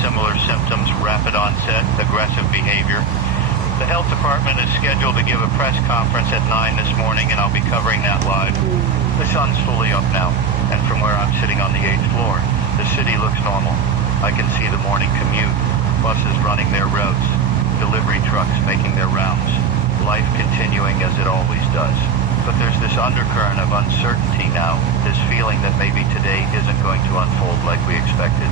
similar symptoms, rapid onset, aggressive behavior. The health department is scheduled to give a press conference at 9 this morning, and I'll be covering that live. The sun's fully up now, and from where I'm sitting on the 8th floor, the city looks normal. I can see the morning commute, buses running their routes, delivery trucks making their rounds, life continuing as it always does. But there's this undercurrent of uncertainty now, this feeling that maybe today isn't going to unfold like we expected.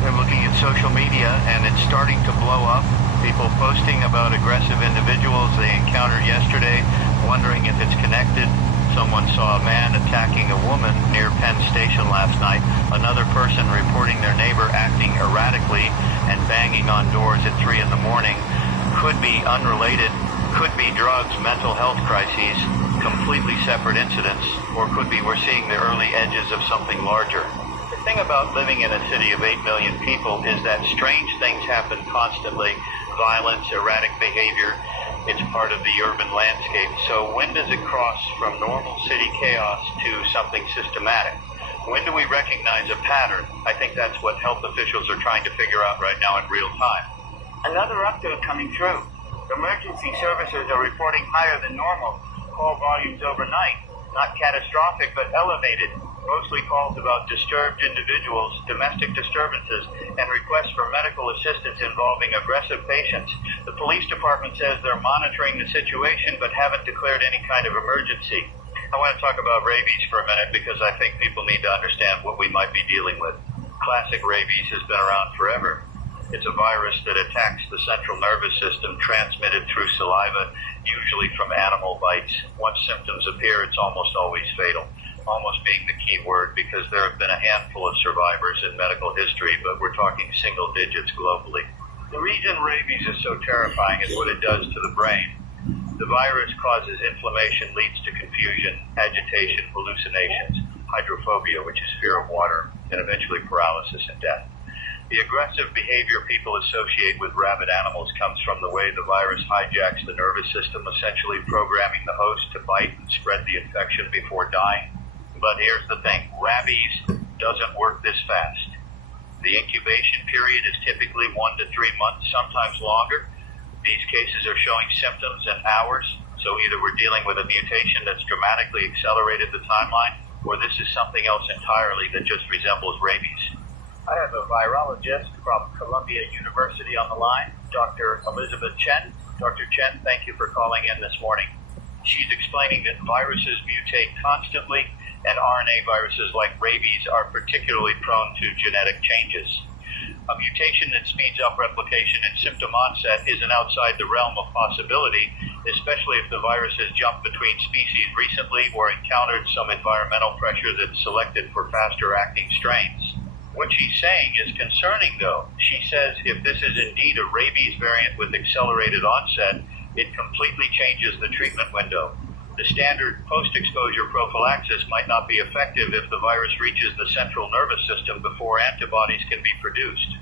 We're looking at social media, and it's starting to blow up. People posting about aggressive individuals they encountered yesterday, wondering if it's connected. Someone saw a man attacking a woman near Penn Station last night. Another person reporting their neighbor acting erratically and banging on doors at 3 in the morning. Could be unrelated, could be drugs, mental health crises, completely separate incidents, or could be we're seeing the early edges of something larger. The thing about living in a city of 8 million people is that strange things happen constantly. Violence, erratic behavior, it's part of the urban landscape. So when does it cross from normal city chaos to something systematic? When do we recognize a pattern? I think that's what health officials are trying to figure out right now in real time. Another update coming through. Emergency services are reporting higher than normal call volumes overnight. Not catastrophic, but elevated. Mostly calls about disturbed individuals, domestic disturbances, and requests for medical assistance involving aggressive patients. The police department says they're monitoring the situation but haven't declared any kind of emergency. I want to talk about rabies for a minute because I think people need to understand what we might be dealing with. Classic rabies has been around forever. It's a virus that attacks the central nervous system, transmitted through saliva, usually from animal bites. Once symptoms appear, it's almost always fatal. Almost being the key word, because there have been a handful of survivors in medical history, but we're talking single digits globally. The reason rabies is so terrifying is what it does to the brain. The virus causes inflammation, leads to confusion, agitation, hallucinations, hydrophobia, which is fear of water, and eventually paralysis and death. The aggressive behavior people associate with rabid animals comes from the way the virus hijacks the nervous system, essentially programming the host to bite and spread the infection before dying. But here's the thing, rabies doesn't work this fast. The incubation period is typically 1 to 3 months, sometimes longer. These cases are showing symptoms in hours, so either we're dealing with a mutation that's dramatically accelerated the timeline, or this is something else entirely that just resembles rabies. I have a virologist from Columbia University on the line, Dr. Elizabeth Chen. Dr. Chen, thank you for calling in this morning. She's explaining that viruses mutate constantly, and RNA viruses like rabies are particularly prone to genetic changes. A mutation that speeds up replication and symptom onset isn't outside the realm of possibility, especially if the virus has jumped between species recently or encountered some environmental pressure that's selected for faster acting strains. What she's saying is concerning, though. She says if this is indeed a rabies variant with accelerated onset, it completely changes the treatment window. The standard post-exposure prophylaxis might not be effective if the virus reaches the central nervous system before antibodies can be produced.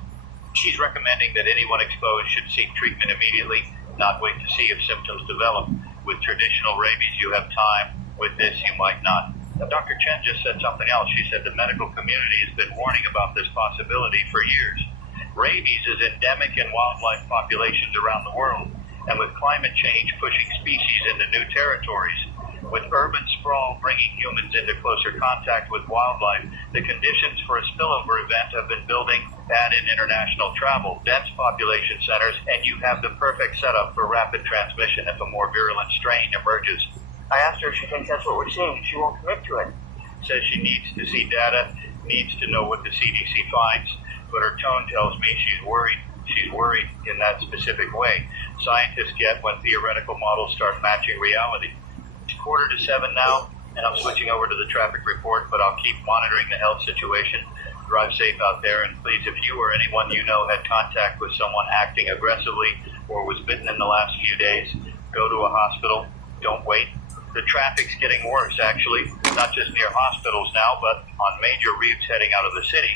She's recommending that anyone exposed should seek treatment immediately, not wait to see if symptoms develop. With traditional rabies, you have time. With this, you might not. Now, Dr. Chen just said something else. She said the medical community has been warning about this possibility for years. Rabies is endemic in wildlife populations around the world, and with climate change pushing species into new territories, with urban sprawl bringing humans into closer contact with wildlife, the conditions for a spillover event have been building. Add in international travel, dense population centers, and you have the perfect setup for rapid transmission if a more virulent strain emerges. I asked her if she thinks that's what we're seeing, and she won't commit to it. Says she needs to see data, needs to know what the CDC finds, but her tone tells me she's worried. She's worried in that specific way. Scientists get when theoretical models start matching reality. It's 6:45 now, and I'm switching over to the traffic report, but I'll keep monitoring the health situation. Drive safe out there, and please, if you or anyone you know had contact with someone acting aggressively or was bitten in the last few days, go to a hospital. Don't wait. The traffic's getting worse, actually, not just near hospitals now, but on major routes heading out of the city.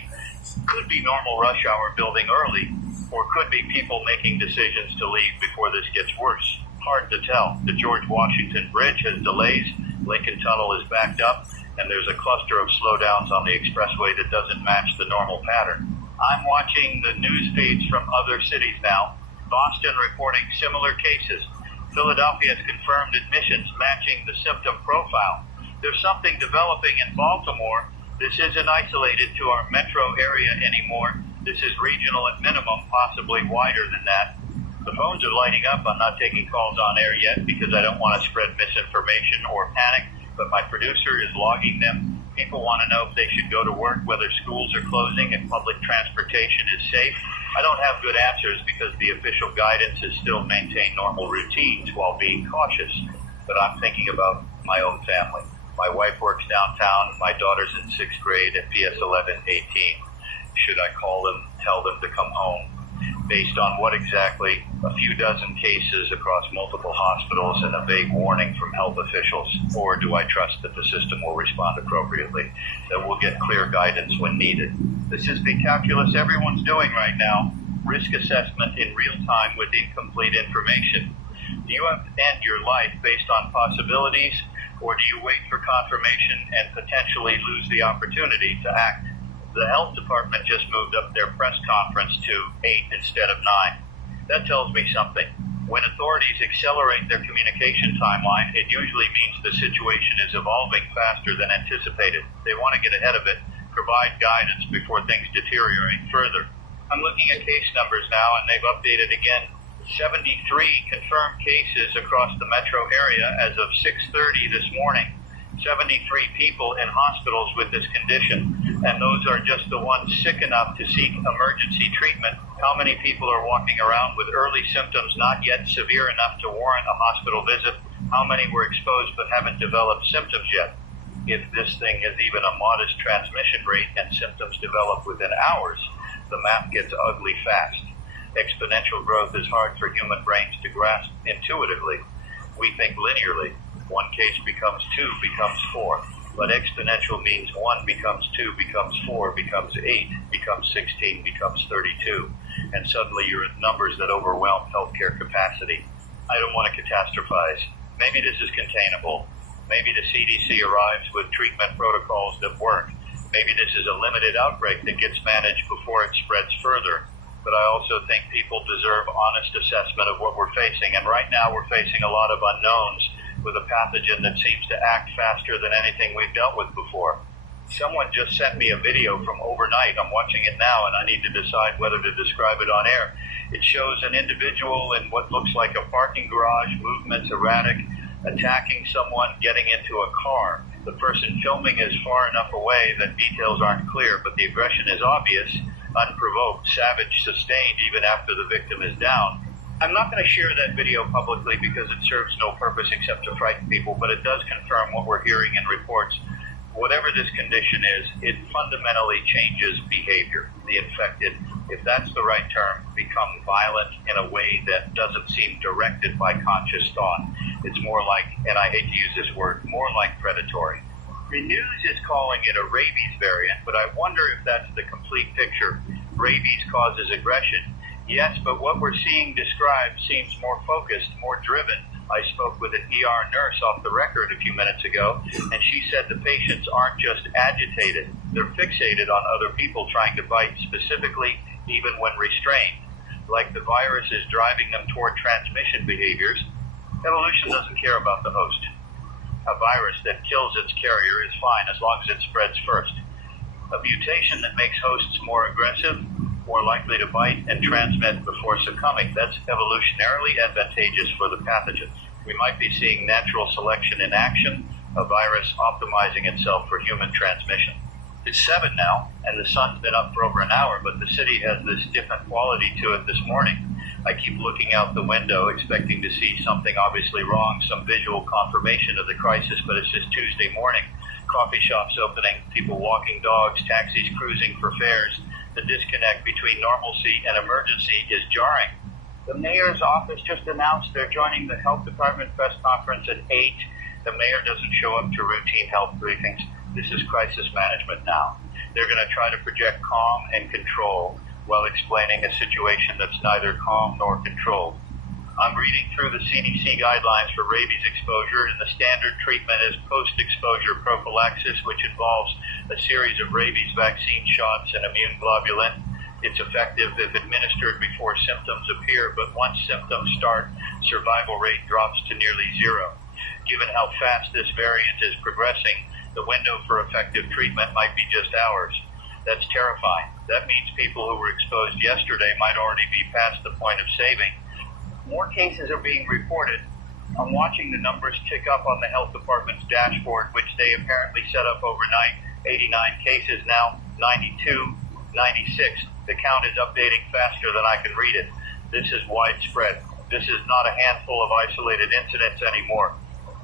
Could be normal rush hour building early, or could be people making decisions to leave before this gets worse. Hard to tell. The George Washington Bridge has delays, Lincoln Tunnel is backed up, and there's a cluster of slowdowns on the expressway that doesn't match the normal pattern. I'm watching the news feeds from other cities now. Boston reporting similar cases. Philadelphia has confirmed admissions matching the symptom profile. There's something developing in Baltimore. This isn't isolated to our metro area anymore. This is regional at minimum, possibly wider than that. The phones are lighting up. I'm not taking calls on air yet because I don't want to spread misinformation or panic, but my producer is logging them. People want to know if they should go to work, whether schools are closing, if public transportation is safe. I don't have good answers because the official guidance is still maintain normal routines while being cautious. But I'm thinking about my own family. My wife works downtown. My daughter's in 6th grade at PS 1118. Should I call them, tell them to come home? Based on what exactly? A few dozen cases across multiple hospitals and a vague warning from health officials. Or do I trust that the system will respond appropriately, that we'll get clear guidance when needed? This is the calculus everyone's doing right now. Risk assessment in real time with incomplete information. Do you have to end your life based on possibilities, or do you wait for confirmation and potentially lose the opportunity to act? The health department just moved up their press conference to 8 instead of 9. That tells me something. When authorities accelerate their communication timeline, it usually means the situation is evolving faster than anticipated. They want to get ahead of it, provide guidance before things deteriorate further. I'm looking at case numbers now, and they've updated again. 73 confirmed cases across the metro area as of 6:30 this morning. 73 people in hospitals with this condition, and those are just the ones sick enough to seek emergency treatment. How many people are walking around with early symptoms not yet severe enough to warrant a hospital visit? How many were exposed but haven't developed symptoms yet? If this thing has even a modest transmission rate and symptoms develop within hours, the math gets ugly fast. Exponential growth is hard for human brains to grasp intuitively. We think linearly. 1 case becomes 2, becomes 4. But exponential means 1 becomes 2, becomes 4, becomes 8, becomes 16, becomes 32. And suddenly you're at numbers that overwhelm healthcare capacity. I don't want to catastrophize. Maybe this is containable. Maybe the CDC arrives with treatment protocols that work. Maybe this is a limited outbreak that gets managed before it spreads further. But I also think people deserve honest assessment of what we're facing. And right now we're facing a lot of unknowns with a pathogen that seems to act faster than anything we've dealt with before. Someone just sent me a video from overnight. I'm watching it now, and I need to decide whether to describe it on air. It shows an individual in what looks like a parking garage, movements erratic, attacking someone, getting into a car. The person filming is far enough away that details aren't clear, but the aggression is obvious, unprovoked, savage, sustained even after the victim is down. I'm not going to share that video publicly because it serves no purpose except to frighten people, but it does confirm what we're hearing in reports. Whatever this condition is, it fundamentally changes behavior. The infected, if that's the right term, become violent in a way that doesn't seem directed by conscious thought. It's more like, and I hate to use this word, more like predatory. The news is calling it a rabies variant, but I wonder if that's the complete picture. Rabies causes aggression. Yes, but what we're seeing described seems more focused, more driven. I spoke with an ER nurse off the record a few minutes ago, and she said the patients aren't just agitated. They're fixated on other people trying to bite, specifically even when restrained. Like the virus is driving them toward transmission behaviors. Evolution doesn't care about the host. A virus that kills its carrier is fine as long as it spreads first. A mutation that makes hosts more aggressive, more likely to bite and transmit before succumbing, that's evolutionarily advantageous for the pathogen. We might be seeing natural selection in action, a virus optimizing itself for human transmission. It's 7 now, and the sun's been up for over an hour, but the city has this different quality to it this morning. I keep looking out the window, expecting to see something obviously wrong, some visual confirmation of the crisis, but it's just Tuesday morning. Coffee shops opening, people walking dogs, taxis cruising for fares. The disconnect between normalcy and emergency is jarring. The mayor's office just announced they're joining the health department press conference at 8. The mayor doesn't show up to routine health briefings. This is crisis management now. They're going to try to project calm and control while explaining a situation that's neither calm nor controlled. I'm reading through the CDC guidelines for rabies exposure, and the standard treatment is post-exposure prophylaxis, which involves a series of rabies vaccine shots and immune globulin. It's effective if administered before symptoms appear, but once symptoms start, survival rate drops to nearly zero. Given how fast this variant is progressing, the window for effective treatment might be just hours. That's terrifying. That means people who were exposed yesterday might already be past the point of saving. More cases are being reported. I'm watching the numbers tick up on the health department's dashboard, which they apparently set up overnight. 89 cases now, 92, 96. The count is updating faster than I can read it. This is widespread. This is not a handful of isolated incidents anymore.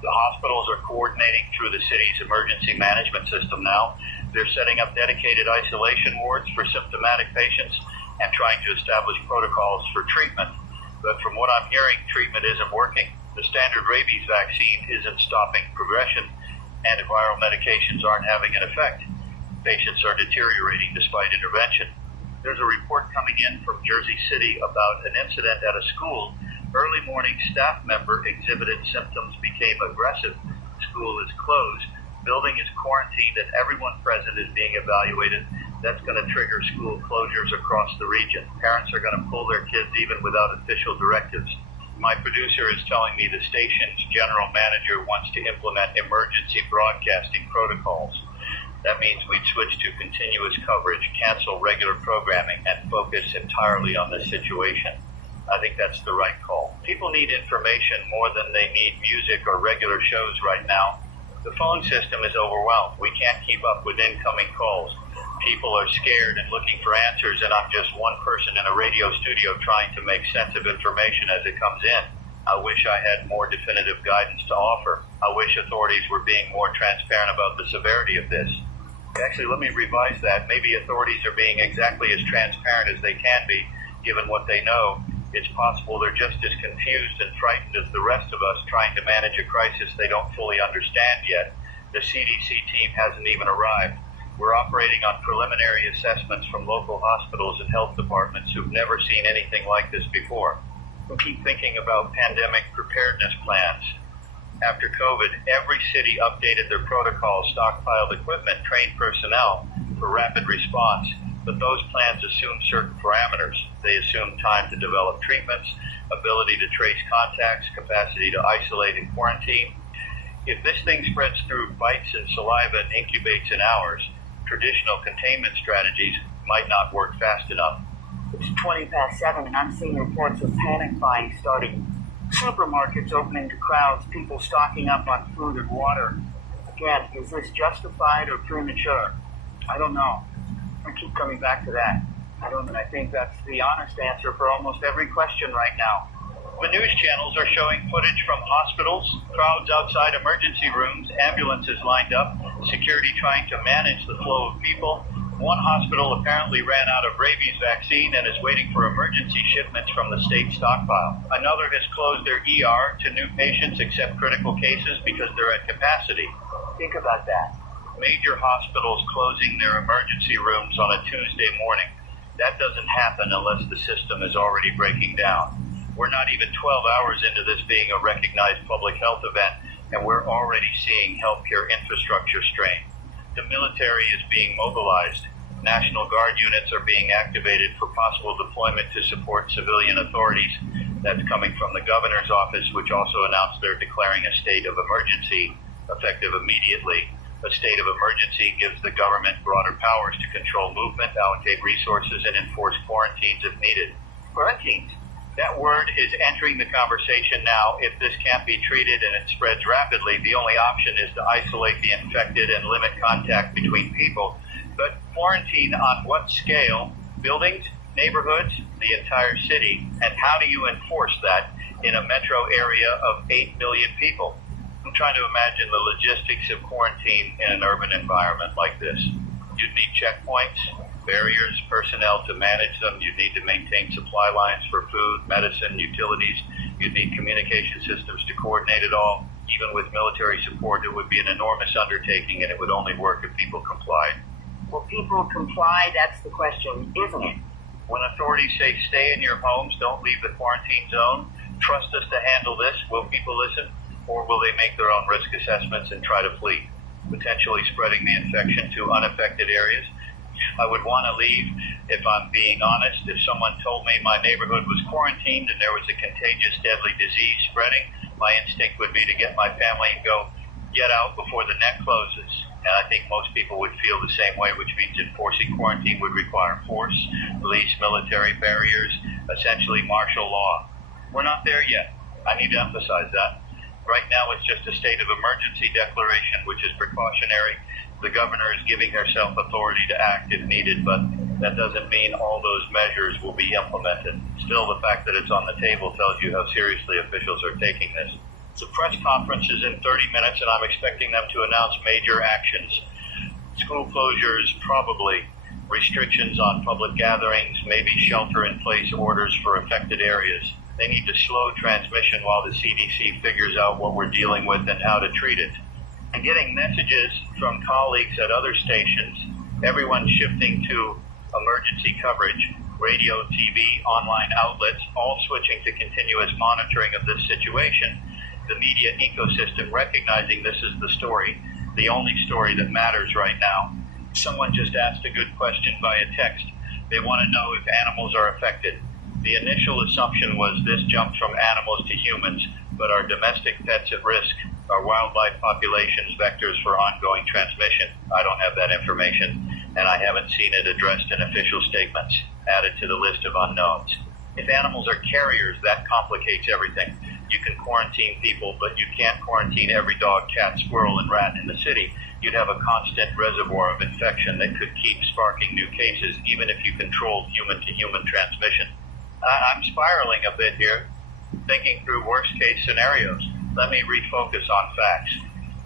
The hospitals are coordinating through the city's emergency management system now. They're setting up dedicated isolation wards for symptomatic patients and trying to establish protocols for treatment. But from what I'm hearing, treatment isn't working. The standard rabies vaccine isn't stopping progression. Antiviral medications aren't having an effect. Patients are deteriorating despite intervention. There's a report coming in from Jersey City about an incident at a school. Early morning staff member exhibited symptoms, became aggressive. School is closed. Building is quarantined and everyone present is being evaluated. That's going to trigger school closures across the region. Parents are going to pull their kids even without official directives. My producer is telling me the station's general manager wants to implement emergency broadcasting protocols. That means we'd switch to continuous coverage, cancel regular programming, and focus entirely on this situation. I think that's the right call. People need information more than they need music or regular shows right now. The phone system is overwhelmed. We can't keep up with incoming calls. People are scared and looking for answers, and I'm just one person in a radio studio trying to make sense of information as it comes in. I wish I had more definitive guidance to offer. I wish authorities were being more transparent about the severity of this. Actually, let me revise that. Maybe authorities are being exactly as transparent as they can be, given what they know. It's possible they're just as confused and frightened as the rest of us trying to manage a crisis they don't fully understand yet. The CDC team hasn't even arrived. We're operating on preliminary assessments from local hospitals and health departments who've never seen anything like this before. We keep thinking about pandemic preparedness plans. After COVID, every city updated their protocols, stockpiled equipment, trained personnel for rapid response. But those plans assume certain parameters. They assume time to develop treatments, ability to trace contacts, capacity to isolate and quarantine. If this thing spreads through bites and saliva and incubates in hours, traditional containment strategies might not work fast enough. It's 7:20 and I'm seeing reports of panic buying starting. Supermarkets opening to crowds, people stocking up on food and water. Again, is this justified or premature? I don't know. I keep coming back to that. I think that's the honest answer for almost every question right now. The news channels are showing footage from hospitals, crowds outside emergency rooms, ambulances lined up, security trying to manage the flow of people. One hospital apparently ran out of rabies vaccine and is waiting for emergency shipments from the state stockpile. Another has closed their ER to new patients except critical cases because they're at capacity. Think about that. Major hospitals closing their emergency rooms on a Tuesday morning. That doesn't happen unless the system is already breaking down. We're not even 12 hours into this being a recognized public health event, and we're already seeing healthcare infrastructure strain. The military is being mobilized. National Guard units are being activated for possible deployment to support civilian authorities. That's coming from the governor's office, which also announced they're declaring a state of emergency, effective immediately. A state of emergency gives the government broader powers to control movement, allocate resources, and enforce quarantines if needed. Quarantines? That word is entering the conversation now. If this can't be treated and it spreads rapidly, the only option is to isolate the infected and limit contact between people. But quarantine on what scale? Buildings, neighborhoods, the entire city? And how do you enforce that in a metro area of 8 million people? I'm trying to imagine the logistics of quarantine in an urban environment like this. You'd need checkpoints, barriers, personnel to manage them. You'd need to maintain supply lines for food, medicine, utilities. You'd need communication systems to coordinate it all. Even with military support, it would be an enormous undertaking, and it would only work if people complied. Will people comply? That's the question, isn't it? When authorities say stay in your homes, don't leave the quarantine zone, trust us to handle this, will people listen? Or will they make their own risk assessments and try to flee, potentially spreading the infection to unaffected areas? I would want to leave, if I'm being honest. If someone told me my neighborhood was quarantined and there was a contagious, deadly disease spreading, my instinct would be to get my family and go, get out before the net closes. And I think most people would feel the same way, which means enforcing quarantine would require force, police, military barriers, essentially martial law. We're not there yet. I need to emphasize that. Right now, it's just a state of emergency declaration, which is precautionary. The governor is giving herself authority to act if needed, but that doesn't mean all those measures will be implemented. Still, the fact that it's on the table tells you how seriously officials are taking this. The press conference is in 30 minutes, and I'm expecting them to announce major actions. School closures, probably. Restrictions on public gatherings, maybe shelter-in-place orders for affected areas. They need to slow transmission while the CDC figures out what we're dealing with and how to treat it. And getting messages from colleagues at other stations, everyone shifting to emergency coverage, radio, TV, online outlets, all switching to continuous monitoring of this situation. The media ecosystem recognizing this is the story, the only story that matters right now. Someone just asked a good question via text. They want to know if animals are affected. The initial assumption was this jumped from animals to humans, but are domestic pets at risk? Are wildlife populations vectors for ongoing transmission? I don't have that information, and I haven't seen it addressed in official statements, added to the list of unknowns. If animals are carriers, that complicates everything. You can quarantine people, but you can't quarantine every dog, cat, squirrel, and rat in the city. You'd have a constant reservoir of infection that could keep sparking new cases, even if you controlled human-to-human transmission. I'm spiraling a bit here, thinking through worst-case scenarios. Let me refocus on facts.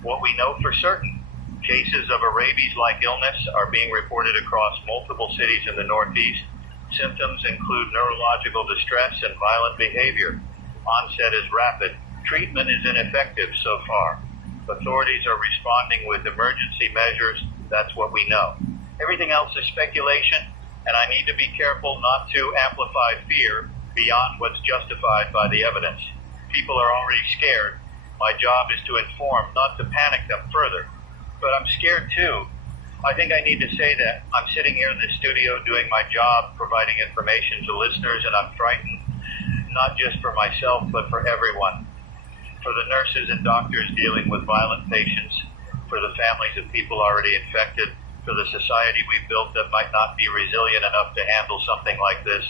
What we know for certain, cases of a rabies-like illness are being reported across multiple cities in the Northeast. Symptoms include neurological distress and violent behavior. Onset is rapid. Treatment is ineffective so far. Authorities are responding with emergency measures. That's what we know. Everything else is speculation, and I need to be careful not to amplify fear beyond what's justified by the evidence. People are already scared. My job is to inform, not to panic them further. But I'm scared too. I think I need to say that. I'm sitting here in the studio doing my job, providing information to listeners, and I'm frightened. Not just for myself, but for everyone. For the nurses and doctors dealing with violent patients, for the families of people already infected, for the society we've built that might not be resilient enough to handle something like this.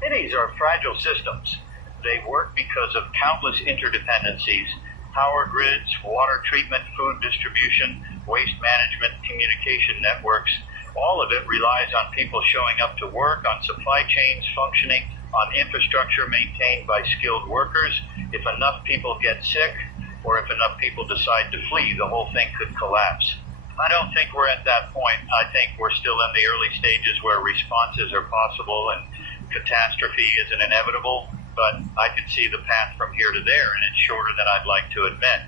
Cities are fragile systems. They work because of countless interdependencies, power grids, water treatment, food distribution, waste management, communication networks. All of it relies on people showing up to work, on supply chains functioning, on infrastructure maintained by skilled workers. If enough people get sick, or if enough people decide to flee, the whole thing could collapse. I don't think we're at that point. I think we're still in the early stages where responses are possible and catastrophe isn't inevitable, but I could see the path from here to there, and it's shorter than I'd like to admit.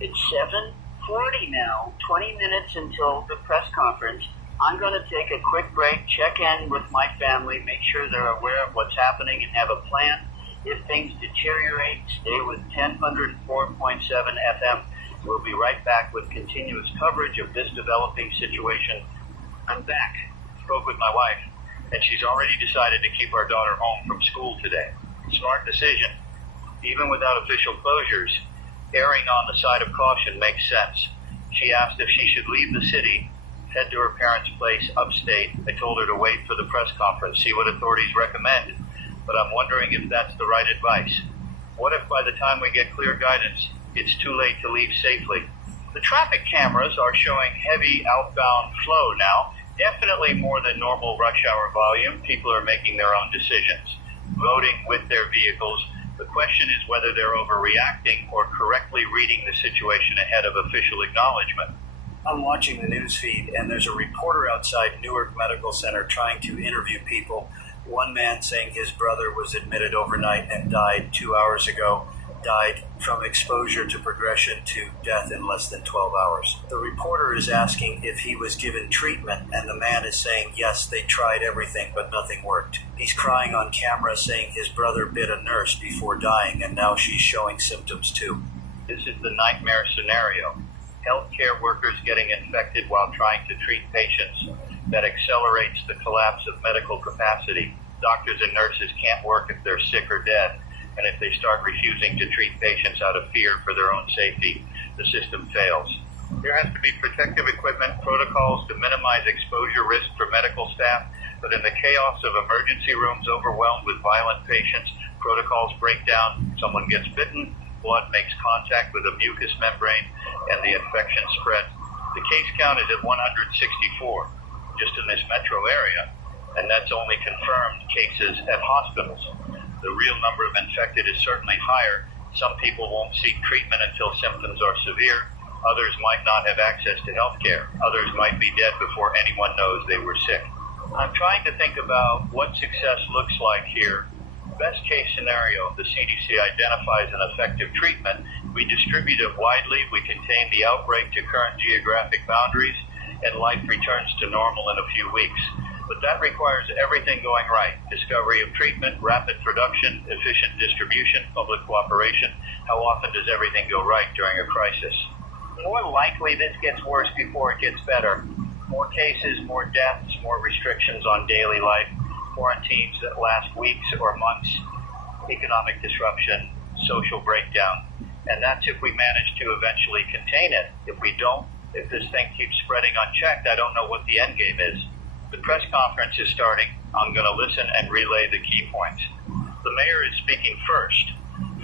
It's 7:40 now, 20 minutes until the press conference. I'm going to take a quick break, check in with my family, make sure they're aware of what's happening, and have a plan. If things deteriorate, stay with 1004.7 FM. We'll be right back with continuous coverage of this developing situation. I'm back. Spoke with my wife, and she's already decided to keep our daughter home from school today. Smart decision. Even without official closures, erring on the side of caution makes sense. She asked if she should leave the city, head to her parents' place upstate. I told her to wait for the press conference, see what authorities recommend. But I'm wondering if that's the right advice. What if by the time we get clear guidance, it's too late to leave safely? The traffic cameras are showing heavy outbound flow now, definitely more than normal rush hour volume. People are making their own decisions, voting with their vehicles. The question is whether they're overreacting or correctly reading the situation ahead of official acknowledgement. I'm watching the news feed, and there's a reporter outside Newark Medical Center trying to interview people. One man saying his brother was admitted overnight and died 2 hours ago, died from exposure to progression to death in less than 12 hours. The reporter is asking if he was given treatment, and the man is saying, yes, they tried everything, but nothing worked. He's crying on camera saying his brother bit a nurse before dying, and now she's showing symptoms too. This is the nightmare scenario. Healthcare workers getting infected while trying to treat patients. that accelerates the collapse of medical capacity. Doctors and nurses can't work if they're sick or dead, and if they start refusing to treat patients out of fear for their own safety, the system fails. There has to be protective equipment, protocols to minimize exposure risk for medical staff, but in the chaos of emergency rooms overwhelmed with violent patients, protocols break down, someone gets bitten, blood makes contact with a mucous membrane, and the infection spreads. The case count is at 164, just in this metro area, and that's only confirmed cases at hospitals. The real number of infected is certainly higher. Some people won't seek treatment until symptoms are severe. Others might not have access to health care. Others might be dead before anyone knows they were sick. I'm trying to think about what success looks like here. Best case scenario, the CDC identifies an effective treatment. We distribute it widely. We contain the outbreak to current geographic boundaries, and life returns to normal in a few weeks. But that requires everything going right. Discovery of treatment, rapid production, efficient distribution, public cooperation. How often does everything go right during a crisis? More likely this gets worse before it gets better. More cases, more deaths, more restrictions on daily life, quarantines that last weeks or months, economic disruption, social breakdown. And that's if we manage to eventually contain it. If we don't, if this thing keeps spreading unchecked, I don't know what the end game is. The press conference is starting. I'm going to listen and relay the key points. The mayor is speaking first,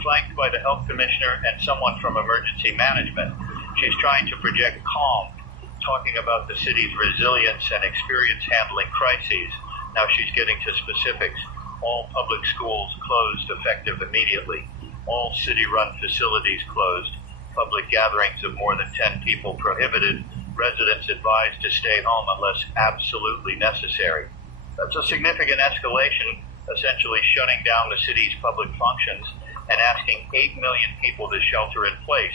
flanked by the health commissioner and someone from emergency management. She's trying to project calm, talking about the city's resilience and experience handling crises. Now she's getting to specifics. All public schools closed effective immediately. All city-run facilities closed. Public gatherings of more than 10 people prohibited. Residents advised to stay home unless absolutely necessary. That's a significant escalation, essentially shutting down the city's public functions and asking 8 million people to shelter in place.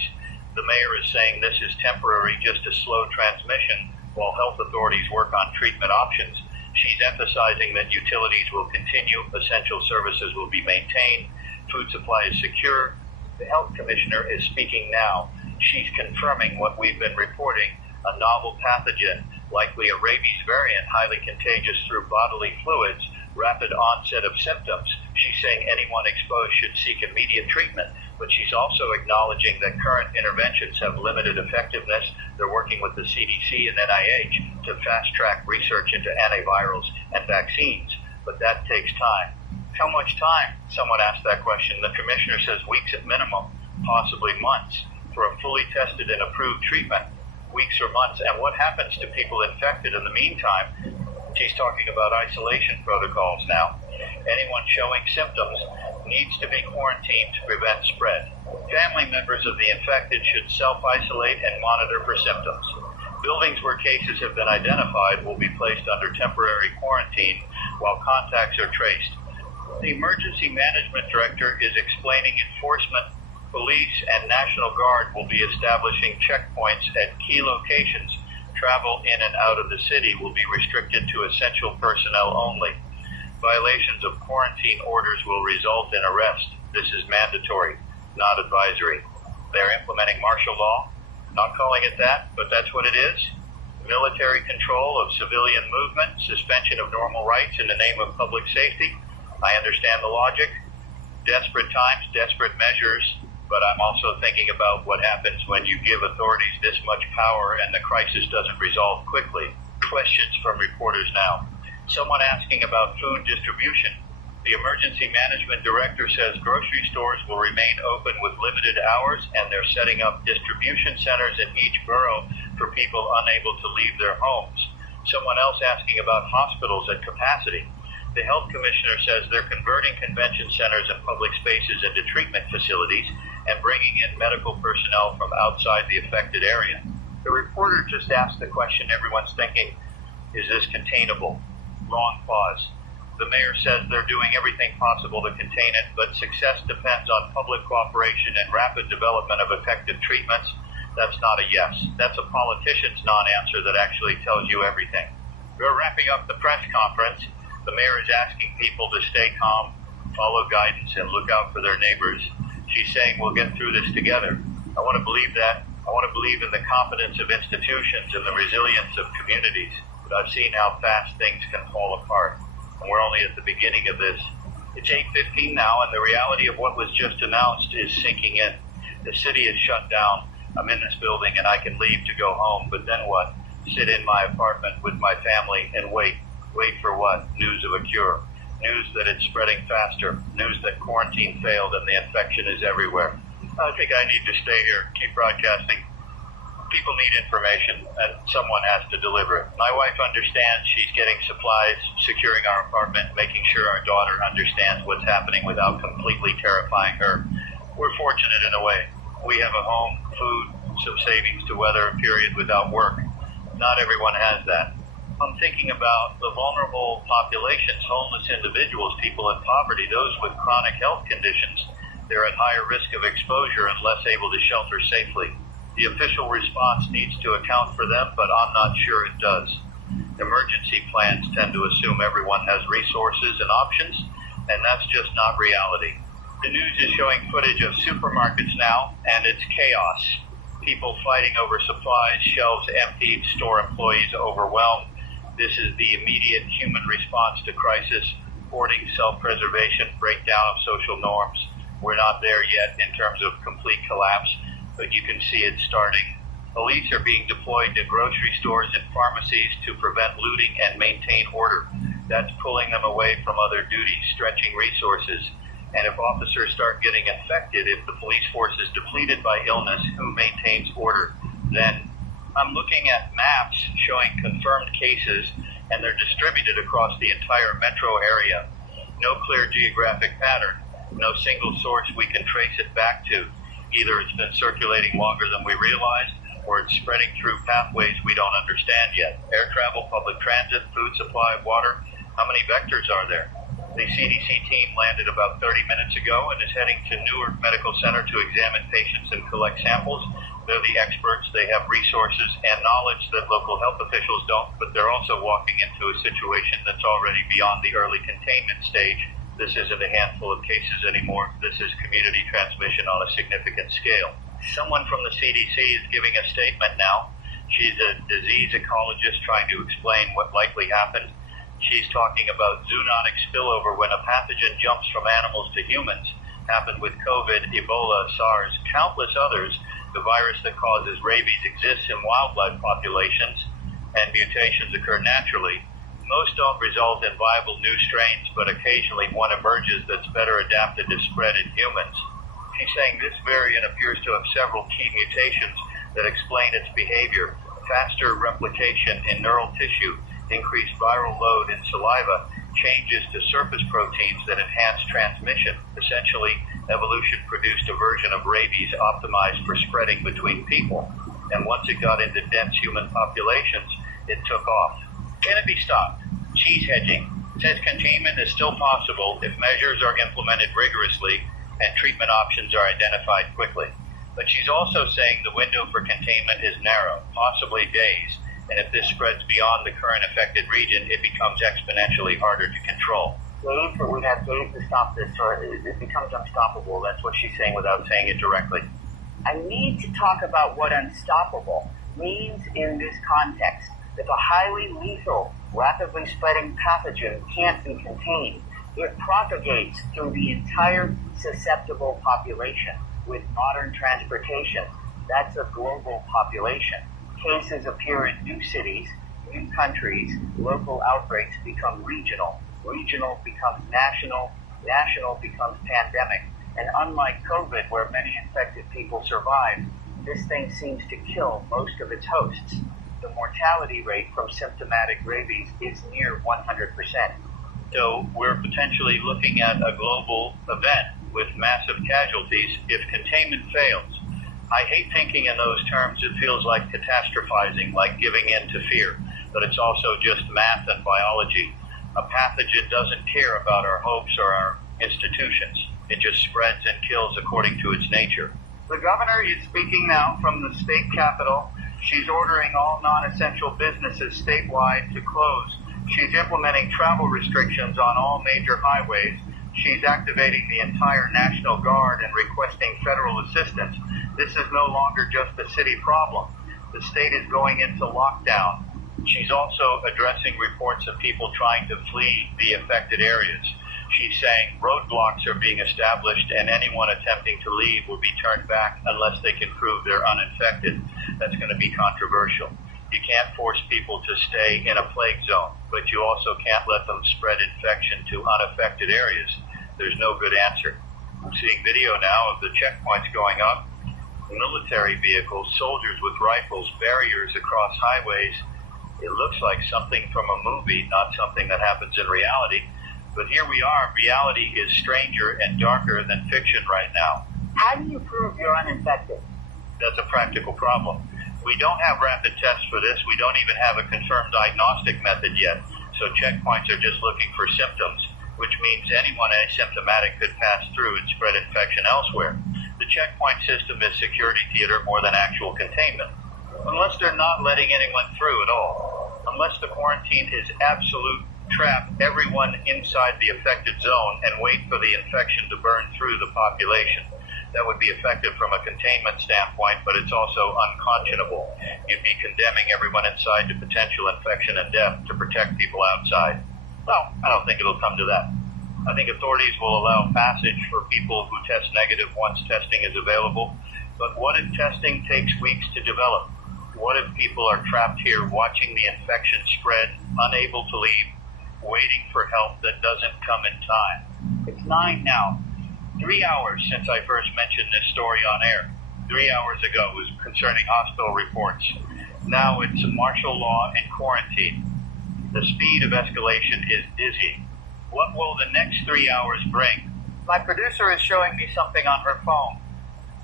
The mayor is saying this is temporary, just a slow transmission, while health authorities work on treatment options. She's emphasizing that utilities will continue, essential services will be maintained, food supply is secure. The health commissioner is speaking now. She's confirming what we've been reporting, a novel pathogen, likely a rabies variant, highly contagious through bodily fluids, rapid onset of symptoms. She's saying anyone exposed should seek immediate treatment, but she's also acknowledging that current interventions have limited effectiveness. They're working with the CDC and NIH to fast-track research into antivirals and vaccines, but that takes time. How much time? Someone asked that question. The commissioner says weeks at minimum, possibly months, for a fully tested and approved treatment. Weeks or months. And what happens to people infected in the meantime? She's talking about isolation protocols now. Anyone showing symptoms needs to be quarantined to prevent spread. Family members of the infected should self-isolate and monitor for symptoms. Buildings where cases have been identified will be placed under temporary quarantine while contacts are traced. The emergency management director is explaining enforcement. Police and National Guard will be establishing checkpoints at key locations. Travel in and out of the city will be restricted to essential personnel only. Violations of quarantine orders will result in arrest. This is mandatory, not advisory. They're implementing martial law. Not calling it that, but that's what it is. Military control of civilian movement, suspension of normal rights in the name of public safety. I understand the logic. Desperate times, desperate measures, but I'm also thinking about what happens when you give authorities this much power and the crisis doesn't resolve quickly. Questions from reporters now. Someone asking about food distribution. The emergency management director says grocery stores will remain open with limited hours, and they're setting up distribution centers in each borough for people unable to leave their homes. Someone else asking about hospitals at capacity. The health commissioner says they're converting convention centers and public spaces into treatment facilities and bringing in medical personnel from outside the affected area. The reporter just asked the question everyone's thinking, is this containable? Long pause. The mayor says they're doing everything possible to contain it, but success depends on public cooperation and rapid development of effective treatments. That's not a yes. That's a politician's non-answer that actually tells you everything. We're wrapping up the press conference. The mayor is asking people to stay calm, follow guidance, and look out for their neighbors. She's saying we'll get through this together. I want to believe that. I want to believe in the confidence of institutions and the resilience of communities. but I've seen how fast things can fall apart, and we're only at the beginning of this. It's 8:15 now, and the reality of what was just announced is sinking in. The city is shut down. I'm in this building, and I can leave to go home, but then what? Sit in my apartment with my family and wait. Wait for what? News of a cure. News that it's spreading faster. News that quarantine failed and the infection is everywhere. I think I need to stay here, keep broadcasting. People need information, and someone has to deliver it. My wife understands. She's getting supplies, securing our apartment, making sure our daughter understands what's happening without completely terrifying her. We're fortunate in a way. We have a home, food, some savings to weather a period without work. Not everyone has that. I'm thinking about the vulnerable populations, homeless individuals, people in poverty, those with chronic health conditions. They're at higher risk of exposure and less able to shelter safely. The official response needs to account for them, but I'm not sure it does. Emergency plans tend to assume everyone has resources and options, and that's just not reality. The news is showing footage of supermarkets now, and it's chaos. People fighting over supplies, shelves emptied, store employees overwhelmed. This is the immediate human response to crisis: hoarding, self-preservation, breakdown of social norms. We're not there yet in terms of complete collapse, but you can see it starting. Police are being deployed to grocery stores and pharmacies to prevent looting and maintain order. That's pulling them away from other duties, stretching resources. And if officers start getting infected, if the police force is depleted by illness, who maintains order then? I'm looking at maps showing confirmed cases, and they're distributed across the entire metro area. No clear geographic pattern, no single source we can trace it back to. Either it's been circulating longer than we realized, or it's spreading through pathways we don't understand yet. Air travel, public transit, food supply, water. How many vectors are there? The CDC team landed about 30 minutes ago and is heading to Newark Medical Center to examine patients and collect samples. They're the experts. They have resources and knowledge that local health officials don't, but they're also walking into a situation that's already beyond the early containment stage. This isn't a handful of cases anymore. This is community transmission on a significant scale. Someone from the CDC is giving a statement now. She's a disease ecologist trying to explain what likely happened. She's talking about zoonotic spillover when a pathogen jumps from animals to humans. Happened with COVID, Ebola, SARS, countless others. The virus that causes rabies exists in wildlife populations, and mutations occur naturally. Most don't result in viable new strains, but occasionally one emerges that's better adapted to spread in humans. She's saying this variant appears to have several key mutations that explain its behavior: faster replication in neural tissue, increased viral load in saliva, changes to surface proteins that enhance transmission. Essentially, evolution produced a version of rabies optimized for spreading between people. And once it got into dense human populations, it took off. Can it be stopped? She's hedging. Says containment is still possible if measures are implemented rigorously and treatment options are identified quickly. But she's also saying the window for containment is narrow, possibly days. And if this spreads beyond the current affected region, it becomes exponentially harder to control. Days, or we have days to stop this, or it becomes unstoppable. That's what she's saying without saying it directly. I need to talk about what unstoppable means in this context. If a highly lethal, rapidly spreading pathogen can't be contained, it propagates through the entire susceptible population. With modern transportation, that's a global population. Cases appear in new cities, new countries. Local outbreaks become regional. Regional becomes national. National becomes pandemic. And unlike COVID, where many infected people survive, this thing seems to kill most of its hosts. The mortality rate from symptomatic rabies is near 100%. So we're potentially looking at a global event with massive casualties if containment fails. I hate thinking in those terms. It feels like catastrophizing, like giving in to fear. But it's also just math and biology. A pathogen doesn't care about our hopes or our institutions. It just spreads and kills according to its nature. The governor is speaking now from the state capitol. She's ordering all non-essential businesses statewide to close. She's implementing travel restrictions on all major highways. She's activating the entire National Guard and requesting federal assistance. This is no longer just a city problem. The state is going into lockdown. She's also addressing reports of people trying to flee the affected areas. She's saying roadblocks are being established and anyone attempting to leave will be turned back unless they can prove they're uninfected. That's going to be controversial. You can't force people to stay in a plague zone, but you also can't let them spread infection to unaffected areas. There's no good answer. I'm seeing video now of the checkpoints going up, military vehicles, soldiers with rifles, barriers across highways. It looks like something from a movie, not something that happens in reality. But here we are. Reality is stranger and darker than fiction right now. How do you prove you're uninfected? That's a practical problem. We don't have rapid tests for this. We don't even have a confirmed diagnostic method yet. So checkpoints are just looking for symptoms, which means anyone asymptomatic could pass through and spread infection elsewhere. The checkpoint system is security theater more than actual containment. Unless they're not letting anyone through at all. Unless the quarantine is absolute, trap everyone inside the affected zone and wait for the infection to burn through the population. That would be effective from a containment standpoint, but it's also unconscionable. You'd be condemning everyone inside to potential infection and death to protect people outside. Well, I don't think it'll come to that. I think authorities will allow passage for people who test negative once testing is available. But what if testing takes weeks to develop? What if people are trapped here watching the infection spread, unable to leave, waiting for help that doesn't come in time? It's 9 now. 3 hours since I first mentioned this story on air. 3 hours ago was concerning hospital reports. Now it's martial law and quarantine. The speed of escalation is dizzying. What will the next 3 hours bring? My producer is showing me something on her phone.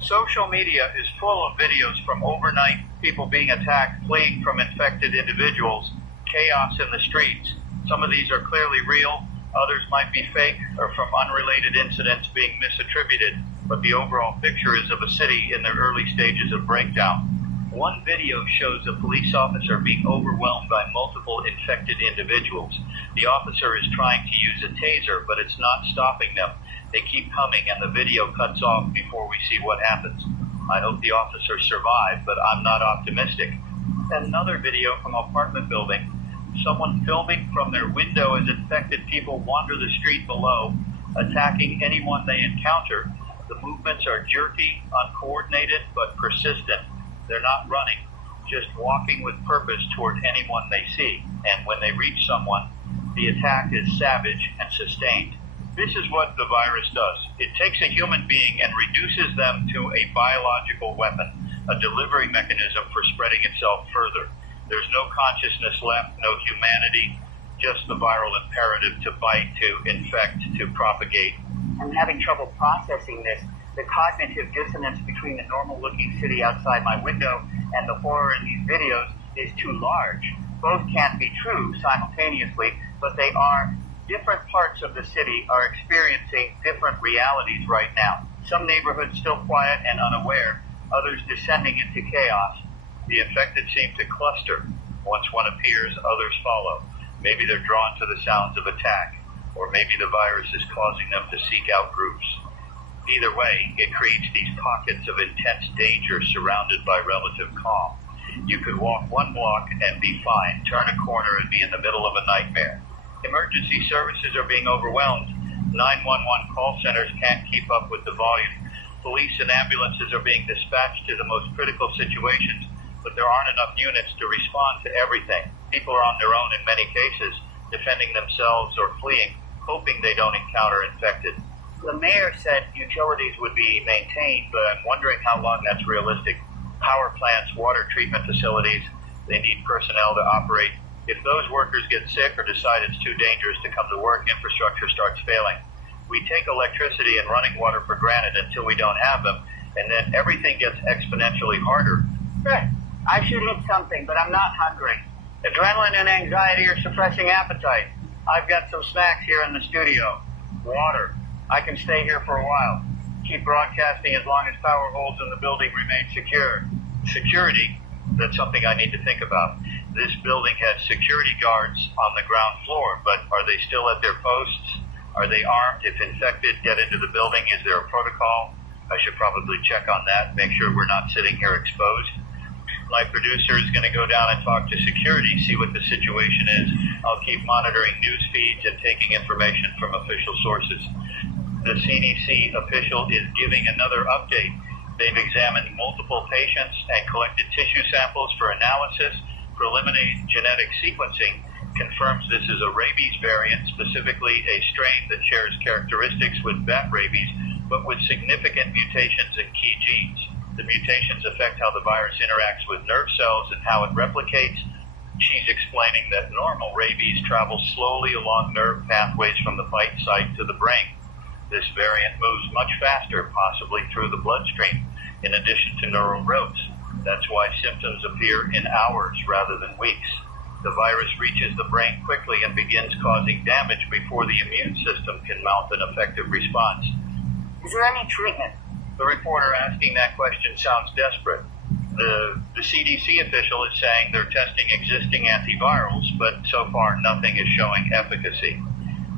Social media is full of videos from overnight people being attacked, fleeing from infected individuals, chaos in the streets. Some of these are clearly real, others might be fake or from unrelated incidents being misattributed, but the overall picture is of a city in the early stages of breakdown. One video shows a police officer being overwhelmed by multiple infected individuals. The officer is trying to use a taser, but it's not stopping them. They keep coming and the video cuts off before we see what happens. I hope the officers survive, but I'm not optimistic. Another video from an apartment building. Someone filming from their window as infected people wander the street below, attacking anyone they encounter. The movements are jerky, uncoordinated, but persistent. They're not running, just walking with purpose toward anyone they see. And when they reach someone, the attack is savage and sustained. This is what the virus does. It takes a human being and reduces them to a biological weapon, a delivery mechanism for spreading itself further. There's no consciousness left, no humanity, just the viral imperative to bite, to infect, to propagate. I'm having trouble processing this. The cognitive dissonance between the normal-looking city outside my window and the horror in these videos is too large. Both can't be true simultaneously, but they are. Different parts of the city are experiencing different realities right now. Some neighborhoods still quiet and unaware, others descending into chaos. The infected seem to cluster. Once one appears, others follow. Maybe they're drawn to the sounds of attack, or maybe the virus is causing them to seek out groups. Either way, it creates these pockets of intense danger surrounded by relative calm. You could walk 1 block and be fine, turn a corner and be in the middle of a nightmare. Emergency services are being overwhelmed. 911 call centers can't keep up with the volume. Police and ambulances are being dispatched to the most critical situations, but there aren't enough units to respond to everything. People are on their own in many cases, defending themselves or fleeing, hoping they don't encounter infected. The mayor said utilities would be maintained, but I'm wondering how long that's realistic. Power plants, water treatment facilities, they need personnel to operate. If those workers get sick or decide it's too dangerous to come to work, infrastructure starts failing. We take electricity and running water for granted until we don't have them, and then everything gets exponentially harder. I should eat something, but I'm not hungry. Adrenaline and anxiety are suppressing appetite. I've got some snacks here in the studio. Water. I can stay here for a while. Keep broadcasting as long as power holds and the building remains secure. Security, that's something I need to think about. This building has security guards on the ground floor, but are they still at their posts? Are they armed? If infected get into the building, is there a protocol? I should probably check on that, make sure we're not sitting here exposed. My producer is going to go down and talk to security, see what the situation is. I'll keep monitoring news feeds and taking information from official sources. The CDC official is giving another update. They've examined multiple patients and collected tissue samples for analysis. Preliminary genetic sequencing confirms this is a rabies variant, specifically a strain that shares characteristics with bat rabies, but with significant mutations in key genes. The mutations affect how the virus interacts with nerve cells and how it replicates. She's explaining that normal rabies travels slowly along nerve pathways from the bite site to the brain. This variant moves much faster, possibly through the bloodstream, in addition to neural routes. That's why symptoms appear in hours rather than weeks. The virus reaches the brain quickly and begins causing damage before the immune system can mount an effective response. Is there any treatment? The reporter asking that question sounds desperate. The CDC official is saying they're testing existing antivirals, but so far nothing is showing efficacy.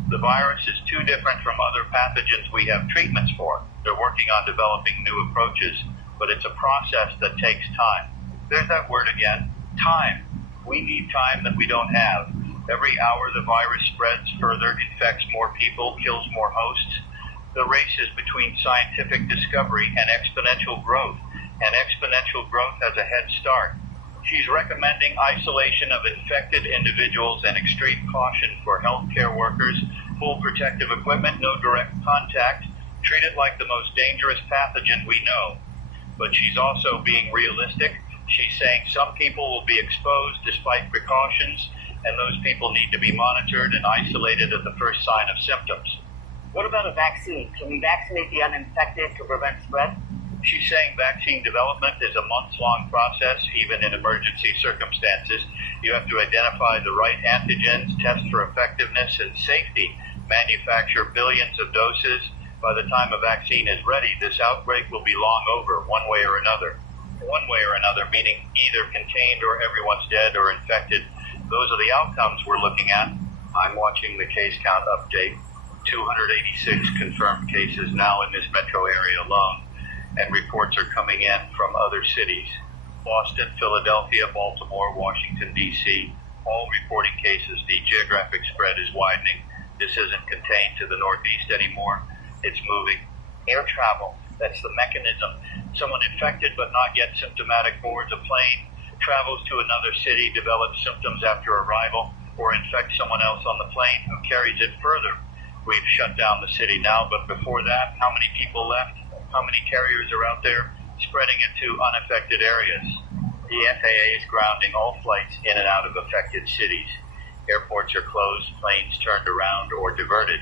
The virus is too different from other pathogens we have treatments for. They're working on developing new approaches, but it's a process that takes time. There's that word again, time. We need time that we don't have. Every hour the virus spreads further, infects more people, kills more hosts. The race is between scientific discovery and exponential growth, and exponential growth has a head start. She's recommending isolation of infected individuals and extreme caution for healthcare workers, full protective equipment, no direct contact, treat it like the most dangerous pathogen we know. But she's also being realistic. She's saying some people will be exposed despite precautions, and those people need to be monitored and isolated at the first sign of symptoms. What about a vaccine? Can we vaccinate the uninfected to prevent spread? She's saying vaccine development is a months-long process, even in emergency circumstances. You have to identify the right antigens, test for effectiveness and safety, manufacture billions of doses. By the time a vaccine is ready, this outbreak will be long over, one way or another. One way or another, meaning either contained or everyone's dead or infected. Those are the outcomes we're looking at. I'm watching the case count update. 286 confirmed cases now in this metro area alone, and reports are coming in from other cities. Boston, Philadelphia, Baltimore, Washington, D.C., all reporting cases. The geographic spread is widening. This isn't contained to the Northeast anymore. It's moving. Air travel, that's the mechanism. Someone infected but not yet symptomatic boards a plane, travels to another city, develops symptoms after arrival, or infects someone else on the plane who carries it further. We've shut down the city now, but before that, how many people left? How many carriers are out there spreading into unaffected areas? The FAA is grounding all flights in and out of affected cities. Airports are closed, planes turned around or diverted.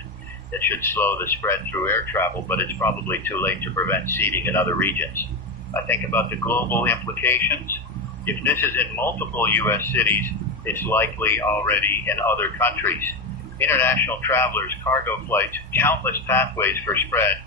It should slow the spread through air travel, but it's probably too late to prevent seeding in other regions. I think about the global implications. If this is in multiple U.S. cities, it's likely already in other countries. International travelers, cargo flights, countless pathways for spread,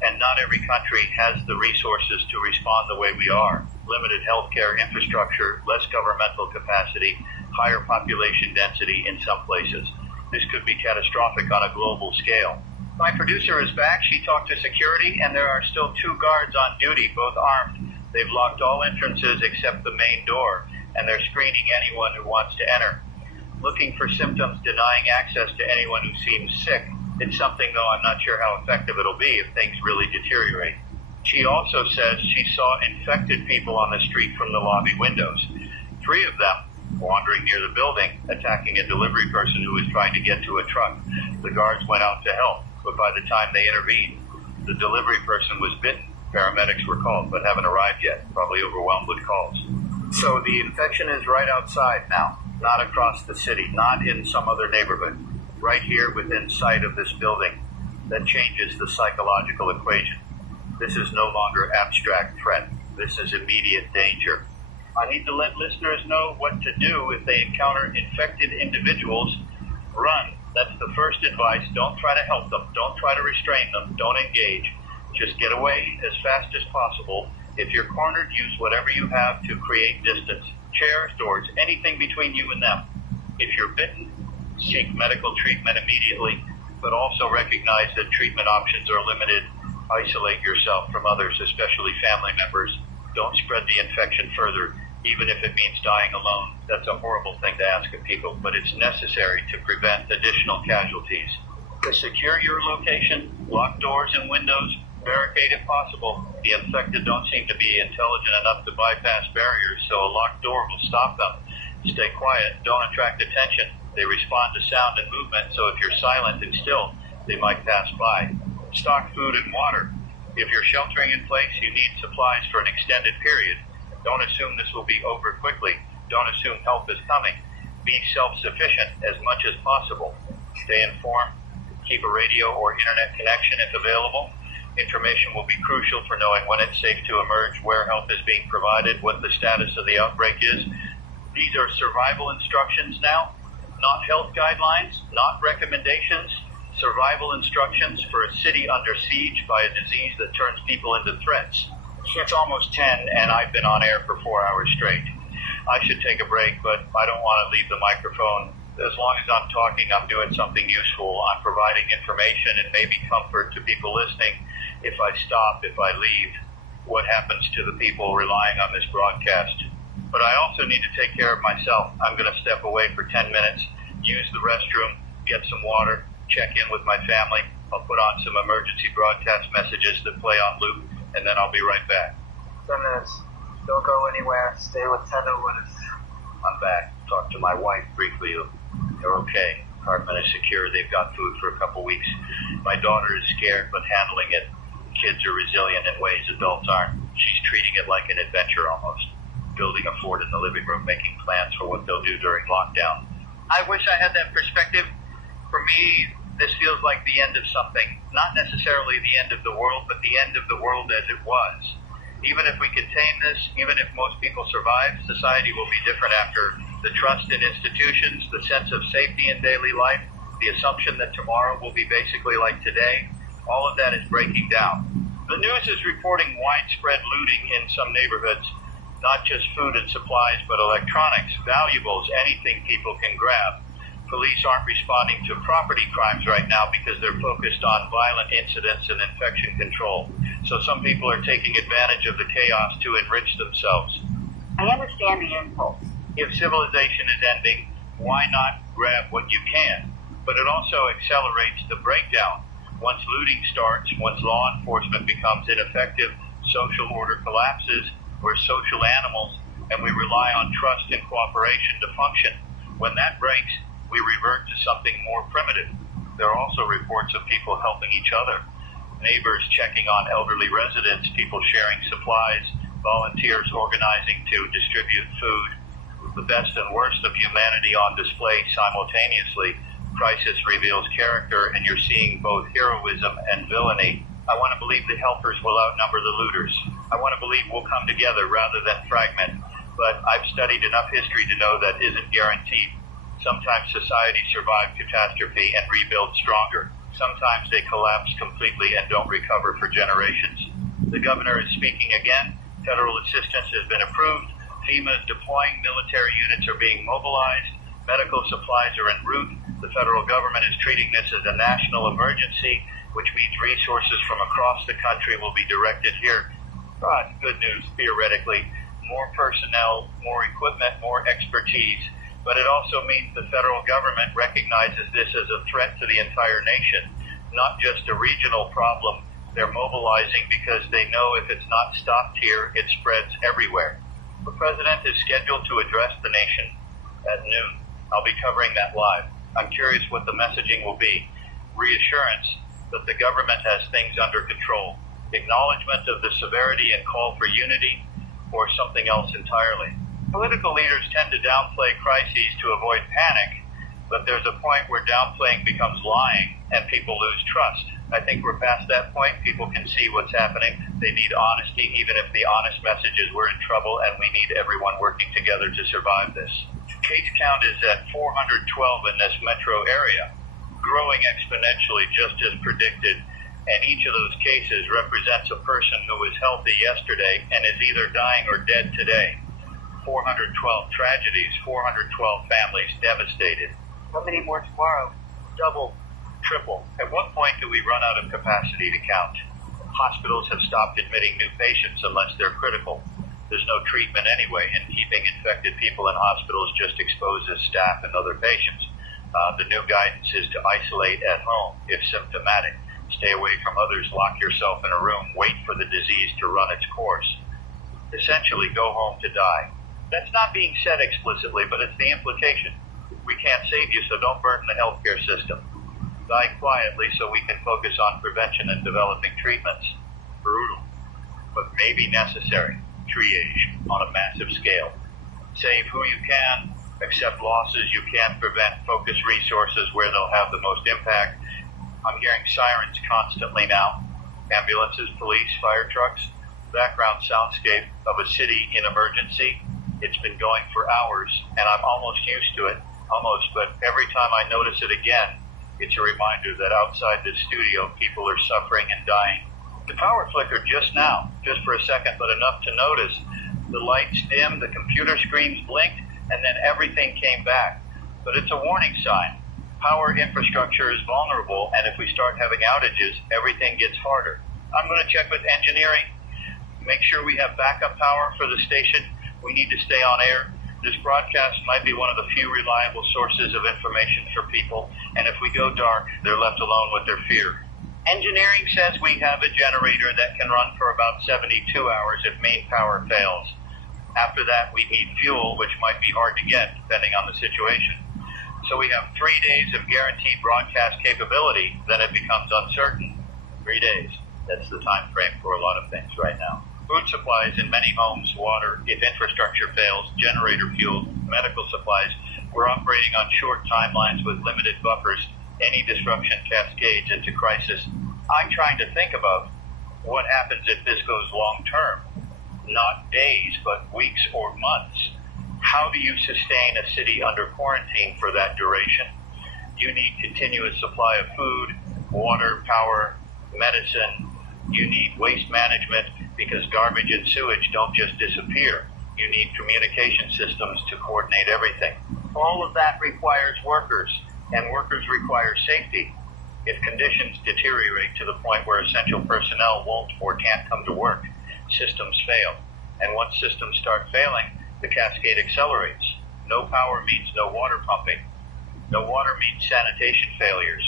and not every country has the resources to respond the way we are. Limited healthcare infrastructure, less governmental capacity, higher population density in some places. This could be catastrophic on a global scale. My producer is back. She talked to security, and there are still 2 guards on duty, both armed. They've locked all entrances except the main door, and they're screening anyone who wants to enter. Looking for symptoms, denying access to anyone who seems sick. It's something, though, I'm not sure how effective it'll be if things really deteriorate. She also says she saw infected people on the street from the lobby windows. 3 of them wandering near the building, attacking a delivery person who was trying to get to a truck. The guards went out to help, but by the time they intervened, the delivery person was bitten. Paramedics were called, but haven't arrived yet, probably overwhelmed with calls. So the infection is right outside now, not across the city, not in some other neighborhood. Right here within sight of this building. That changes the psychological equation. This is no longer abstract threat. This is immediate danger. I need to let listeners know what to do if they encounter infected individuals. Run. That's the first advice. Don't try to help them. Don't try to restrain them. Don't engage. Just get away as fast as possible. If you're cornered, use whatever you have to create distance. Chairs, doors, anything between you and them. If you're bitten, seek medical treatment immediately, but also recognize that treatment options are limited. Isolate yourself from others, especially family members. Don't spread the infection further. even if it means dying alone. That's a horrible thing to ask of people, but it's necessary to prevent additional casualties. To secure your location, lock doors and windows, barricade if possible. The infected don't seem to be intelligent enough to bypass barriers, so a locked door will stop them. Stay quiet, don't attract attention. They respond to sound and movement, so if you're silent and still, they might pass by. Stock food and water. If you're sheltering in place, you need supplies for an extended period. Don't assume this will be over quickly. Don't assume help is coming. Be self-sufficient as much as possible. Stay informed. Keep a radio or internet connection if available. Information will be crucial for knowing when it's safe to emerge, where help is being provided, what the status of the outbreak is. These are survival instructions now, not health guidelines, not recommendations. Survival instructions for a city under siege by a disease that turns people into threats. It's almost 10 and I've been on air for 4 hours straight. I should take a break, but I don't want to leave the microphone. As long as I'm talking, I'm doing something useful. I'm providing information and maybe comfort to people listening. If I stop, if I leave, what happens to the people relying on this broadcast? But I also need to take care of myself. I'm going to step away for 10 minutes, use the restroom, get some water, check in with my family. I'll put on some emergency broadcast messages that play on loop, and then I'll be right back. 10 minutes. Don't go anywhere. Stay with Tendo with us. I'm back. Talked to my wife briefly. They're okay. Apartment is secure. They've got food for a couple weeks. My daughter is scared, but handling it. Kids are resilient in ways adults aren't. She's treating it like an adventure almost. Building a fort in the living room, making plans for what they'll do during lockdown. I wish I had that perspective. For me, this feels like the end of something. Not necessarily the end of the world, but the end of the world as it was. Even if we contain this, even if most people survive, society will be different after. The trust in institutions, the sense of safety in daily life, the assumption that tomorrow will be basically like today, all of that is breaking down. The news is reporting widespread looting in some neighborhoods, not just food and supplies, but electronics, valuables, anything people can grab. Police aren't responding to property crimes right now because they're focused on violent incidents and infection control. So some people are taking advantage of the chaos to enrich themselves. I understand the impulse. If civilization is ending, why not grab what you can? But it also accelerates the breakdown. Once looting starts, once law enforcement becomes ineffective, social order collapses. We're social animals, and we rely on trust and cooperation to function. When that breaks, we revert to something more primitive. There are also reports of people helping each other. Neighbors checking on elderly residents, people sharing supplies, volunteers organizing to distribute food. The best and worst of humanity on display simultaneously. Crisis reveals character, and you're seeing both heroism and villainy. I want to believe the helpers will outnumber the looters. I want to believe we'll come together rather than fragment. But I've studied enough history to know that isn't guaranteed. Sometimes societies survive catastrophe and rebuild stronger. Sometimes they collapse completely and don't recover for generations. The governor is speaking again. Federal assistance has been approved. FEMA is deploying. Military units are being mobilized. Medical supplies are en route. The federal government is treating this as a national emergency, which means resources from across the country will be directed here. But good news, theoretically. More personnel, more equipment, more expertise. But it also means the federal government recognizes this as a threat to the entire nation, not just a regional problem. They're mobilizing because they know if it's not stopped here, it spreads everywhere. The president is scheduled to address the nation at noon. I'll be covering that live. I'm curious what the messaging will be. Reassurance that the government has things under control. Acknowledgement of the severity and call for unity, or something else entirely. Political leaders tend to downplay crises to avoid panic, but there's a point where downplaying becomes lying and people lose trust. I think we're past that point. People can see what's happening. They need honesty, even if the honest message is we're in trouble and we need everyone working together to survive this. Case count is at 412 in this metro area, growing exponentially just as predicted, and each of those cases represents a person who was healthy yesterday and is either dying or dead today. 412 tragedies, 412 families devastated. How many more tomorrow? Double, triple. At what point do we run out of capacity to count? Hospitals have stopped admitting new patients unless they're critical. There's no treatment anyway, and keeping infected people in hospitals just exposes staff and other patients. The new guidance is to isolate at home if symptomatic. Stay away from others, lock yourself in a room, wait for the disease to run its course. Essentially, go home to die. That's not being said explicitly, but it's the implication. We can't save you, so don't burden the healthcare system. Die quietly so we can focus on prevention and developing treatments. Brutal, but maybe necessary. Triage on a massive scale. Save who you can, accept losses you can't prevent, focus resources where they'll have the most impact. I'm hearing sirens constantly now. Ambulances, police, fire trucks. Background soundscape of a city in emergency. It's been going for hours, and I'm almost used to it. But every time I notice it again, it's a reminder that outside this studio, people are suffering and dying. The power flickered just now, just for a second, but enough to notice. The lights dimmed, the computer screens blinked, and then everything came back. But it's a warning sign. Power infrastructure is vulnerable, and if we start having outages, everything gets harder. I'm going to check with engineering, make sure we have backup power for the station. We need to stay on air. This broadcast might be one of the few reliable sources of information for people, and if we go dark, they're left alone with their fear. Engineering says we have a generator that can run for about 72 hours if main power fails. After that, we need fuel, which might be hard to get depending on the situation. So we have 3 days of guaranteed broadcast capability, then it becomes uncertain. 3 days. That's the time frame for a lot of things right now. Food supplies in many homes, water, if infrastructure fails, generator fuel, medical supplies. We're operating on short timelines with limited buffers. Any disruption cascades into crisis. I'm trying to think about what happens if this goes long term. Not days, but weeks or months. How do you sustain a city under quarantine for that duration? You need continuous supply of food, water, power, medicine. You need waste management because garbage and sewage don't just disappear. You need communication systems to coordinate everything. All of that requires workers, and workers require safety. If conditions deteriorate to the point where essential personnel won't or can't come to work, systems fail. And once systems start failing, the cascade accelerates. No power means no water pumping. No water means sanitation failures.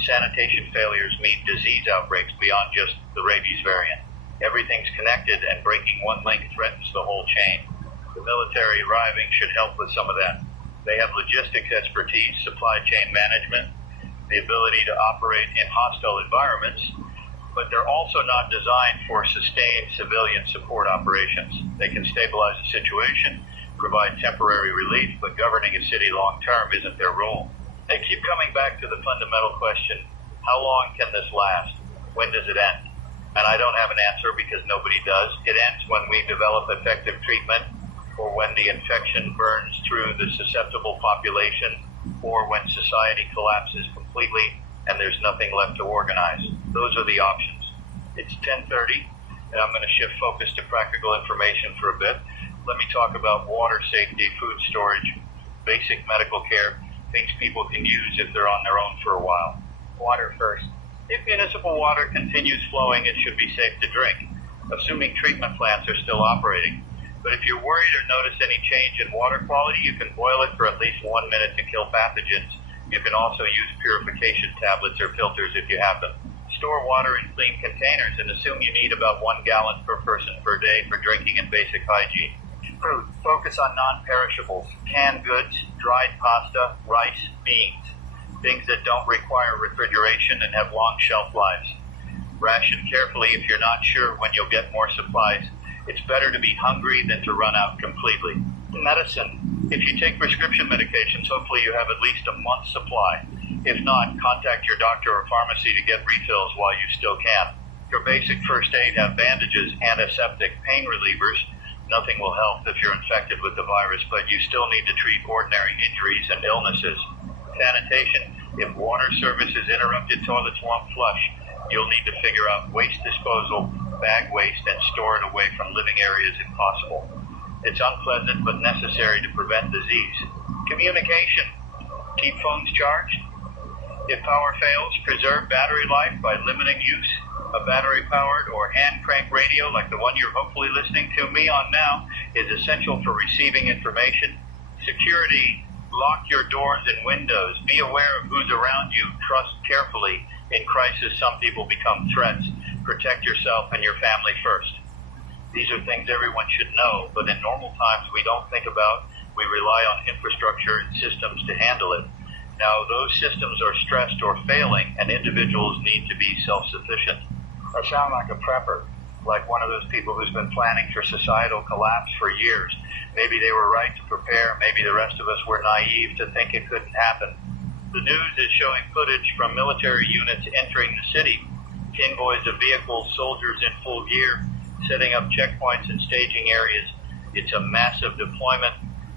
Sanitation failures mean disease outbreaks beyond just the rabies variant. Everything's connected, and breaking one link threatens the whole chain. The military arriving should help with some of that. They have logistics expertise, supply chain management, the ability to operate in hostile environments, but they're also not designed for sustained civilian support operations. They can stabilize a situation, provide temporary relief, but governing a city long-term isn't their role. They keep coming back to the fundamental question, how long can this last? When does it end? And I don't have an answer because nobody does. It ends when we develop effective treatment, or when the infection burns through the susceptible population, or when society collapses completely and there's nothing left to organize. Those are the options. It's 10:30, and I'm going to shift focus to practical information for a bit. Let me talk about water safety, food storage, basic medical care, things people can use if they're on their own for a while. Water first. If municipal water continues flowing, it should be safe to drink, assuming treatment plants are still operating. But if you're worried or notice any change in water quality, you can boil it for at least 1 minute to kill pathogens. You can also use purification tablets or filters if you have them. Store water in clean containers and assume you need about 1 gallon per person per day for drinking and basic hygiene. Fruit. Focus on non-perishables, canned goods, dried pasta, rice, beans. Things that don't require refrigeration and have long shelf lives. Ration carefully if you're not sure when you'll get more supplies. It's better to be hungry than to run out completely. Medicine. If you take prescription medications, hopefully you have at least a month's supply. If not, contact your doctor or pharmacy to get refills while you still can. Your basic first aid have bandages, antiseptic, pain relievers. Nothing will help if you're infected with the virus, but you still need to treat ordinary injuries and illnesses. Sanitation. If water service is interrupted, toilets won't flush. You'll need to figure out waste disposal, bag waste, and store it away from living areas if possible. It's unpleasant but necessary to prevent disease. Communication. Keep phones charged. If power fails, preserve battery life by limiting use. A battery-powered or hand crank radio like the one you're hopefully listening to me on now is essential for receiving information. Security, lock your doors and windows. Be aware of who's around you. Trust carefully. In crisis, some people become threats. Protect yourself and your family first. These are things everyone should know, but in normal times we don't think about. We rely on infrastructure and systems to handle it. Now, those systems are stressed or failing, and individuals need to be self-sufficient. I sound like a prepper, like one of those people who's been planning for societal collapse for years. Maybe they were right to prepare. Maybe the rest of us were naive to think it couldn't happen. The news is showing footage from military units entering the city. Convoys of vehicles, soldiers in full gear, setting up checkpoints and staging areas. It's a massive deployment,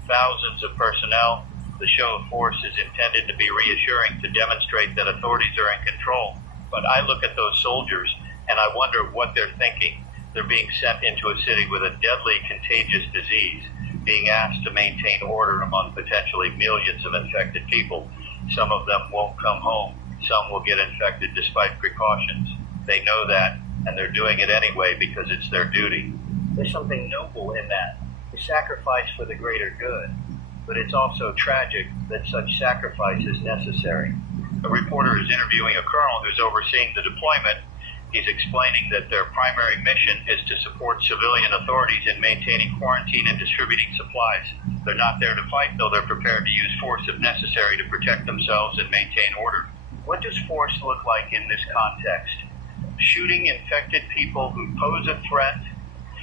thousands of personnel. The show of force is intended to be reassuring, to demonstrate that authorities are in control. But I look at those soldiers and I wonder what they're thinking. They're being sent into a city with a deadly contagious disease, being asked to maintain order among potentially millions of infected people. Some of them won't come home. Some will get infected despite precautions. They know that, and they're doing it anyway because it's their duty. There's something noble in that, the sacrifice for the greater good. But it's also tragic that such sacrifice is necessary. A reporter is interviewing a colonel who's overseeing the deployment. He's explaining that their primary mission is to support civilian authorities in maintaining quarantine and distributing supplies. They're not there to fight, though they're prepared to use force if necessary to protect themselves and maintain order. What does force look like in this context? Shooting infected people who pose a threat,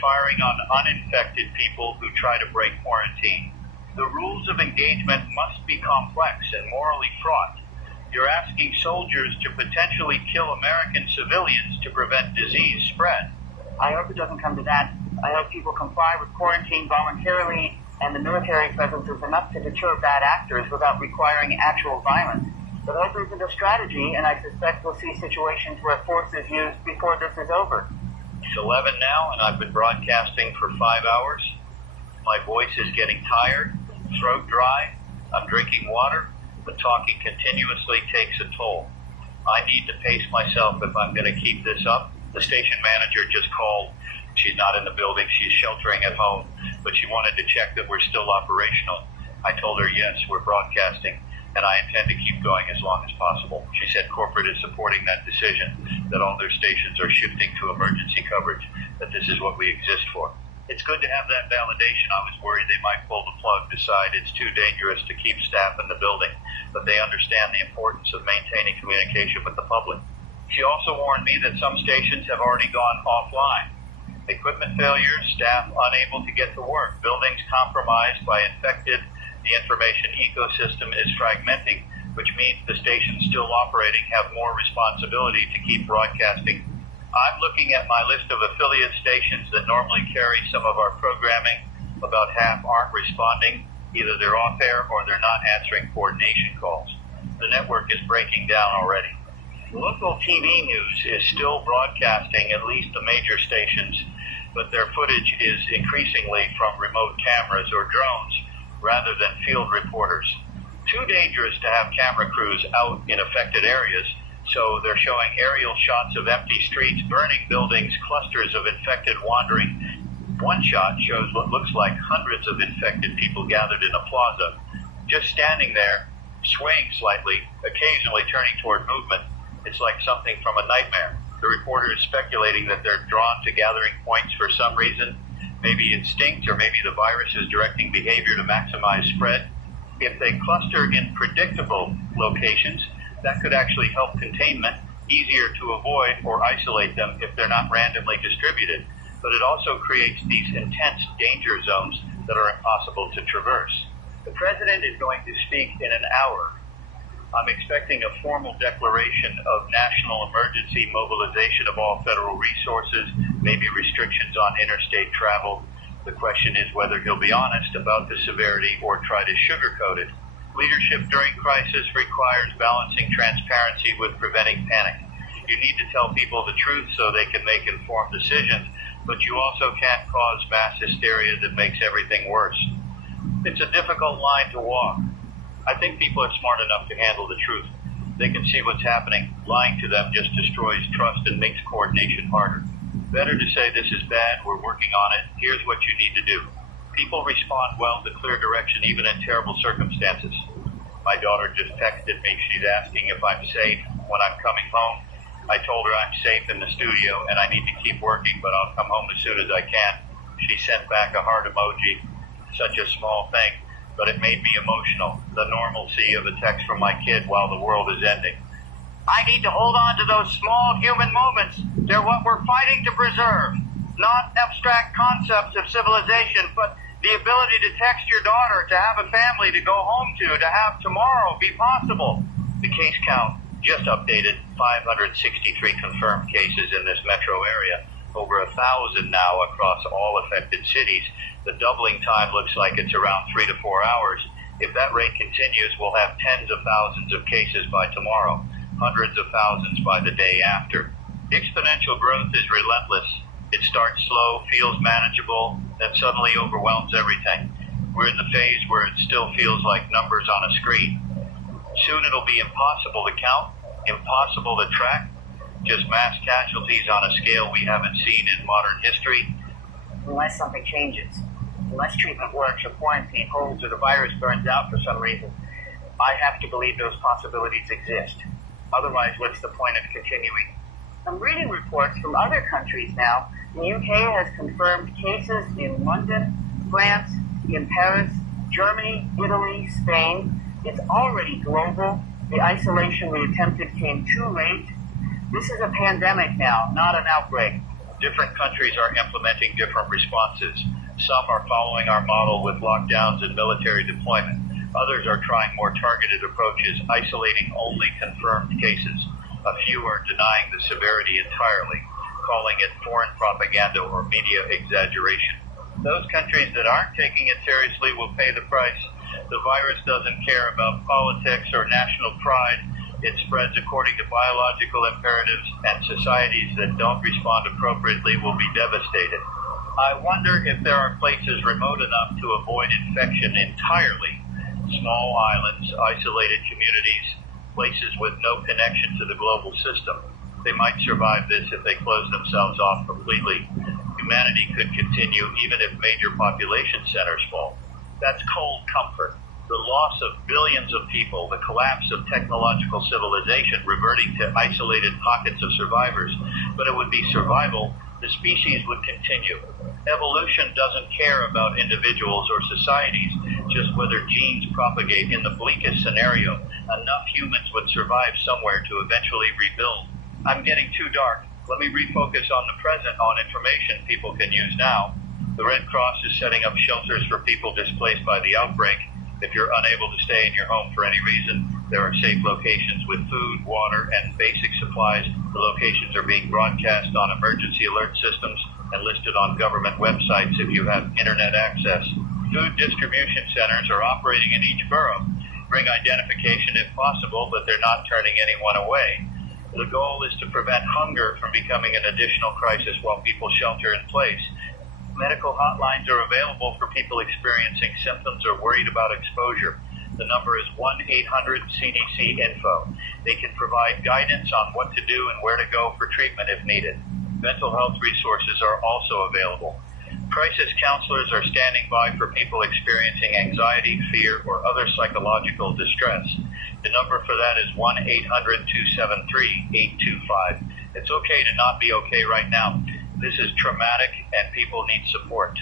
firing on uninfected people who try to break quarantine. The rules of engagement must be complex and morally fraught. You're asking soldiers to potentially kill American civilians to prevent disease spread. I hope it doesn't come to that. I hope people comply with quarantine voluntarily, and the military presence is enough to deter bad actors without requiring actual violence. But hope isn't a strategy, and I suspect we'll see situations where force is used before this is over. It's 11 now, and I've been broadcasting for 5 hours. My voice is getting tired, throat dry. I'm drinking water, but talking continuously takes a toll. I need to pace myself if I'm going to keep this up. The station manager just called. She's not in the building. She's sheltering at home, but she wanted to check that we're still operational. I told her, yes, we're broadcasting, and I intend to keep going as long as possible. She said corporate is supporting that decision, that all their stations are shifting to emergency coverage, that this is what we exist for. It's good to have that validation. I was worried they might pull the plug, decide it's too dangerous to keep staff in the building, but they understand the importance of maintaining communication with the public. She also warned me that some stations have already gone offline. Equipment failures, staff unable to get to work, buildings compromised by infected. The information ecosystem is fragmenting, which means the stations still operating have more responsibility to keep broadcasting. I'm looking at my list of affiliate stations that normally carry some of our programming. About half aren't responding. Either they're off air or they're not answering coordination calls. The network is breaking down already. Local TV news is still broadcasting, at least the major stations, but their footage is increasingly from remote cameras or drones rather than field reporters. Too dangerous to have camera crews out in affected areas, so they're showing aerial shots of empty streets, burning buildings, clusters of infected wandering. One shot shows what looks like hundreds of infected people gathered in a plaza, just standing there, swaying slightly, occasionally turning toward movement. It's like something from a nightmare. The reporter is speculating that they're drawn to gathering points for some reason. Maybe instinct, or maybe the virus is directing behavior to maximize spread. If they cluster in predictable locations, that could actually help containment, easier to avoid or isolate them if they're not randomly distributed. But it also creates these intense danger zones that are impossible to traverse. The president is going to speak in an hour. I'm expecting a formal declaration of national emergency, mobilization of all federal resources, maybe restrictions on interstate travel. The question is whether he'll be honest about the severity or try to sugarcoat it. Leadership during crisis requires balancing transparency with preventing panic. You need to tell people the truth so they can make informed decisions, but you also can't cause mass hysteria that makes everything worse. It's a difficult line to walk. I think people are smart enough to handle the truth. They can see what's happening. Lying to them just destroys trust and makes coordination harder. Better to say this is bad, we're working on it, here's what you need to do. People respond well to clear direction even in terrible circumstances. My daughter just texted me. She's asking if I'm safe when I'm coming home. I told her I'm safe in the studio and I need to keep working, but I'll come home as soon as I can. She sent back a heart emoji. Such a small thing, but it made me emotional. The normalcy of a text from my kid while the world is ending. I need to hold on to those small human moments. They're what we're fighting to preserve. Not abstract concepts of civilization, but the ability to text your daughter, to have a family to go home to have tomorrow be possible. The case count just updated, 563 confirmed cases in this metro area. Over 1,000 now across all affected cities. The doubling time looks like it's around 3 to 4 hours. If that rate continues, we'll have tens of thousands of cases by tomorrow, hundreds of thousands by the day after. Exponential growth is relentless. It starts slow, feels manageable, then suddenly overwhelms everything. We're in the phase where it still feels like numbers on a screen. Soon it'll be impossible to count, impossible to track, just mass casualties on a scale we haven't seen in modern history. Unless something changes, unless treatment works or quarantine holds or the virus burns out for some reason, I have to believe those possibilities exist. Otherwise, what's the point of continuing? I'm reading reports from other countries now. The UK has confirmed cases in London, France, in Paris, Germany, Italy, Spain. It's already global. The isolation we attempted came too late. This is a pandemic now, not an outbreak. Different countries are implementing different responses. Some are following our model with lockdowns and military deployment. Others are trying more targeted approaches, isolating only confirmed cases. A few are denying the severity entirely, calling it foreign propaganda or media exaggeration. Those countries that aren't taking it seriously will pay the price. The virus doesn't care about politics or national pride. It spreads according to biological imperatives, and societies that don't respond appropriately will be devastated. I wonder if there are places remote enough to avoid infection entirely. Small islands, isolated communities, places with no connection to the global system. They might survive this if they close themselves off completely. Humanity could continue even if major population centers fall. That's cold comfort. The loss of billions of people, the collapse of technological civilization, reverting to isolated pockets of survivors. But it would be survival. The species would continue. Evolution doesn't care about individuals or societies, just whether genes propagate. In the bleakest scenario, enough humans would survive somewhere to eventually rebuild. I'm getting too dark. Let me refocus on the present, on information people can use now. The Red Cross is setting up shelters for people displaced by the outbreak. If you're unable to stay in your home for any reason, there are safe locations with food, water, and basic supplies. The locations are being broadcast on emergency alert systems and listed on government websites if you have internet access. Food distribution centers are operating in each borough. Bring identification if possible, but they're not turning anyone away. The goal is to prevent hunger from becoming an additional crisis while people shelter in place. Medical hotlines are available for people experiencing symptoms or worried about exposure. The number is 1-800-CDC-INFO. They can provide guidance on what to do and where to go for treatment if needed. Mental health resources are also available. Crisis counselors are standing by for people experiencing anxiety, fear, or other psychological distress. The number for that is 1-800-273-825. It's okay to not be okay right now. This is traumatic and people need support.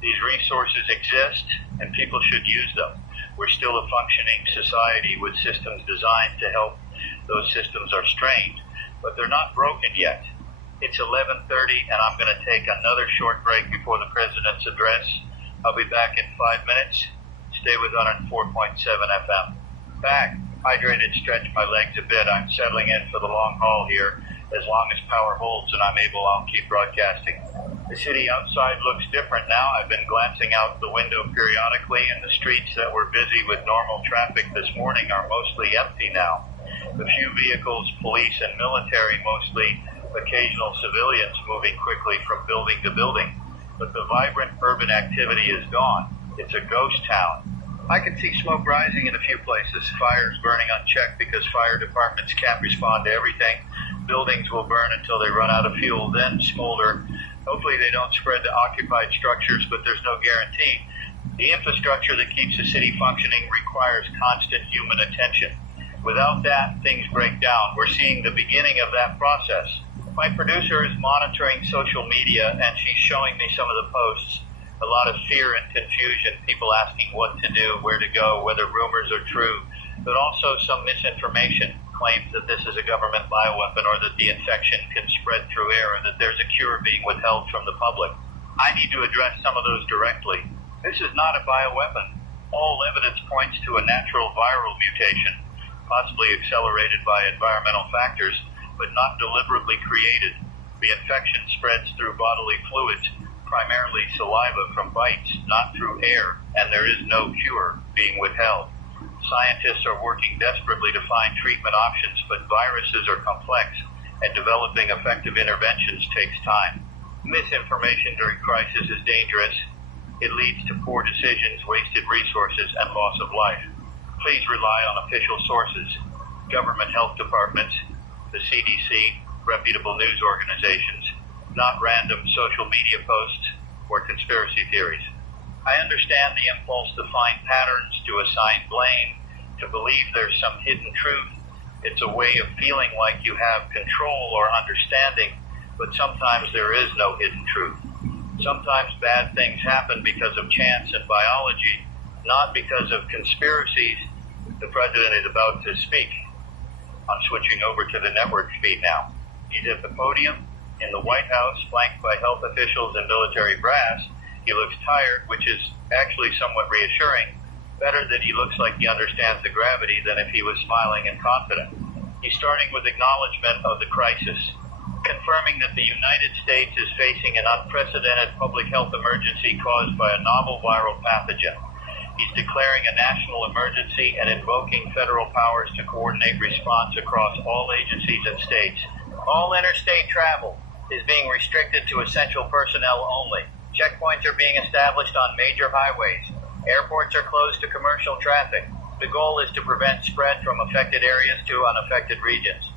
These resources exist and people should use them. We're still a functioning society with systems designed to help. Those systems are strained, but they're not broken yet. It's 11:30 and I'm going to take another short break before the president's address. I'll be back in 5 minutes. Stay with 104.7 FM. Back, hydrated, stretch my legs a bit. I'm settling in for the long haul here. As long as power holds and I'm able, I'll keep broadcasting. The city outside looks different now. I've been glancing out the window periodically, and the streets that were busy with normal traffic this morning are mostly empty now. A few vehicles, police and military mostly, occasional civilians moving quickly from building to building. But the vibrant urban activity is gone. It's a ghost town. I can see smoke rising in a few places, fires burning unchecked because fire departments can't respond to everything. Buildings will burn until they run out of fuel, then smolder. Hopefully they don't spread to occupied structures, but there's no guarantee. The infrastructure that keeps the city functioning requires constant human attention. Without that, things break down. We're seeing the beginning of that process. My producer is monitoring social media, and she's showing me some of the posts. A lot of fear and confusion, people asking what to do, where to go, whether rumors are true, but also some misinformation, claims that this is a government bioweapon or that the infection can spread through air or that there's a cure being withheld from the public. I need to address some of those directly. This is not a bioweapon. All evidence points to a natural viral mutation, possibly accelerated by environmental factors, but not deliberately created. The infection spreads through bodily fluids, primarily saliva from bites, not through air, and there is no cure being withheld. Scientists are working desperately to find treatment options, but viruses are complex, and developing effective interventions takes time. Misinformation during crisis is dangerous. It leads to poor decisions, wasted resources, and loss of life. Please rely on official sources, government health departments, the CDC, reputable news organizations, not random social media posts or conspiracy theories. I understand the impulse to find patterns, to assign blame, to believe there's some hidden truth. It's a way of feeling like you have control or understanding, but sometimes there is no hidden truth. Sometimes bad things happen because of chance and biology, not because of conspiracies. The president is about to speak. I'm switching over to the network feed now. He's at the podium in the White House, flanked by health officials and military brass. He looks tired, which is actually somewhat reassuring. Better that he looks like he understands the gravity than if he was smiling and confident. He's starting with acknowledgement of the crisis, confirming that the United States is facing an unprecedented public health emergency caused by a novel viral pathogen. He's declaring a national emergency and invoking federal powers to coordinate response across all agencies and states. All interstate travel is being restricted to essential personnel only. Checkpoints are being established on major highways. Airports are closed to commercial traffic. The goal is to prevent spread from affected areas to unaffected regions.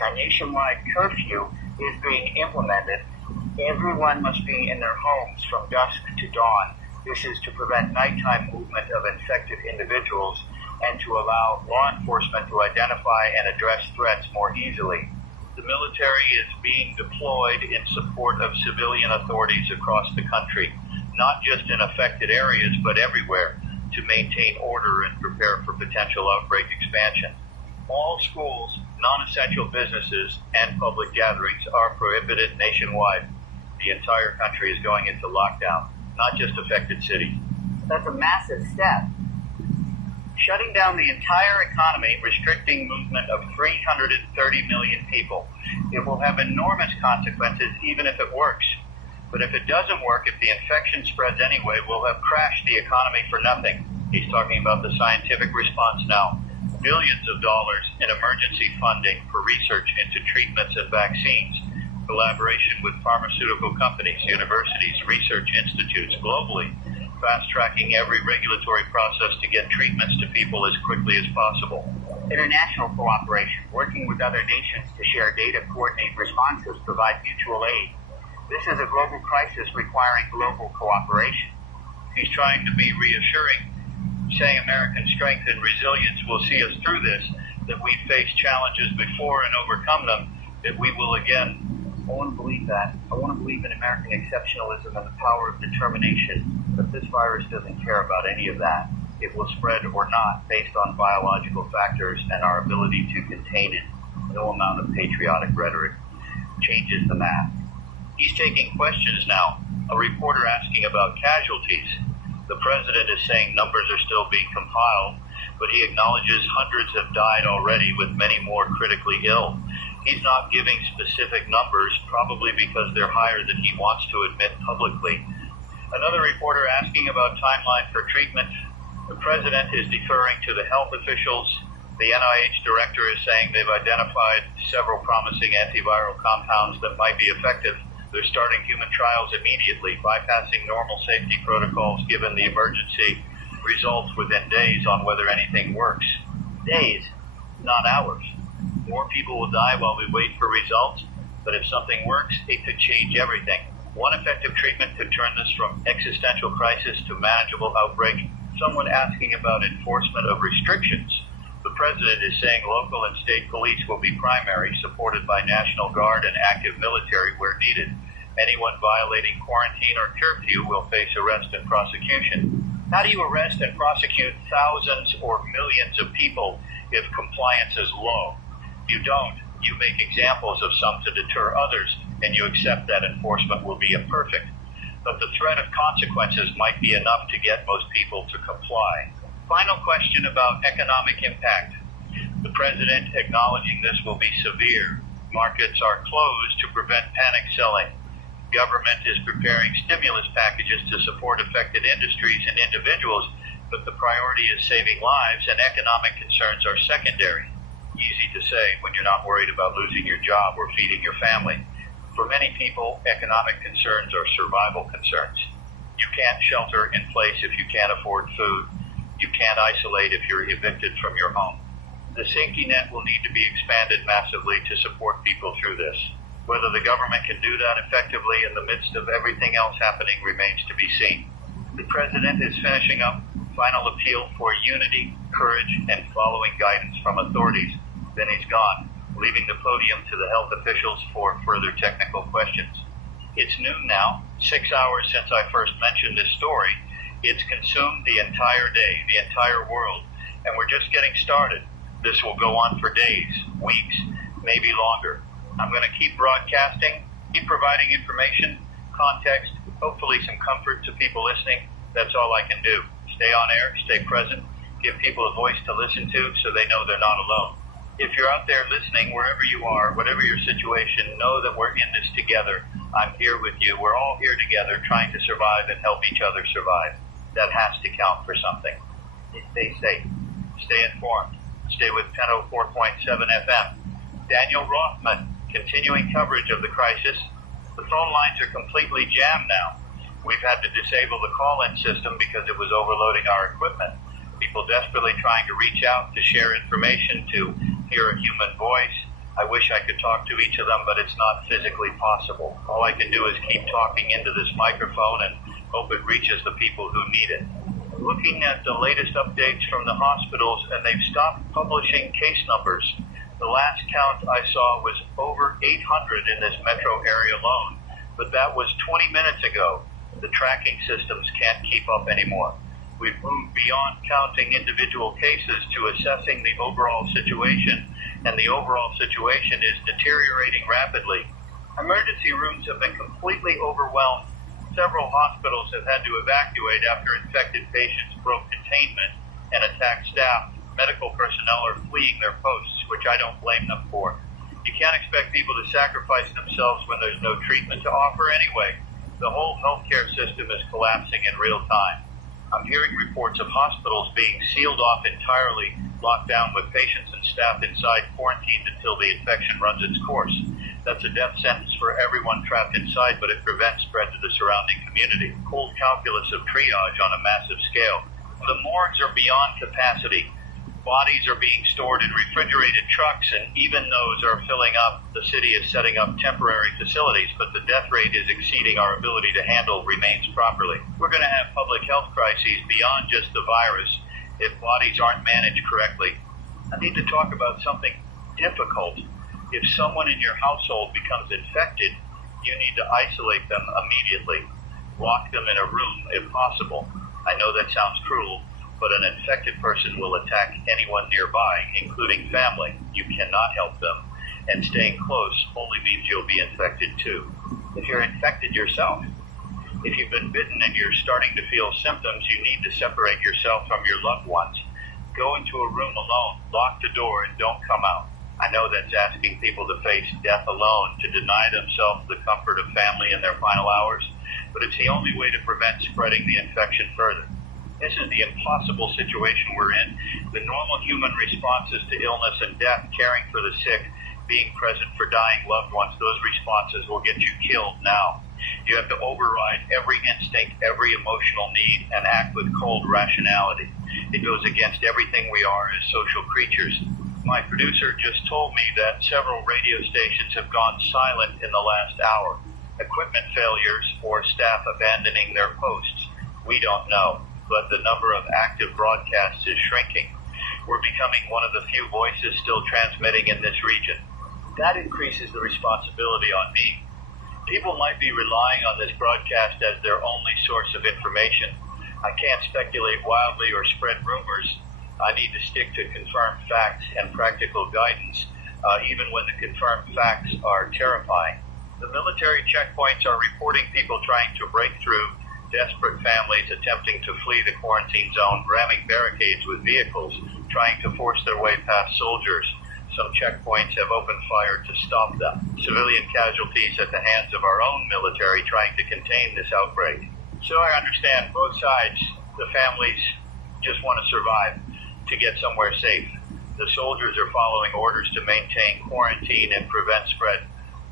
A nationwide curfew is being implemented. Everyone must be in their homes from dusk to dawn. This is to prevent nighttime movement of infected individuals and to allow law enforcement to identify and address threats more easily. The military is being deployed in support of civilian authorities across the country, not just in affected areas, but everywhere, to maintain order and prepare for potential outbreak expansion. All schools, non-essential businesses, and public gatherings are prohibited nationwide. The entire country is going into lockdown, not just affected cities. That's a massive step. Shutting down the entire economy, restricting movement of 330 million people. It will have enormous consequences even if it works. But if it doesn't work, if the infection spreads anyway, we'll have crashed the economy for nothing. He's talking about the scientific response now. Billions of dollars in emergency funding for research into treatments and vaccines. Collaboration with pharmaceutical companies, universities, research institutes globally. Fast-tracking every regulatory process to get treatments to people as quickly as possible. International cooperation, working with other nations to share data, coordinate responses, provide mutual aid. This is a global crisis requiring global cooperation. He's trying to be reassuring, saying American strength and resilience will see us through this, that we've faced challenges before and overcome them, that we will again. I want to believe that. I want to believe in American exceptionalism and the power of determination, but this virus doesn't care about any of that. It will spread or not based on biological factors and our ability to contain it. No amount of patriotic rhetoric changes the math. He's taking questions now. A reporter asking about casualties. The president is saying numbers are still being compiled, but he acknowledges hundreds have died already, with many more critically ill. He's not giving specific numbers, probably because they're higher than he wants to admit publicly. Another reporter asking about timeline for treatment. The president is deferring to the health officials. The NIH director is saying they've identified several promising antiviral compounds that might be effective. They're starting human trials immediately, bypassing normal safety protocols given the emergency. results within days on whether anything works. Days, not hours. More people will die while we wait for results, but if something works, it could change everything. One effective treatment could turn this from existential crisis to manageable outbreak. Someone asking about enforcement of restrictions. The president is saying local and state police will be primary, supported by National Guard and active military where needed. Anyone violating quarantine or curfew will face arrest and prosecution. How do you arrest and prosecute thousands or millions of people if compliance is low? You don't. You make examples of some to deter others, and you accept that enforcement will be imperfect. But the threat of consequences might be enough to get most people to comply. Final question about economic impact. The president acknowledging this will be severe. Markets are closed to prevent panic selling. Government is preparing stimulus packages to support affected industries and individuals, but the priority is saving lives and economic concerns are secondary. Easy to say when you're not worried about losing your job or feeding your family. For many people, economic concerns are survival concerns. You can't shelter in place if you can't afford food. You can't isolate if you're evicted from your home. The safety net will need to be expanded massively to support people through this. Whether the government can do that effectively in the midst of everything else happening remains to be seen. The president is finishing up final appeal for unity, courage, and following guidance from authorities. Then he's gone, leaving the podium to the health officials for further technical questions. It's noon now, 6 hours since I first mentioned this story. It's consumed the entire day, the entire world, and we're just getting started. This will go on for days, weeks, maybe longer. I'm going to keep broadcasting, keep providing information, context, hopefully some comfort to people listening. That's all I can do. Stay on air, stay present, give people a voice to listen to so they know they're not alone. If you're out there listening, wherever you are, whatever your situation, know that we're in this together. I'm here with you. We're all here together trying to survive and help each other survive. That has to count for something. Stay safe. Stay informed. Stay with 104.7 FM. Daniel Rothman, continuing coverage of the crisis. The phone lines are completely jammed now. We've had to disable the call-in system because it was overloading our equipment. People desperately trying to reach out, to share information, to hear a human voice. I wish I could talk to each of them, but it's not physically possible. All I can do is keep talking into this microphone and hope it reaches the people who need it. Looking at the latest updates from the hospitals, and they've stopped publishing case numbers. The last count I saw was over 800 in this metro area alone, but that was 20 minutes ago. The tracking systems can't keep up anymore. We've moved beyond counting individual cases to assessing the overall situation, and the overall situation is deteriorating rapidly. Emergency rooms have been completely overwhelmed. Several hospitals have had to evacuate after infected patients broke containment and attacked staff. Medical personnel are fleeing their posts, which I don't blame them for. You can't expect people to sacrifice themselves when there's no treatment to offer anyway. The whole healthcare system is collapsing in real time. I'm hearing reports of hospitals being sealed off entirely, locked down with patients and staff inside, quarantined until the infection runs its course. That's a death sentence for everyone trapped inside, but it prevents spread to the surrounding community. Cold calculus of triage on a massive scale. The morgues are beyond capacity. Bodies are being stored in refrigerated trucks, and even those are filling up. The city is setting up temporary facilities, but the death rate is exceeding our ability to handle remains properly. We're going to have public health crises beyond just the virus if bodies aren't managed correctly. I need to talk about something difficult. If someone in your household becomes infected, you need to isolate them immediately. Lock them in a room if possible. I know that sounds cruel, but an infected person will attack anyone nearby, including family. You cannot help them, and staying close only means you'll be infected too. If you're infected yourself, if you've been bitten and you're starting to feel symptoms, you need to separate yourself from your loved ones. Go into a room alone, lock the door, and don't come out. I know that's asking people to face death alone, to deny themselves the comfort of family in their final hours, but it's the only way to prevent spreading the infection further. This is the impossible situation we're in. The normal human responses to illness and death, caring for the sick, being present for dying loved ones, those responses will get you killed now. You have to override every instinct, every emotional need, and act with cold rationality. It goes against everything we are as social creatures. My producer just told me that several radio stations have gone silent in the last hour. Equipment failures or staff abandoning their posts. We don't know, but the number of active broadcasts is shrinking. We're becoming one of the few voices still transmitting in this region. That increases the responsibility on me. People might be relying on this broadcast as their only source of information. I can't speculate wildly or spread rumors. I need to stick to confirmed facts and practical guidance, even when the confirmed facts are terrifying. The military checkpoints are reporting people trying to break through, desperate families attempting to flee the quarantine zone, ramming barricades with vehicles, trying to force their way past soldiers. Some checkpoints have opened fire to stop them. Civilian casualties at the hands of our own military trying to contain this outbreak. So I understand both sides. The families just want to survive, to get somewhere safe. The soldiers are following orders to maintain quarantine and prevent spread.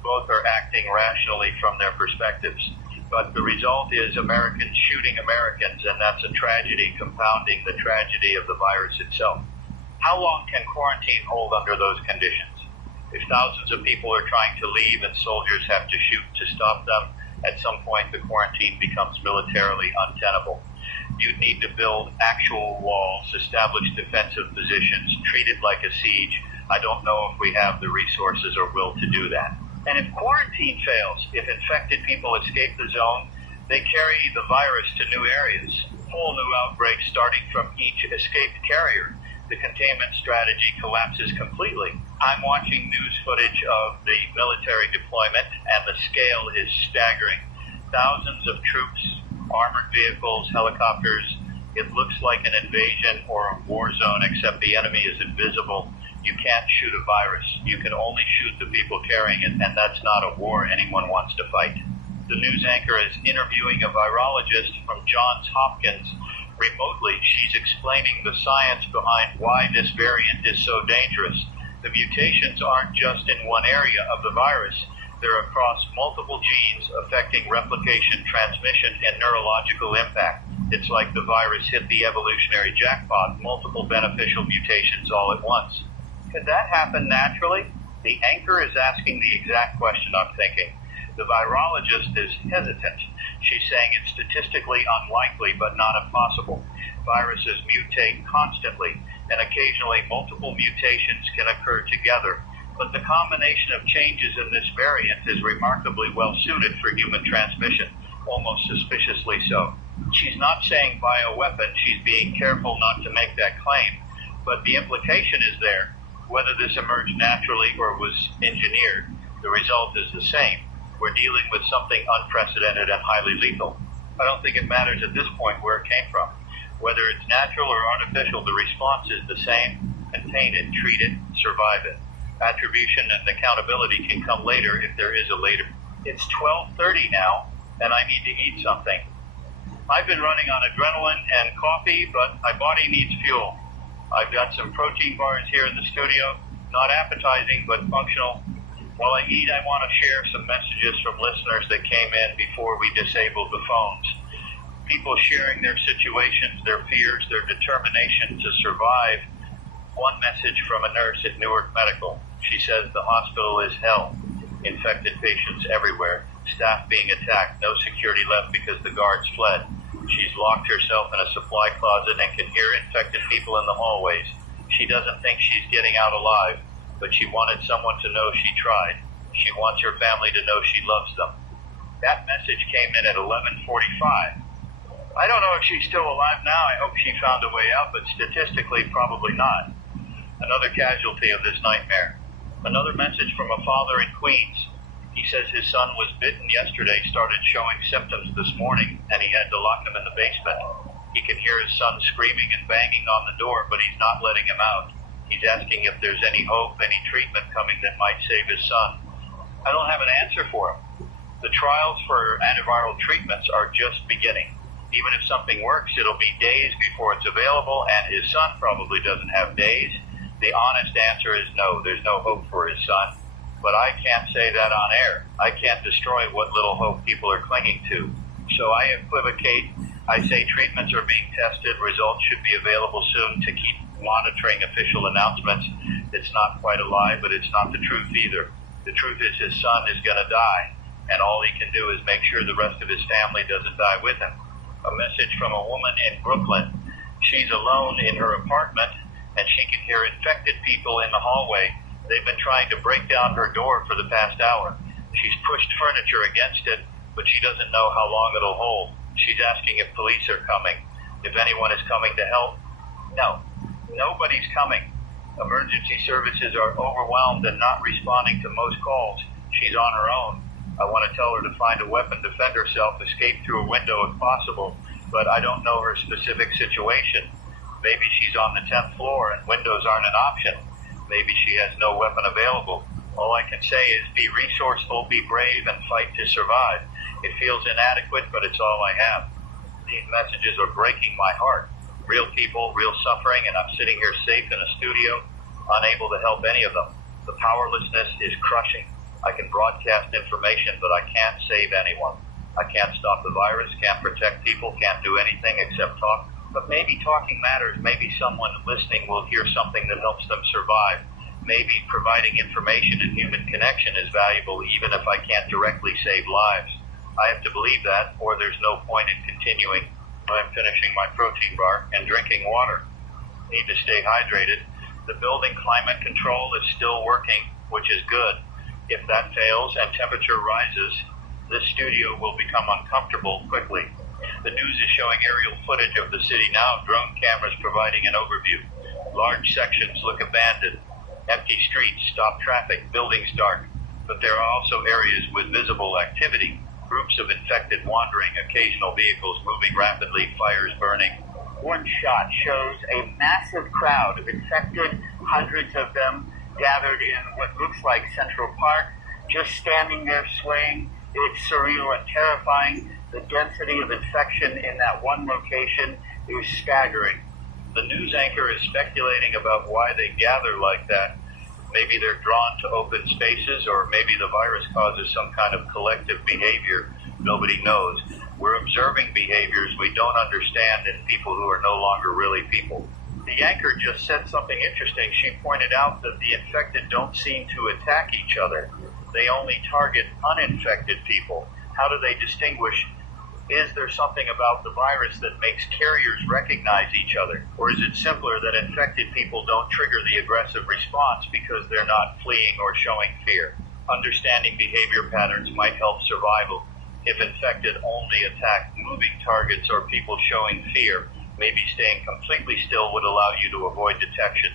Both are acting rationally from their perspectives. But the result is Americans shooting Americans, and that's a tragedy compounding the tragedy of the virus itself. How long can quarantine hold under those conditions? If thousands of people are trying to leave and soldiers have to shoot to stop them, at some point the quarantine becomes militarily untenable. You need to build actual walls, establish defensive positions, treat it like a siege. I don't know if we have the resources or will to do that. And if quarantine fails, if infected people escape the zone, they carry the virus to new areas. Whole new outbreaks starting from each escaped carrier. The containment strategy collapses completely. I'm watching news footage of the military deployment, and the scale is staggering. Thousands of troops, armored vehicles, helicopters. It looks like an invasion or a war zone, except the enemy is invisible. You can't shoot a virus. You can only shoot the people carrying it, and that's not a war anyone wants to fight. The news anchor is interviewing a virologist from Johns Hopkins. Remotely, she's explaining the science behind why this variant is so dangerous. The mutations aren't just in one area of the virus. They're across multiple genes affecting replication, transmission, and neurological impact. It's like the virus hit the evolutionary jackpot, multiple beneficial mutations all at once. Could that happen naturally? The anchor is asking the exact question I'm thinking. The virologist is hesitant. She's saying it's statistically unlikely but not impossible. Viruses mutate constantly, and occasionally multiple mutations can occur together. But the combination of changes in this variant is remarkably well suited for human transmission, almost suspiciously so. She's not saying bioweapon, she's being careful not to make that claim, but the implication is there. Whether this emerged naturally or was engineered, the result is the same. We're dealing with something unprecedented and highly lethal. I don't think it matters at this point where it came from. Whether it's natural or artificial, the response is the same. Contain it, treat it, survive it. Attribution and accountability can come later if there is a later. It's 12:30 now, and I need to eat something. I've been running on adrenaline and coffee, but my body needs fuel. I've got some protein bars here in the studio, not appetizing, but functional. While I eat, I want to share some messages from listeners that came in before we disabled the phones. People sharing their situations, their fears, their determination to survive. One message from a nurse at Newark Medical. She says the hospital is hell. Infected patients everywhere. Staff being attacked. No security left because the guards fled. She's locked herself in a supply closet and can hear infected people in the hallways. She doesn't think she's getting out alive, but she wanted someone to know she tried. She wants her family to know she loves them. That message came in at 11:45. I don't know if she's still alive now. I hope she found a way out, but statistically, probably not. Another casualty of this nightmare. Another message from a father in Queens. He says his son was bitten yesterday, started showing symptoms this morning, and he had to lock him in the basement. He can hear his son screaming and banging on the door, but he's not letting him out. He's asking if there's any hope, any treatment coming that might save his son. I don't have an answer for him. The trials for antiviral treatments are just beginning. Even if something works, it'll be days before it's available, and his son probably doesn't have days. The honest answer is no, there's no hope for his son. but I can't say that on air. I can't destroy what little hope people are clinging to. So I equivocate. I say treatments are being tested. Results should be available soon to keep monitoring official announcements. It's not quite a lie, but it's not the truth either. The truth is his son is going to die, and all he can do is make sure the rest of his family doesn't die with him. A message from a woman in Brooklyn. She's alone in her apartment, and she can hear infected people in the hallway. They've been trying to break down her door for the past hour. She's pushed furniture against it, but she doesn't know how long it'll hold. She's asking if police are coming, if anyone is coming to help. No, nobody's coming. Emergency services are overwhelmed and not responding to most calls. She's on her own. I want to tell her to find a weapon, defend herself, escape through a window if possible, but I don't know her specific situation. Maybe she's on the 10th floor and windows aren't an option. Maybe she has no weapon available. All I can say is be resourceful, be brave, and fight to survive. It feels inadequate, but it's all I have. These messages are breaking my heart. Real people, real suffering, and I'm sitting here safe in a studio, unable to help any of them. The powerlessness is crushing. I can broadcast information, but I can't save anyone. I can't stop the virus, can't protect people, can't do anything except talk. But maybe talking matters. Maybe someone listening will hear something that helps them survive. Maybe providing information and human connection is valuable, even if I can't directly save lives. I have to believe that, or there's no point in continuing. I'm finishing my protein bar and drinking water. Need to stay hydrated. The building climate control is still working, which is good. If that fails and temperature rises, this studio will become uncomfortable quickly. The news is showing aerial footage of the city now, drone cameras providing an overview. Large sections look abandoned. Empty streets, stopped traffic, buildings dark. But there are also areas with visible activity. Groups of infected wandering, occasional vehicles moving rapidly, fires burning. One shot shows a massive crowd of infected, hundreds of them gathered in what looks like Central Park, just standing there swaying. It's surreal and terrifying. The density of infection in that one location is staggering. The news anchor is speculating about why they gather like that. Maybe they're drawn to open spaces, or maybe the virus causes some kind of collective behavior. Nobody knows. We're observing behaviors we don't understand in people who are no longer really people. The anchor just said something interesting. She pointed out that the infected don't seem to attack each other. They only target uninfected people. How do they distinguish? Is there something about the virus that makes carriers recognize each other? Or is it simpler that infected people don't trigger the aggressive response because they're not fleeing or showing fear? Understanding behavior patterns might help survival. If infected only attack moving targets or people showing fear, maybe staying completely still would allow you to avoid detection.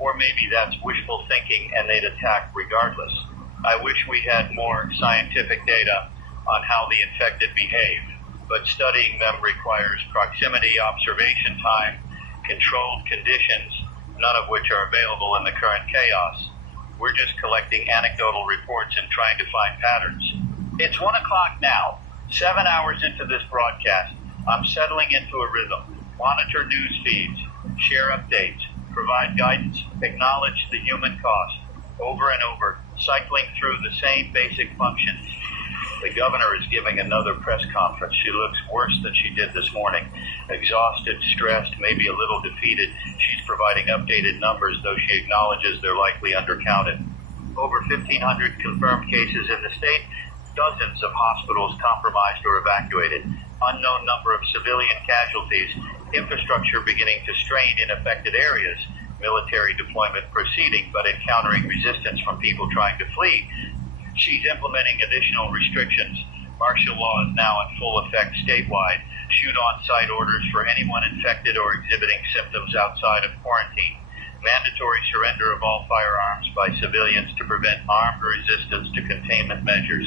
Or maybe that's wishful thinking and they'd attack regardless. I wish we had more scientific data on how the infected behave, but studying them requires proximity, observation time, controlled conditions, none of which are available in the current chaos. We're just collecting anecdotal reports and trying to find patterns. It's 1 o'clock now, 7 hours into this broadcast. I'm settling into a rhythm. Monitor news feeds, share updates, provide guidance, acknowledge the human cost, over and over, cycling through the same basic functions. The governor is giving another press conference. She looks worse than she did this morning. Exhausted, stressed, maybe a little defeated. She's providing updated numbers, though she acknowledges they're likely undercounted. Over 1,500 confirmed cases in the state, dozens of hospitals compromised or evacuated, unknown number of civilian casualties, infrastructure beginning to strain in affected areas, military deployment proceeding but encountering resistance from people trying to flee. She's implementing additional restrictions. Martial law is now in full effect statewide. Shoot on-site orders for anyone infected or exhibiting symptoms outside of quarantine. Mandatory surrender of all firearms by civilians to prevent armed resistance to containment measures.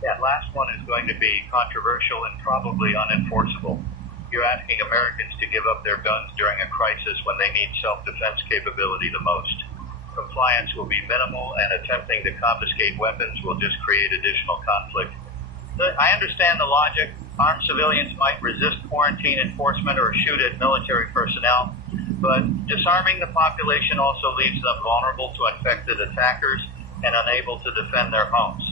That last one is going to be controversial and probably unenforceable. You're asking Americans to give up their guns during a crisis when they need self-defense capability the most. Compliance will be minimal, and attempting to confiscate weapons will just create additional conflict. I understand the logic. Armed civilians might resist quarantine enforcement or shoot at military personnel, but disarming the population also leaves them vulnerable to infected attackers. and unable to defend their homes.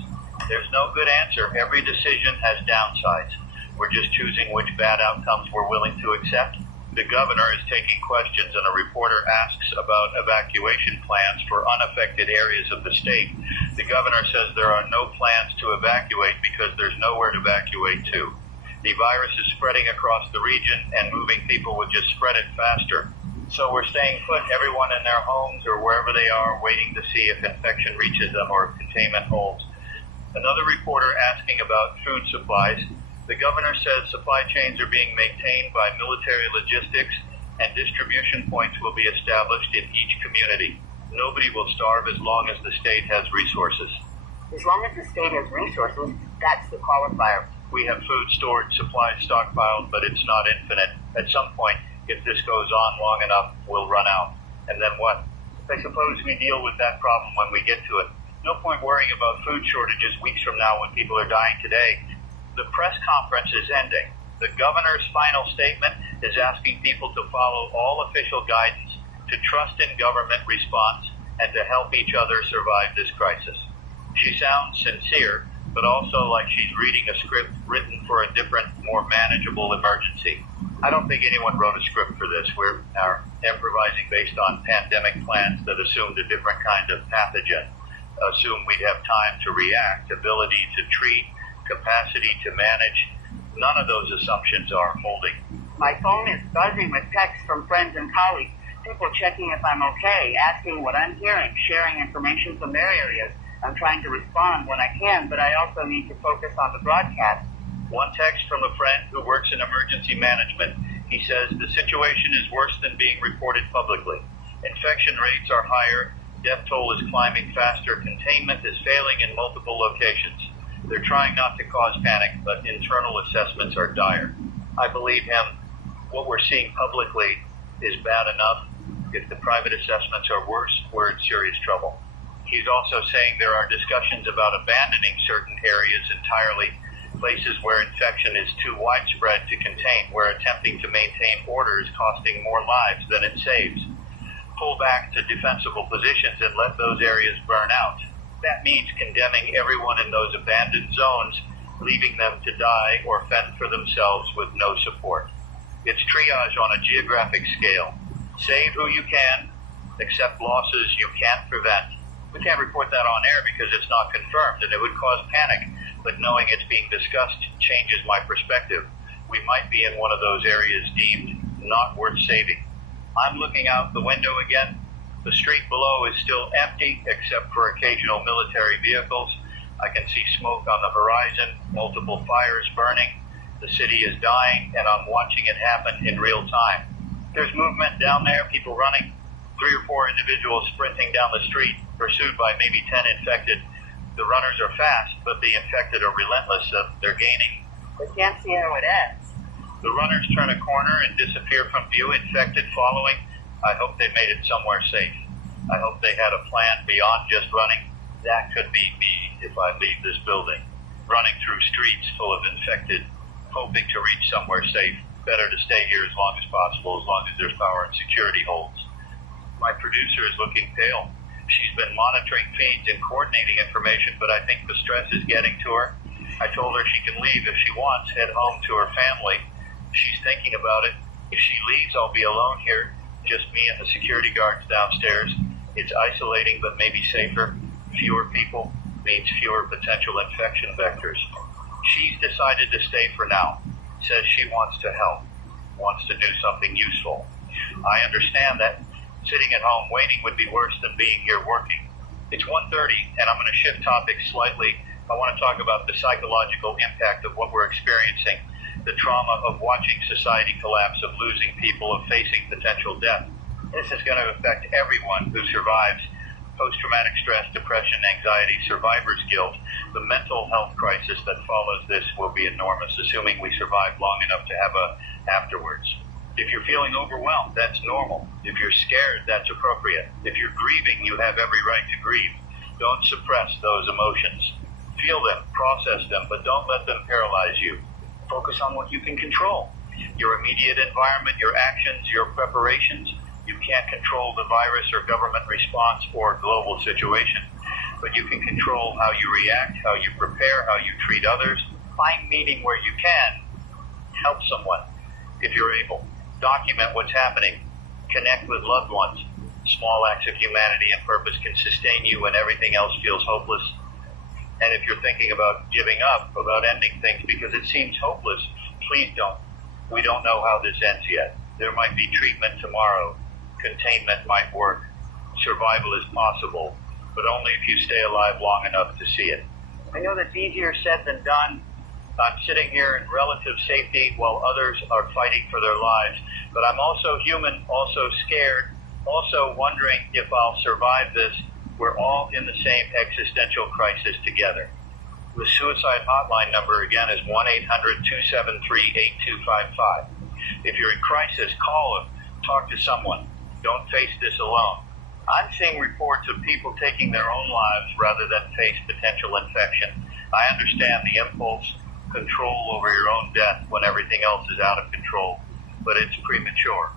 There's no good answer. Every decision has downsides. We're just choosing which bad outcomes we're willing to accept. The governor is taking questions, and a reporter asks about evacuation plans for unaffected areas of the state. The governor says there are no plans to evacuate because there's nowhere to evacuate to. The virus is spreading across the region, and moving people would just spread it faster. So we're staying put, everyone in their homes or wherever they are, waiting to see if infection reaches them or if containment holds. Another reporter asking about food supplies. The governor says supply chains are being maintained by military logistics, and distribution points will be established in each community. Nobody will starve as long as the state has resources. As long as the state has resources, that's the qualifier. We have food stored, supplies stockpiled, but it's not infinite. At some point, if this goes on long enough, we'll run out. And then what? I suppose we deal with that problem when we get to it. No point worrying about food shortages weeks from now when people are dying today. The press conference is ending. The governor's final statement is asking people to follow all official guidance, to trust in government response, and to help each other survive this crisis. She sounds sincere, but also like she's reading a script written for a different, more manageable emergency. I don't think anyone wrote a script for this. We're improvising based on pandemic plans that assumed a different kind of pathogen, assumed we'd have time to react, ability to treat, capacity to manage. None of those assumptions are holding. My phone is buzzing with texts from friends and colleagues, people checking if I'm okay, asking what I'm hearing, sharing information from their areas. I'm trying to respond when I can, but I also need to focus on the broadcast. One text from a friend who works in emergency management. He says the situation is worse than being reported publicly. Infection rates are higher, death toll is climbing faster, containment is failing in multiple locations. They're trying not to cause panic, but internal assessments are dire. I believe him. What we're seeing publicly is bad enough. If the private assessments are worse, we're in serious trouble. He's also saying there are discussions about abandoning certain areas entirely, places where infection is too widespread to contain, where attempting to maintain order is costing more lives than it saves. Pull back to defensible positions and let those areas burn out. That means condemning everyone in those abandoned zones, leaving them to die or fend for themselves with no support. It's triage on a geographic scale. Save who you can, accept losses you can't prevent. We can't report that on air because it's not confirmed and it would cause panic, but knowing it's being discussed changes my perspective. We might be in one of those areas deemed not worth saving. I'm looking out the window again. The street below is still empty except for occasional military vehicles. I can see smoke on the horizon, multiple fires burning. The city is dying, and I'm watching it happen in real time. There's movement down there, people running. 3 or 4 individuals sprinting down the street, pursued by maybe 10 infected. The runners are fast, but the infected are relentless. They're gaining. We can't see how it ends. The runners turn a corner and disappear from view, infected following. I hope they made it somewhere safe. I hope they had a plan beyond just running. That could be me if I leave this building. Running through streets full of infected, hoping to reach somewhere safe. Better to stay here as long as possible, as long as there's power and security holds. My producer is looking pale. She's been monitoring feeds and coordinating information, but I think the stress is getting to her. I told her she can leave if she wants, head home to her family. She's thinking about it. If she leaves, I'll be alone here. Just me and the security guards downstairs. It's isolating, but maybe safer. Fewer people means fewer potential infection vectors. She's decided to stay for now. Says she wants to help, wants to do something useful. I understand that. Sitting at home waiting would be worse than being here working. It's 1:30, and I'm going to shift topics slightly. I want to talk about the psychological impact of what we're experiencing, the trauma of watching society collapse, of losing people, of facing potential death. This is going to affect everyone who survives. Post-traumatic stress, depression, anxiety, survivor's guilt. The mental health crisis that follows this will be enormous, assuming we survive long enough to have a afterwards. If you're feeling overwhelmed, that's normal. If you're scared, that's appropriate. If you're grieving, you have every right to grieve. Don't suppress those emotions. Feel them, process them, but don't let them paralyze you. Focus on what you can control. Your immediate environment, your actions, your preparations. You can't control the virus or government response or global situation. but you can control how you react, how you prepare, how you treat others. Find meaning where you can. Help someone if you're able. Document what's happening. Connect with loved ones. Small acts of humanity and purpose can sustain you when everything else feels hopeless. And if you're thinking about giving up, about ending things because it seems hopeless, please don't. We don't know how this ends yet. There might be treatment tomorrow. Containment might work. Survival is possible, but only if you stay alive long enough to see it. I know that's easier said than done. I'm sitting here in relative safety while others are fighting for their lives, but I'm also human, also scared, also wondering if I'll survive this. We're all in the same existential crisis together. The suicide hotline number again is 1-800-273-8255. If you're in crisis, call them, talk to someone. Don't face this alone. I'm seeing reports of people taking their own lives rather than face potential infection. I understand the impulse, control over your own death when everything else is out of control, but it's premature.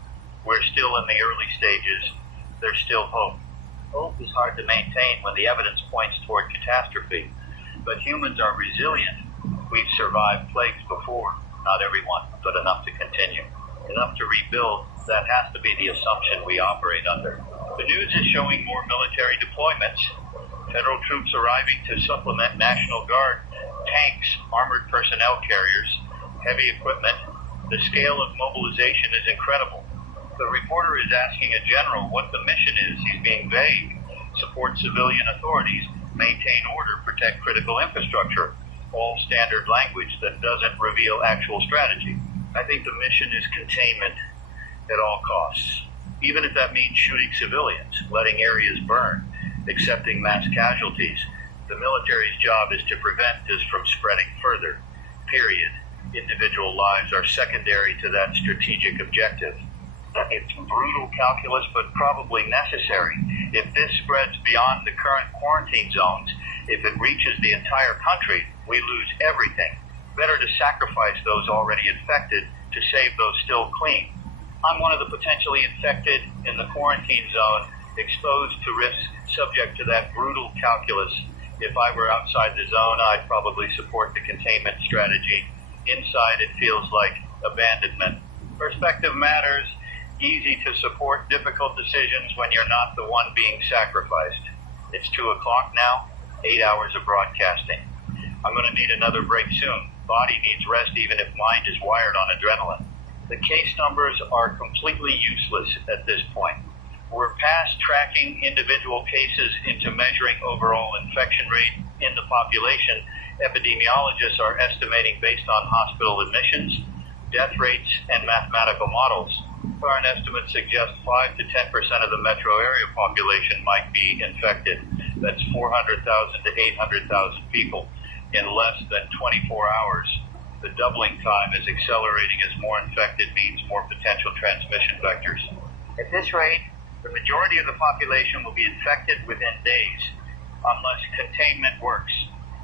We're still in the early stages. There's still hope. Hope is hard to maintain when the evidence points toward catastrophe, but humans are resilient. We've survived plagues before, not everyone, but enough to continue. Enough to rebuild. That has to be the assumption we operate under. The news is showing more military deployments. Federal troops arriving to supplement National Guard, tanks, armored personnel carriers, heavy equipment. The scale of mobilization is incredible. The reporter is asking a general what the mission is. He's being vague. Support civilian authorities, maintain order, protect critical infrastructure. All standard language that doesn't reveal actual strategy. I think the mission is containment at all costs. Even if that means shooting civilians, letting areas burn, accepting mass casualties. The military's job is to prevent this from spreading further. Period. Individual lives are secondary to that strategic objective. It's brutal calculus, but probably necessary. If this spreads beyond the current quarantine zones, if it reaches the entire country, we lose everything. Better to sacrifice those already infected to save those still clean. I'm one of the potentially infected in the quarantine zone, exposed to risk, subject to that brutal calculus. If I were outside the zone, I'd probably support the containment strategy. Inside, it feels like abandonment. Perspective matters. Easy to support difficult decisions when you're not the one being sacrificed. It's 2 o'clock now, 8 hours of broadcasting. I'm going to need another break soon. Body needs rest even if mind is wired on adrenaline. The case numbers are completely useless at this point. We're past tracking individual cases into measuring overall infection rate in the population. Epidemiologists are estimating based on hospital admissions, death rates, and mathematical models. Current estimates suggest 5 to 10% of the metro area population might be infected. That's 400,000 to 800,000 people in less than 24 hours. The doubling time is accelerating as more infected means more potential transmission vectors. At this rate, the majority of the population will be infected within days, unless containment works,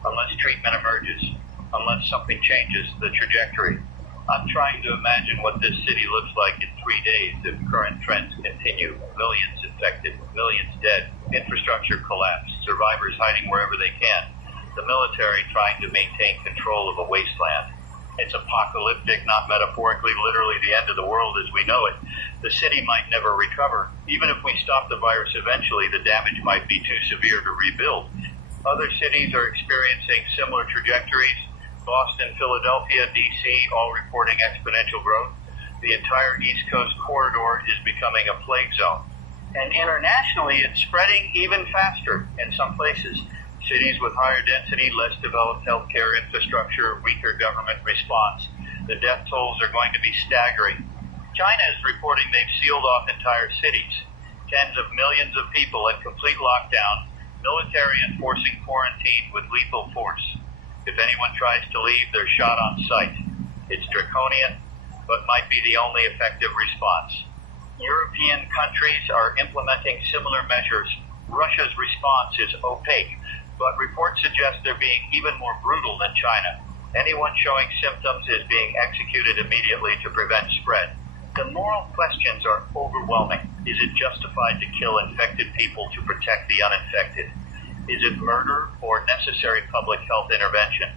unless treatment emerges, unless something changes the trajectory. I'm trying to imagine what this city looks like in 3 days if current trends continue. Millions infected, millions dead, infrastructure collapsed, survivors hiding wherever they can, the military trying to maintain control of a wasteland. It's apocalyptic, not metaphorically, literally the end of the world as we know it. The city might never recover. Even if we stop the virus eventually, the damage might be too severe to rebuild. Other cities are experiencing similar trajectories. Boston, Philadelphia, D.C., all reporting exponential growth. The entire East Coast corridor is becoming a plague zone. And internationally, it's spreading even faster in some places. Cities with higher density, less developed healthcare infrastructure, weaker government response. The death tolls are going to be staggering. China is reporting they've sealed off entire cities. Tens of millions of people in complete lockdown, military enforcing quarantine with lethal force. If anyone tries to leave, they're shot on sight. It's draconian, but might be the only effective response. European countries are implementing similar measures. Russia's response is opaque, but reports suggest they're being even more brutal than China. Anyone showing symptoms is being executed immediately to prevent spread. The moral questions are overwhelming. Is it justified to kill infected people to protect the uninfected? Is it murder or necessary public health intervention?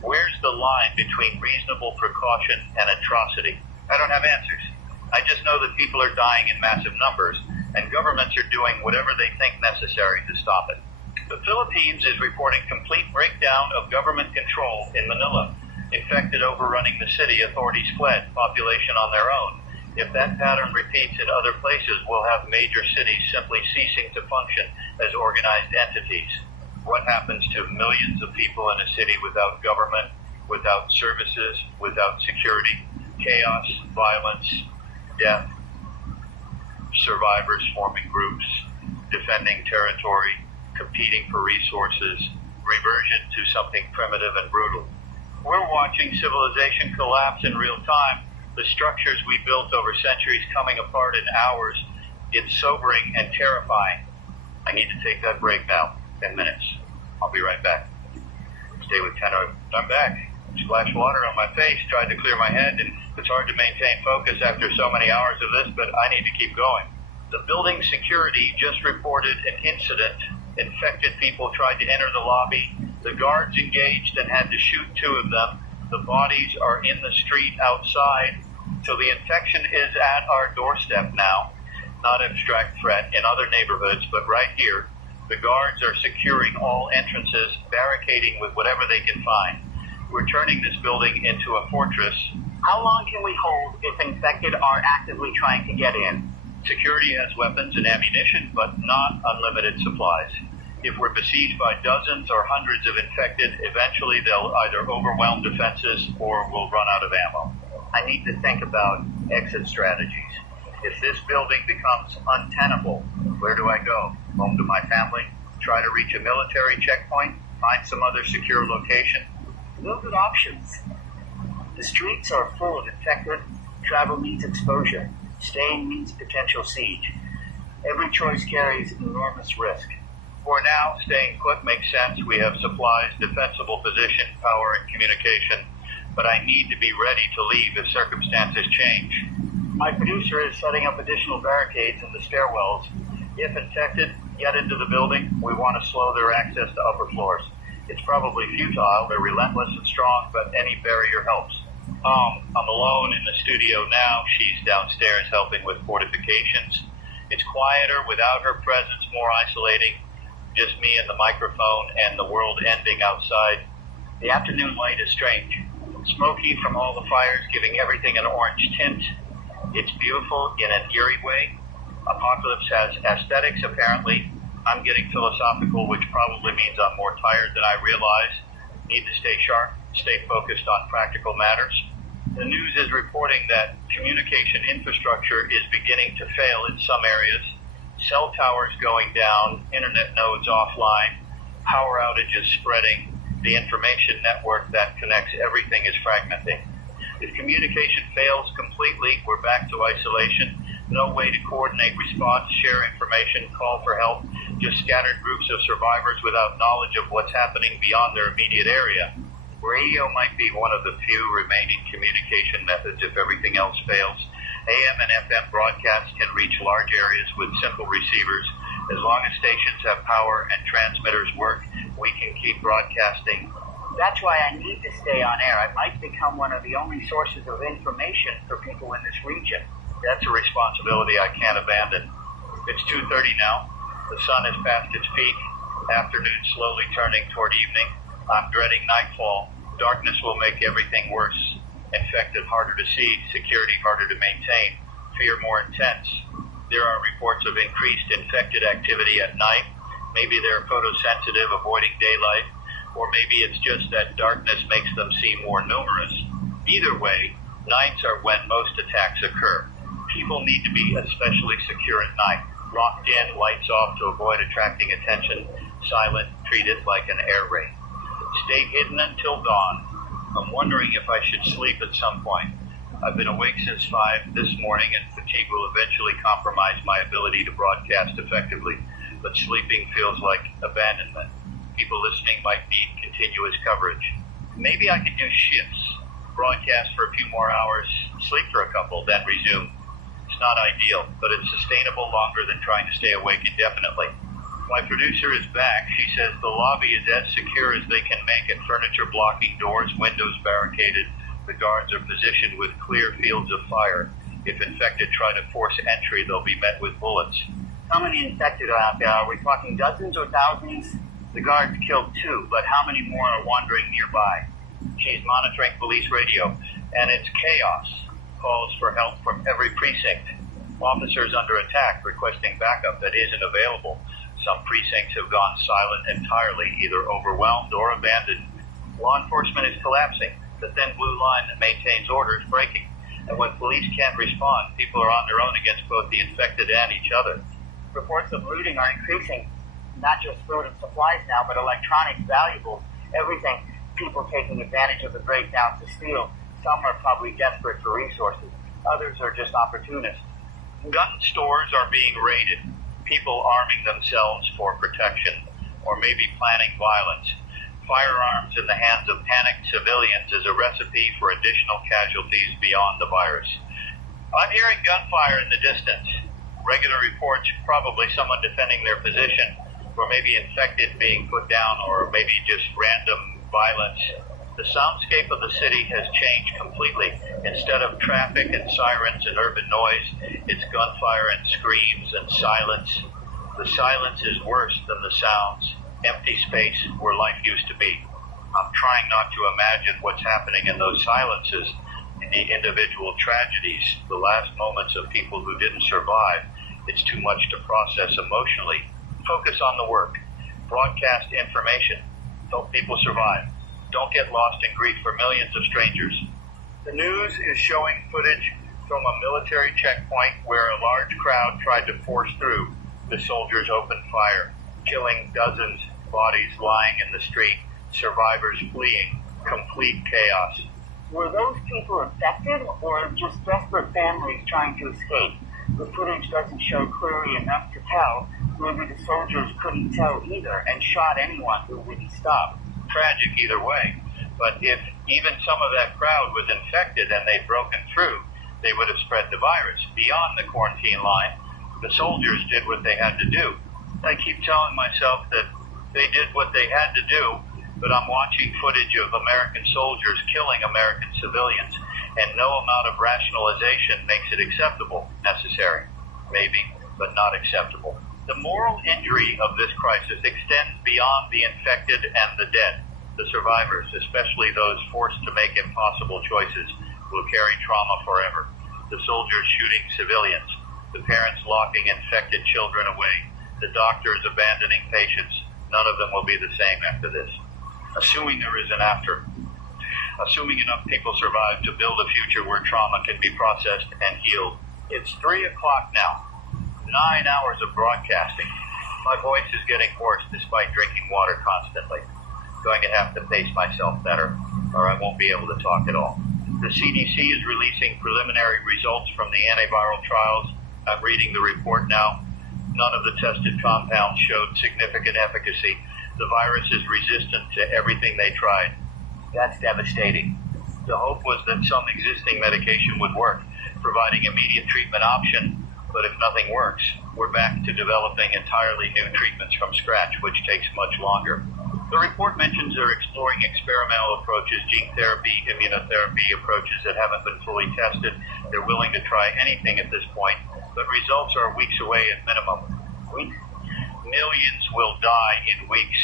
Where's the line between reasonable precaution and atrocity? I don't have answers. I just know that people are dying in massive numbers, and governments are doing whatever they think necessary to stop it. The Philippines is reporting complete breakdown of government control in Manila. Infected overrunning the city, authorities fled, population on their own. If that pattern repeats in other places, we'll have major cities simply ceasing to function as organized entities. What happens to millions of people in a city without government, without services, without security? Chaos, violence, death, survivors forming groups, defending territory, competing for resources, reversion to something primitive and brutal. We're watching civilization collapse in real time. The structures we built over centuries coming apart in hours. It's sobering and terrifying. I need to take that break now. 10 minutes. I'll be right back. Stay with Tenor. I'm back. Splash water on my face, tried to clear my head, and it's hard to maintain focus after so many hours of this, but I need to keep going. The building security just reported an incident. Infected people tried to enter the lobby. The guards engaged and had to shoot 2 of them. The bodies are in the street outside. So the infection is at our doorstep now. Not abstract threat in other neighborhoods, but right here. The guards are securing all entrances, barricading with whatever they can find. We're turning this building into a fortress. How long can we hold if infected are actively trying to get in? Security has weapons and ammunition, but not unlimited supplies. If we're besieged by dozens or hundreds of infected, eventually they'll either overwhelm defenses or we'll run out of ammo. I need to think about exit strategies. If this building becomes untenable, where do I go? Home to my family? Try to reach a military checkpoint? Find some other secure location? Those are options. The streets are full of infected. Travel means exposure. Staying means potential siege. Every choice carries enormous risk. For now, staying put makes sense. We have supplies, defensible position, power, and communication. But I need to be ready to leave if circumstances change. My producer is setting up additional barricades in the stairwells. If infected get into the building, we want to slow their access to upper floors. It's probably futile. They're relentless and strong, but any barrier helps. I'm alone in the studio now. She's downstairs helping with fortifications. It's quieter without her presence, more isolating. Just me and the microphone and the world ending outside. The afternoon light is strange. Smoky from all the fires, giving everything an orange tint. It's beautiful in an eerie way. Apocalypse has aesthetics, apparently. I'm getting philosophical, which probably means I'm more tired than I realize. Need to stay sharp, stay focused on practical matters. The news is reporting that communication infrastructure is beginning to fail in some areas. Cell towers going down, internet nodes offline, power outages spreading. The information network that connects everything is fragmenting. If communication fails completely, we're back to isolation. No way to coordinate response, share information, call for help. Just scattered groups of survivors without knowledge of what's happening beyond their immediate area. Radio might be one of the few remaining communication methods if everything else fails. AM and FM broadcasts can reach large areas with simple receivers. As long as stations have power and transmitters work, we can keep broadcasting. That's why I need to stay on air. I might become one of the only sources of information for people in this region. That's a responsibility I can't abandon. It's 2:30 now. The sun has passed its peak. Afternoon slowly turning toward evening. I'm dreading nightfall. Darkness will make everything worse. Infected harder to see, security harder to maintain, fear more intense. There are reports of increased infected activity at night. Maybe they're photosensitive, avoiding daylight, or maybe it's just that darkness makes them seem more numerous. Either way, nights are when most attacks occur. People need to be especially secure at night. Locked in, lights off to avoid attracting attention. Silent, treated like an air raid. Stay hidden until dawn. I'm wondering if I should sleep at some point. I've been awake since 5 this morning, and fatigue will eventually compromise my ability to broadcast effectively. But sleeping feels like abandonment. People listening might need continuous coverage. Maybe I could do shifts. Broadcast for a few more hours, sleep for a couple, then resume. It's not ideal, but it's sustainable longer than trying to stay awake indefinitely. My producer is back. She says the lobby is as secure as they can make it. Furniture blocking doors, windows barricaded. The guards are positioned with clear fields of fire. If infected try to force entry, they'll be met with bullets. How many infected are out there? Are we talking dozens or thousands? The guards killed 2, but how many more are wandering nearby? She's monitoring police radio, and it's chaos. Calls for help from every precinct. Officers under attack requesting backup that isn't available. Some precincts have gone silent entirely, either overwhelmed or abandoned. Law enforcement is collapsing. The thin blue line that maintains order is breaking. And when police can't respond, people are on their own against both the infected and each other. Reports of looting are increasing. Not just food and supplies now, but electronics, valuables, everything. People taking advantage of the breakdown to steal. Some are probably desperate for resources. Others are just opportunists. Gun stores are being raided. People arming themselves for protection, or maybe planning violence. Firearms in the hands of panicked civilians is a recipe for additional casualties beyond the virus. I'm hearing gunfire in the distance. Regular reports, probably someone defending their position, or maybe infected being put down, or maybe just random violence. The soundscape of the city has changed completely. Instead of traffic and sirens and urban noise, it's gunfire and screams and silence. The silence is worse than the sounds. Empty space where life used to be. I'm trying not to imagine what's happening in those silences, in the individual tragedies, the last moments of people who didn't survive. It's too much to process emotionally. Focus on the work. Broadcast information. Help people survive. Don't get lost in grief for millions of strangers. The news is showing footage from a military checkpoint where a large crowd tried to force through. The soldiers opened fire, killing dozens, bodies lying in the street, survivors fleeing, complete chaos. Were those people infected or just desperate families trying to escape? The footage doesn't show clearly enough to tell. Maybe the soldiers couldn't tell either and shot anyone who wouldn't stop. Tragic either way, but if even some of that crowd was infected and they'd broken through, they would have spread the virus. Beyond the quarantine line, the soldiers did what they had to do. I keep telling myself that they did what they had to do, but I'm watching footage of American soldiers killing American civilians, and no amount of rationalization makes it acceptable. Necessary, maybe, but not acceptable. The moral injury of this crisis extends beyond the infected and the dead. The survivors, especially those forced to make impossible choices, will carry trauma forever. The soldiers shooting civilians, the parents locking infected children away, the doctors abandoning patients. None of them will be the same after this. Assuming there is an after. Assuming enough people survive to build a future where trauma can be processed and healed. It's 3 o'clock now. 9 hours of broadcasting. My voice is getting hoarse despite drinking water constantly. Going to have to pace myself better, or I won't be able to talk at all. The CDC is releasing preliminary results from the antiviral trials. I'm reading the report now. None of the tested compounds showed significant efficacy. The virus is resistant to everything they tried. That's devastating. The hope was that some existing medication would work, providing immediate treatment option. But if nothing works, we're back to developing entirely new treatments from scratch, which takes much longer. The report mentions they're exploring experimental approaches, gene therapy, immunotherapy approaches that haven't been fully tested. They're willing to try anything at this point, but results are weeks away at minimum. Weeks? Millions will die in weeks.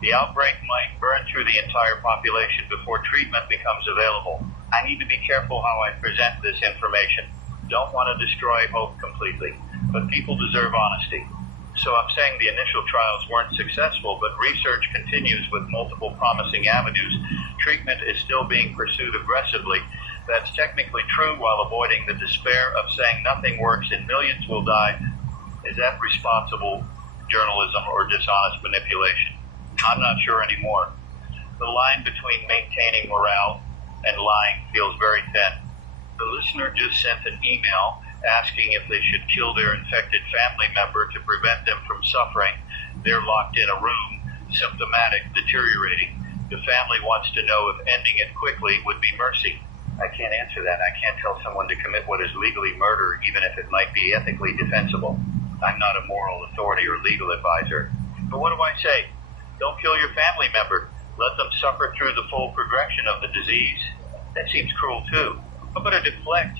The outbreak might burn through the entire population before treatment becomes available. I need to be careful how I present this information. Don't want to destroy hope completely, but people deserve honesty. So I'm saying the initial trials weren't successful, but research continues with multiple promising avenues. Treatment is still being pursued aggressively. That's technically true while avoiding the despair of saying nothing works and millions will die. Is that responsible journalism or dishonest manipulation? I'm not sure anymore. The line between maintaining morale and lying feels very thin. The listener just sent an email asking if they should kill their infected family member to prevent them from suffering. They're locked in a room, symptomatic, deteriorating. The family wants to know if ending it quickly would be mercy. I can't answer that. I can't tell someone to commit what is legally murder, even if it might be ethically defensible. I'm not a moral authority or legal advisor. But what do I say? Don't kill your family member. Let them suffer through the full progression of the disease. That seems cruel too. How about a deflect?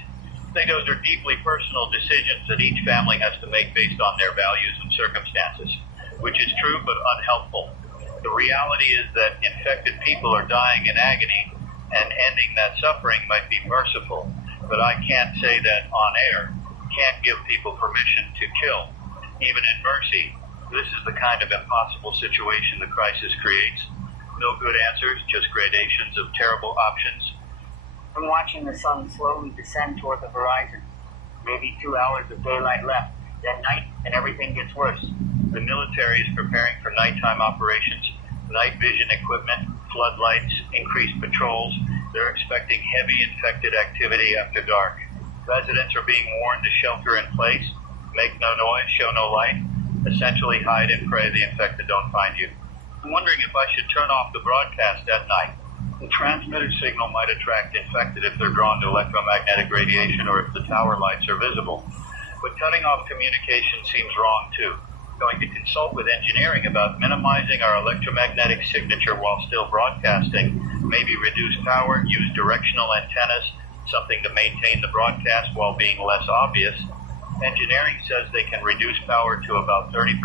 I think those are deeply personal decisions that each family has to make based on their values and circumstances, which is true but unhelpful. The reality is that infected people are dying in agony, and ending that suffering might be merciful. But I can't say that on air. Can't give people permission to kill. Even in mercy, this is the kind of impossible situation the crisis creates. No good answers, just gradations of terrible options. I'm watching the sun slowly descend toward the horizon. Maybe 2 hours of daylight left, then night, and everything gets worse. The military is preparing for nighttime operations, night vision equipment, floodlights, increased patrols. They're expecting heavy infected activity after dark. Residents are being warned to shelter in place, make no noise, show no light, essentially hide and pray the infected don't find you. I'm wondering if I should turn off the broadcast at night. The transmitter signal might attract infected if they're drawn to electromagnetic radiation or if the tower lights are visible. But cutting off communication seems wrong too. Going to consult with engineering about minimizing our electromagnetic signature while still broadcasting, maybe reduce power, use directional antennas, something to maintain the broadcast while being less obvious. Engineering says they can reduce power to about 30%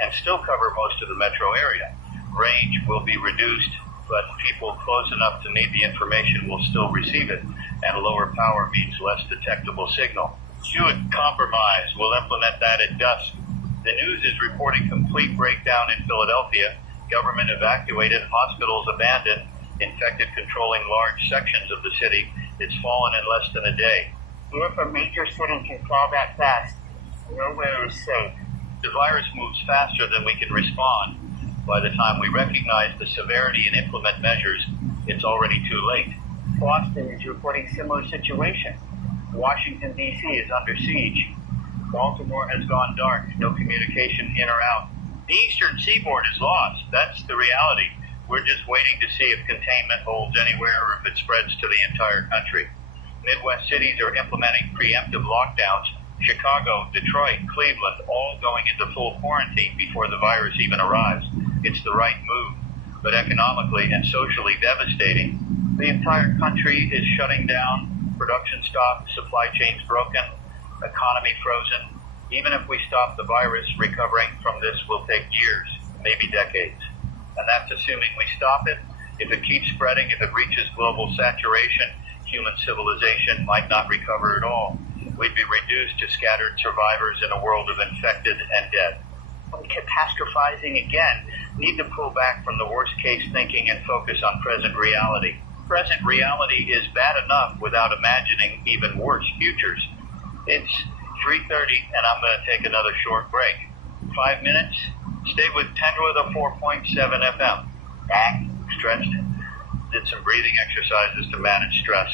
and still cover most of the metro area. Range will be reduced, but people close enough to need the information will still receive it, and lower power means less detectable signal. Should compromise. We'll implement that at dusk. The news is reporting complete breakdown in Philadelphia. Government evacuated, hospitals abandoned, infected controlling large sections of the city. It's fallen in less than a day. If a major city can fall that fast, nowhere is safe. The virus moves faster than we can respond. By the time we recognize the severity and implement measures, it's already too late. Boston is reporting similar situation. Washington, D.C. is under siege. Baltimore has gone dark, no communication in or out. The eastern seaboard is lost. That's the reality. We're just waiting to see if containment holds anywhere or if it spreads to the entire country. Midwest cities are implementing preemptive lockdowns. Chicago, Detroit, Cleveland, all going into full quarantine before the virus even arrives. It's the right move, but economically and socially devastating. The entire country is shutting down, production stopped, supply chains broken, economy frozen. Even if we stop the virus, recovering from this will take years, maybe decades. And that's assuming we stop it. If it keeps spreading, if it reaches global saturation, human civilization might not recover at all. We'd be reduced to scattered survivors in a world of infected and dead. Catastrophizing again. Need to pull back from the worst case thinking and focus on present reality. Present reality is bad enough without imagining even worse futures. It's 3:30 and I'm going to take another short break. 5 minutes. Stay with Tendra with a 4.7 FM. Back, stretched. Did some breathing exercises to manage stress.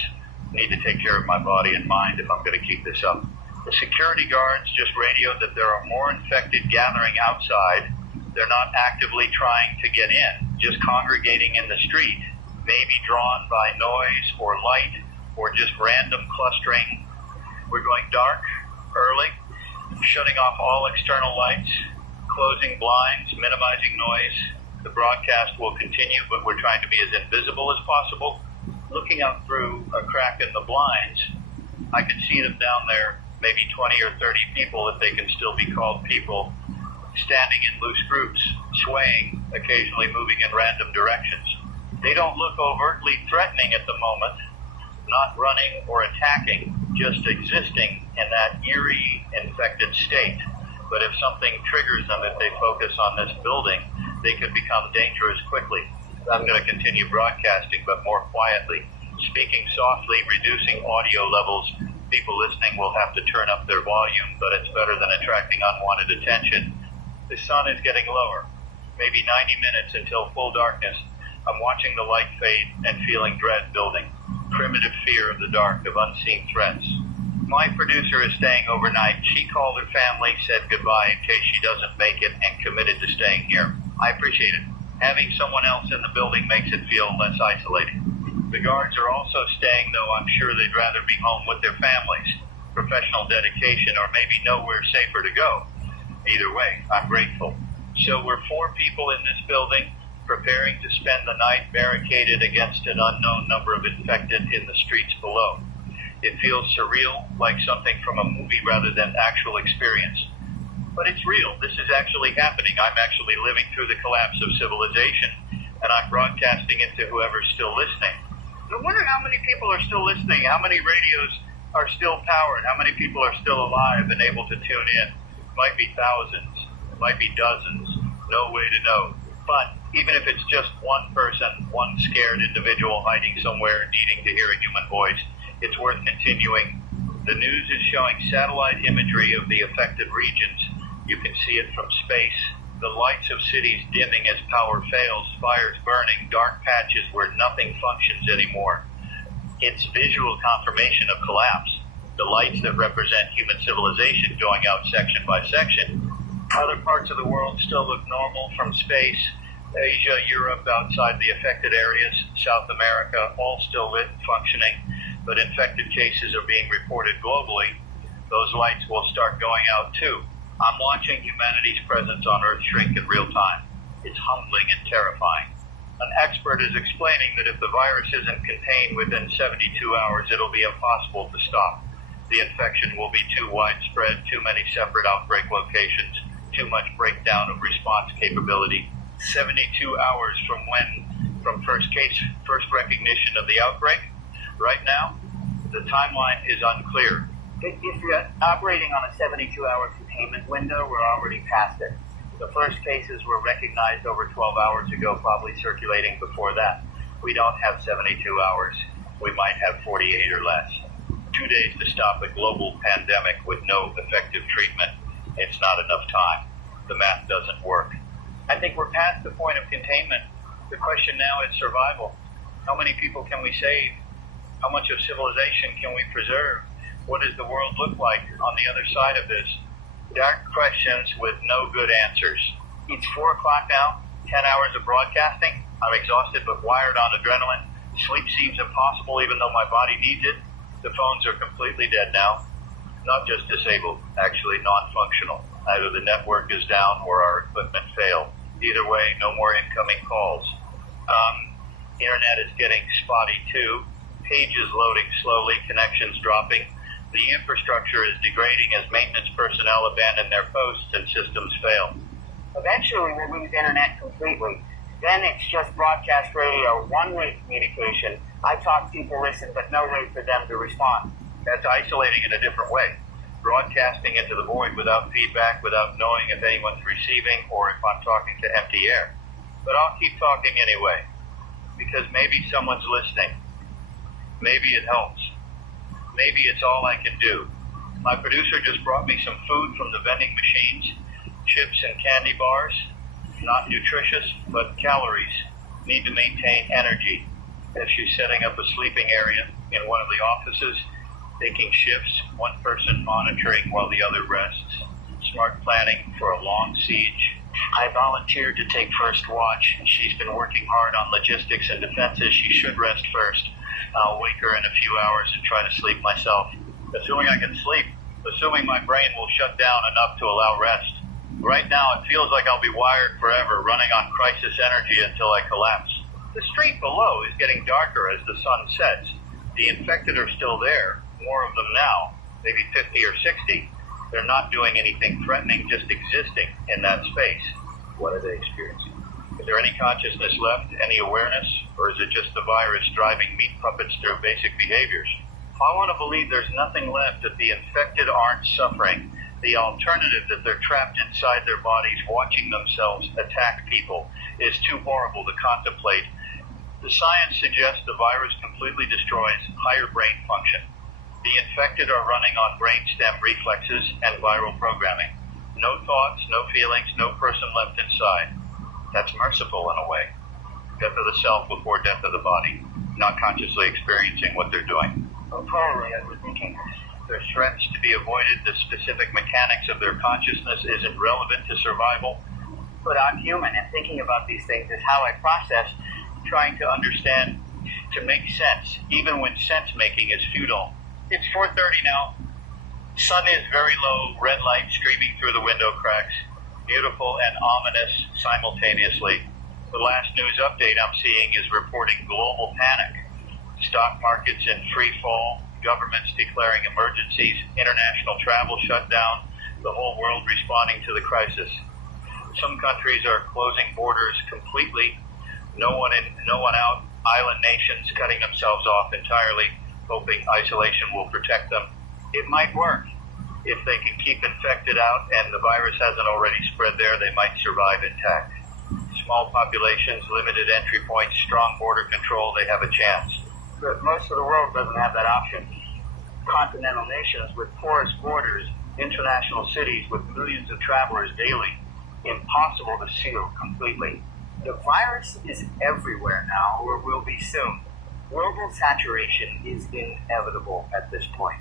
Need to take care of my body and mind if I'm going to keep this up. The security guards just radioed that there are more infected gathering outside. They're not actively trying to get in, just congregating in the street, maybe drawn by noise or light or just random clustering. We're going dark early, shutting off all external lights, closing blinds, minimizing noise. The broadcast will continue, but we're trying to be as invisible as possible. Looking out through a crack in the blinds, I can see them down there, maybe 20 or 30 people, if they can still be called people, standing in loose groups, swaying, occasionally moving in random directions. They don't look overtly threatening at the moment, not running or attacking, just existing in that eerie, infected state. But if something triggers them, if they focus on this building, they could become dangerous quickly. I'm going to continue broadcasting, but more quietly, speaking softly, reducing audio levels. People listening will have to turn up their volume, but it's better than attracting unwanted attention. The sun is getting lower, maybe 90 minutes until full darkness. I'm watching the light fade and feeling dread building. Primitive fear of the dark, of unseen threats. My producer is staying overnight. She called her family, said goodbye in case she doesn't make it, and committed to staying here. I appreciate it. Having someone else in the building makes it feel less isolating. The guards are also staying, though I'm sure they'd rather be home with their families. Professional dedication, or maybe nowhere safer to go. Either way, I'm grateful. So we're 4 people in this building preparing to spend the night barricaded against an unknown number of infected in the streets below. It feels surreal, like something from a movie rather than actual experience. But it's real. This is actually happening. I'm actually living through the collapse of civilization, and I'm broadcasting it to whoever's still listening. I wonder how many people are still listening, how many radios are still powered, how many people are still alive and able to tune in. Might be thousands, might be dozens, no way to know. But even if it's just one person, one scared individual hiding somewhere needing to hear a human voice, it's worth continuing. The news is showing satellite imagery of the affected regions. You can see it from space. The lights of cities dimming as power fails, fires burning, dark patches where nothing functions anymore. It's visual confirmation of collapse. The lights that represent human civilization going out section by section. Other parts of the world still look normal from space. Asia, Europe, outside the affected areas, South America, all still lit and functioning, but infected cases are being reported globally. Those lights will start going out too. I'm watching humanity's presence on Earth shrink in real time. It's humbling and terrifying. An expert is explaining that if the virus isn't contained within 72 hours, it'll be impossible to stop. The infection will be too widespread, too many separate outbreak locations, too much breakdown of response capability. 72 hours from first recognition of the outbreak. Right now, the timeline is unclear. If you're operating on a 72-hour containment window, we're already past it. The first cases were recognized over 12 hours ago, probably circulating before that. We don't have 72 hours. We might have 48 or less. 2 days to stop a global pandemic with no effective treatment. It's not enough time. The math doesn't work. I think we're past the point of containment. The question now is survival. How many people can we save? How much of civilization can we preserve? What does the world look like on the other side of this? Dark questions with no good answers. It's 4 o'clock now, 10 hours of broadcasting. I'm exhausted but wired on adrenaline. Sleep seems impossible even though my body needs it. The phones are completely dead now. Not just disabled, actually non-functional. Either the network is down or our equipment failed. Either way, no more incoming calls. Internet is getting spotty too. Pages loading slowly, connections dropping. The infrastructure is degrading as maintenance personnel abandon their posts and systems fail. Eventually, we'll lose internet completely. Then it's just broadcast radio, one-way communication. I talk, people listen, but no way for them to respond. That's isolating in a different way. Broadcasting into the void without feedback, without knowing if anyone's receiving or if I'm talking to empty air. But I'll keep talking anyway, because maybe someone's listening. Maybe it helps. Maybe it's all I can do. My producer just brought me some food from the vending machines, chips and candy bars. Not nutritious, but calories. Need to maintain energy. As she's setting up a sleeping area in one of the offices, taking shifts, one person monitoring while the other rests. Smart planning for a long siege. I volunteered to take first watch. She's been working hard on logistics and defenses. She should rest first. I'll wake her in a few hours and try to sleep myself. Assuming I can sleep. Assuming my brain will shut down enough to allow rest. Right now, it feels like I'll be wired forever, running on crisis energy until I collapse. The street below is getting darker as the sun sets. The infected are still there, more of them now, maybe 50 or 60. They're not doing anything threatening, just existing in that space. What are they experiencing? Is there any consciousness left, any awareness, or is it just the virus driving meat puppets through basic behaviors? I want to believe there's nothing left, that the infected aren't suffering. The alternative, that they're trapped inside their bodies watching themselves attack people, is too horrible to contemplate. The science suggests the virus completely destroys higher brain function. The infected are running on brainstem reflexes and viral programming. No thoughts, no feelings, no person left inside. That's merciful in a way. Death of the self before death of the body, not consciously experiencing what they're doing. Oh, totally, I was thinking. There's threats to be avoided. The specific mechanics of their consciousness isn't relevant to survival. But I'm human, and thinking about these things is how I process, Trying to understand, to make sense, even when sense-making is futile. It's 4:30 now. Sun is very low, red light streaming through the window cracks. Beautiful and ominous simultaneously. The last news update I'm seeing is reporting global panic. Stock markets in free fall, governments declaring emergencies, international travel shut down, the whole world responding to the crisis. Some countries are closing borders completely. No one in, no one out. Island nations cutting themselves off entirely, hoping isolation will protect them. It might work. If they can keep infected out and the virus hasn't already spread there, they might survive intact. Small populations, limited entry points, strong border control, they have a chance. But most of the world doesn't have that option. Continental nations with porous borders, international cities with millions of travelers daily, impossible to seal completely. The virus is everywhere now, or will be soon. Global saturation is inevitable at this point.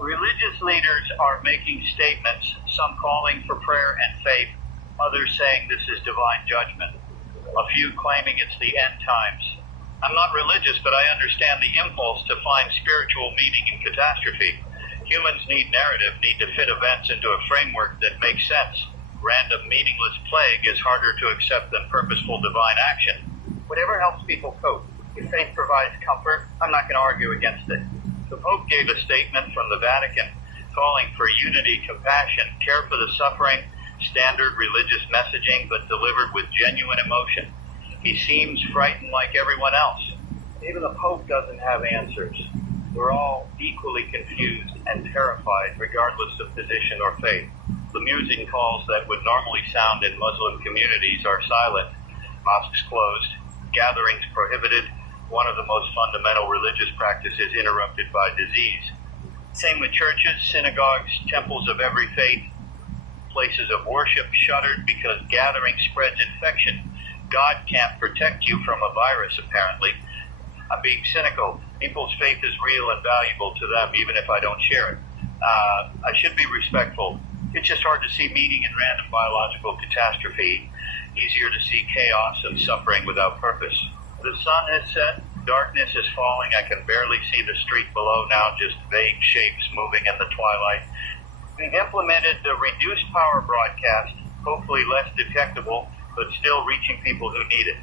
Religious leaders are making statements, some calling for prayer and faith, others saying this is divine judgment. A few claiming it's the end times. I'm not religious, but I understand the impulse to find spiritual meaning in catastrophe. Humans need narrative, need to fit events into a framework that makes sense. Random, meaningless plague is harder to accept than purposeful divine action. Whatever helps people cope. If faith provides comfort, I'm not going to argue against it. The Pope gave a statement from the Vatican calling for unity, compassion, care for the suffering, standard religious messaging, but delivered with genuine emotion. He seems frightened like everyone else. Even the Pope doesn't have answers. We're all equally confused and terrified, regardless of position or faith. The music calls that would normally sound in Muslim communities are silent. Mosques closed, gatherings prohibited, one of the most fundamental religious practices interrupted by disease. Same with churches, synagogues, temples of every faith, places of worship shuttered because gathering spreads infection. God can't protect you from a virus, apparently. I'm being cynical. People's faith is real and valuable to them, even if I don't share it. I should be respectful. It's just hard to see meaning in random biological catastrophe. Easier to see chaos and suffering without purpose. The sun has set. Darkness is falling. I can barely see the street below now, just vague shapes moving in the twilight. We've implemented the reduced power broadcast, hopefully less detectable, but still reaching people who need it.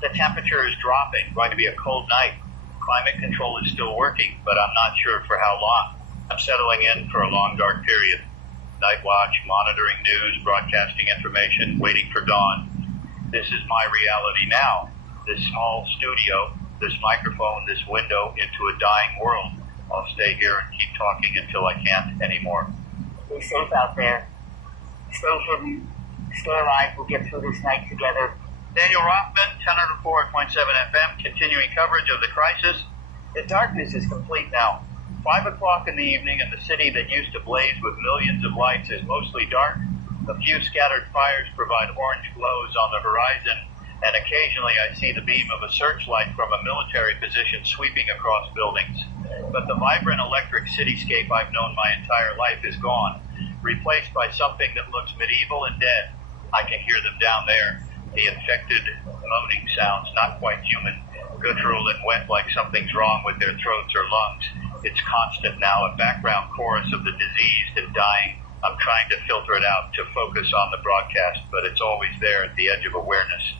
The temperature is dropping, going to be a cold night. Climate control is still working, but I'm not sure for how long. I'm settling in for a long, dark period. Night watch, monitoring news, broadcasting information, waiting for dawn. This is my reality now. This small studio, this microphone, this window into a dying world. I'll stay here and keep talking until I can't anymore. Stay safe out there. Stay hidden. Stay alive. We'll get through this night together. Daniel Rothman, 1004.7 FM, continuing coverage of the crisis. The darkness is complete now. 5 o'clock in the evening, and the city that used to blaze with millions of lights is mostly dark. A few scattered fires provide orange glows on the horizon, and occasionally I see the beam of a searchlight from a military position sweeping across buildings. But the vibrant electric cityscape I've known my entire life is gone, replaced by something that looks medieval and dead. I can hear them down there. The infected moaning sounds, not quite human, guttural and wet like something's wrong with their throats or lungs. It's constant now, a background chorus of the diseased and dying. I'm trying to filter it out to focus on the broadcast, but it's always there at the edge of awareness.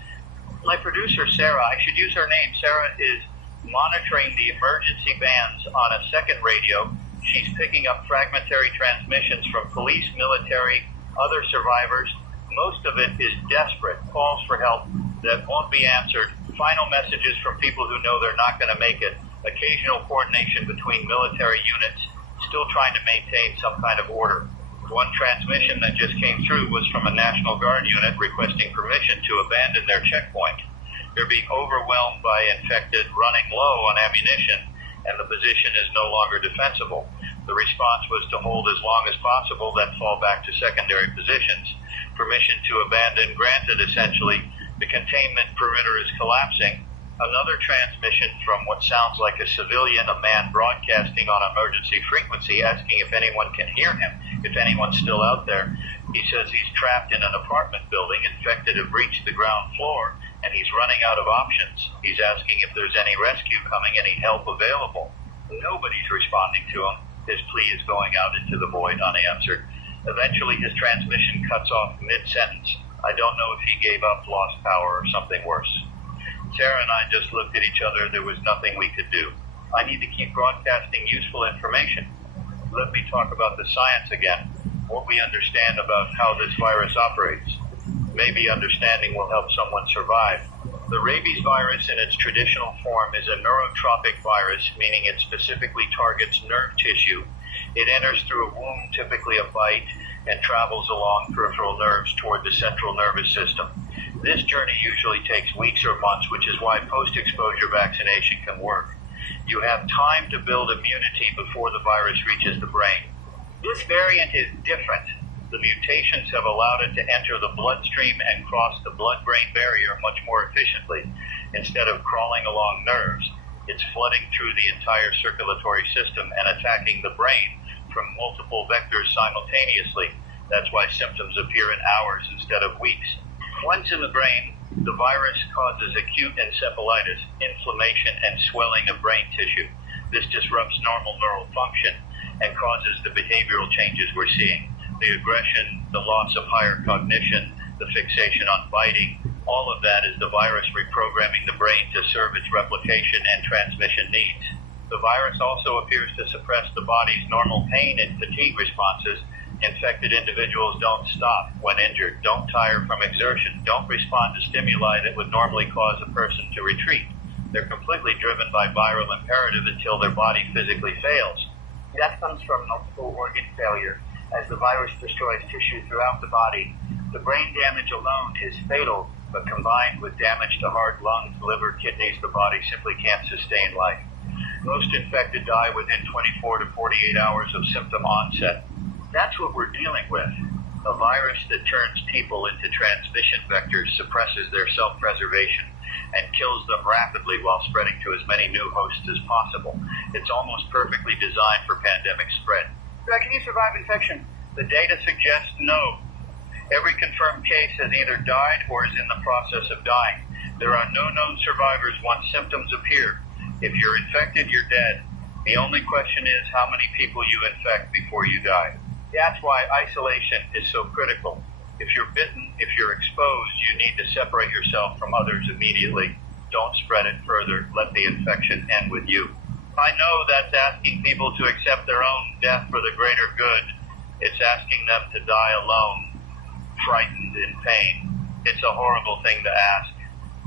My producer, Sarah, I should use her name. Sarah is monitoring the emergency bands on a second radio. She's picking up fragmentary transmissions from police, military, other survivors. Most of it is desperate, calls for help that won't be answered, final messages from people who know they're not going to make it, occasional coordination between military units, still trying to maintain some kind of order. One transmission that just came through was from a National Guard unit requesting permission to abandon their checkpoint. They're being overwhelmed by infected, running low on ammunition, and the position is no longer defensible. The response was to hold as long as possible, then fall back to secondary positions. Permission to abandon granted, essentially. The containment perimeter is collapsing. Another transmission from what sounds like a civilian, a man broadcasting on emergency frequency, asking if anyone can hear him, if anyone's still out there. He says he's trapped in an apartment building, infected have reached the ground floor, and he's running out of options. He's asking if there's any rescue coming, any help available. Nobody's responding to him. His plea is going out into the void unanswered. Eventually, his transmission cuts off mid-sentence. I don't know if he gave up, lost power, or something worse. Sarah and I just looked at each other. There was nothing we could do. I need to keep broadcasting useful information. Let me talk about the science again, what we understand about how this virus operates. Maybe understanding will help someone survive. The rabies virus in its traditional form is a neurotropic virus, meaning it specifically targets nerve tissue. It enters through a wound, typically a bite, and travels along peripheral nerves toward the central nervous system. This journey usually takes weeks or months, which is why post-exposure vaccination can work. You have time to build immunity before the virus reaches the brain. This variant is different. The mutations have allowed it to enter the bloodstream and cross the blood-brain barrier much more efficiently. Instead of crawling along nerves, it's flooding through the entire circulatory system and attacking the brain from multiple vectors simultaneously. That's why symptoms appear in hours instead of weeks. Once in the brain, the virus causes acute encephalitis, inflammation, and swelling of brain tissue. This disrupts normal neural function and causes the behavioral changes we're seeing. The aggression, the loss of higher cognition, the fixation on biting, all of that is the virus reprogramming the brain to serve its replication and transmission needs. The virus also appears to suppress the body's normal pain and fatigue responses. Infected individuals don't stop when injured, don't tire from exertion, don't respond to stimuli that would normally cause a person to retreat. They're completely driven by viral imperative until their body physically fails. Death comes from multiple organ failure. As the virus destroys tissue throughout the body, the brain damage alone is fatal, but combined with damage to heart, lungs, liver, kidneys, the body simply can't sustain life. Most infected die within 24 to 48 hours of symptom onset. That's what we're dealing with. A virus that turns people into transmission vectors, suppresses their self-preservation, and kills them rapidly while spreading to as many new hosts as possible. It's almost perfectly designed for pandemic spread. Can you survive infection? The data suggests no. Every confirmed case has either died or is in the process of dying. There are no known survivors once symptoms appear. If you're infected, you're dead. The only question is how many people you infect before you die. That's why isolation is so critical. If you're bitten, if you're exposed, you need to separate yourself from others immediately. Don't spread it further. Let the infection end with you. I know that's asking people to accept their own death for the greater good. It's asking them to die alone, frightened, in pain. It's a horrible thing to ask,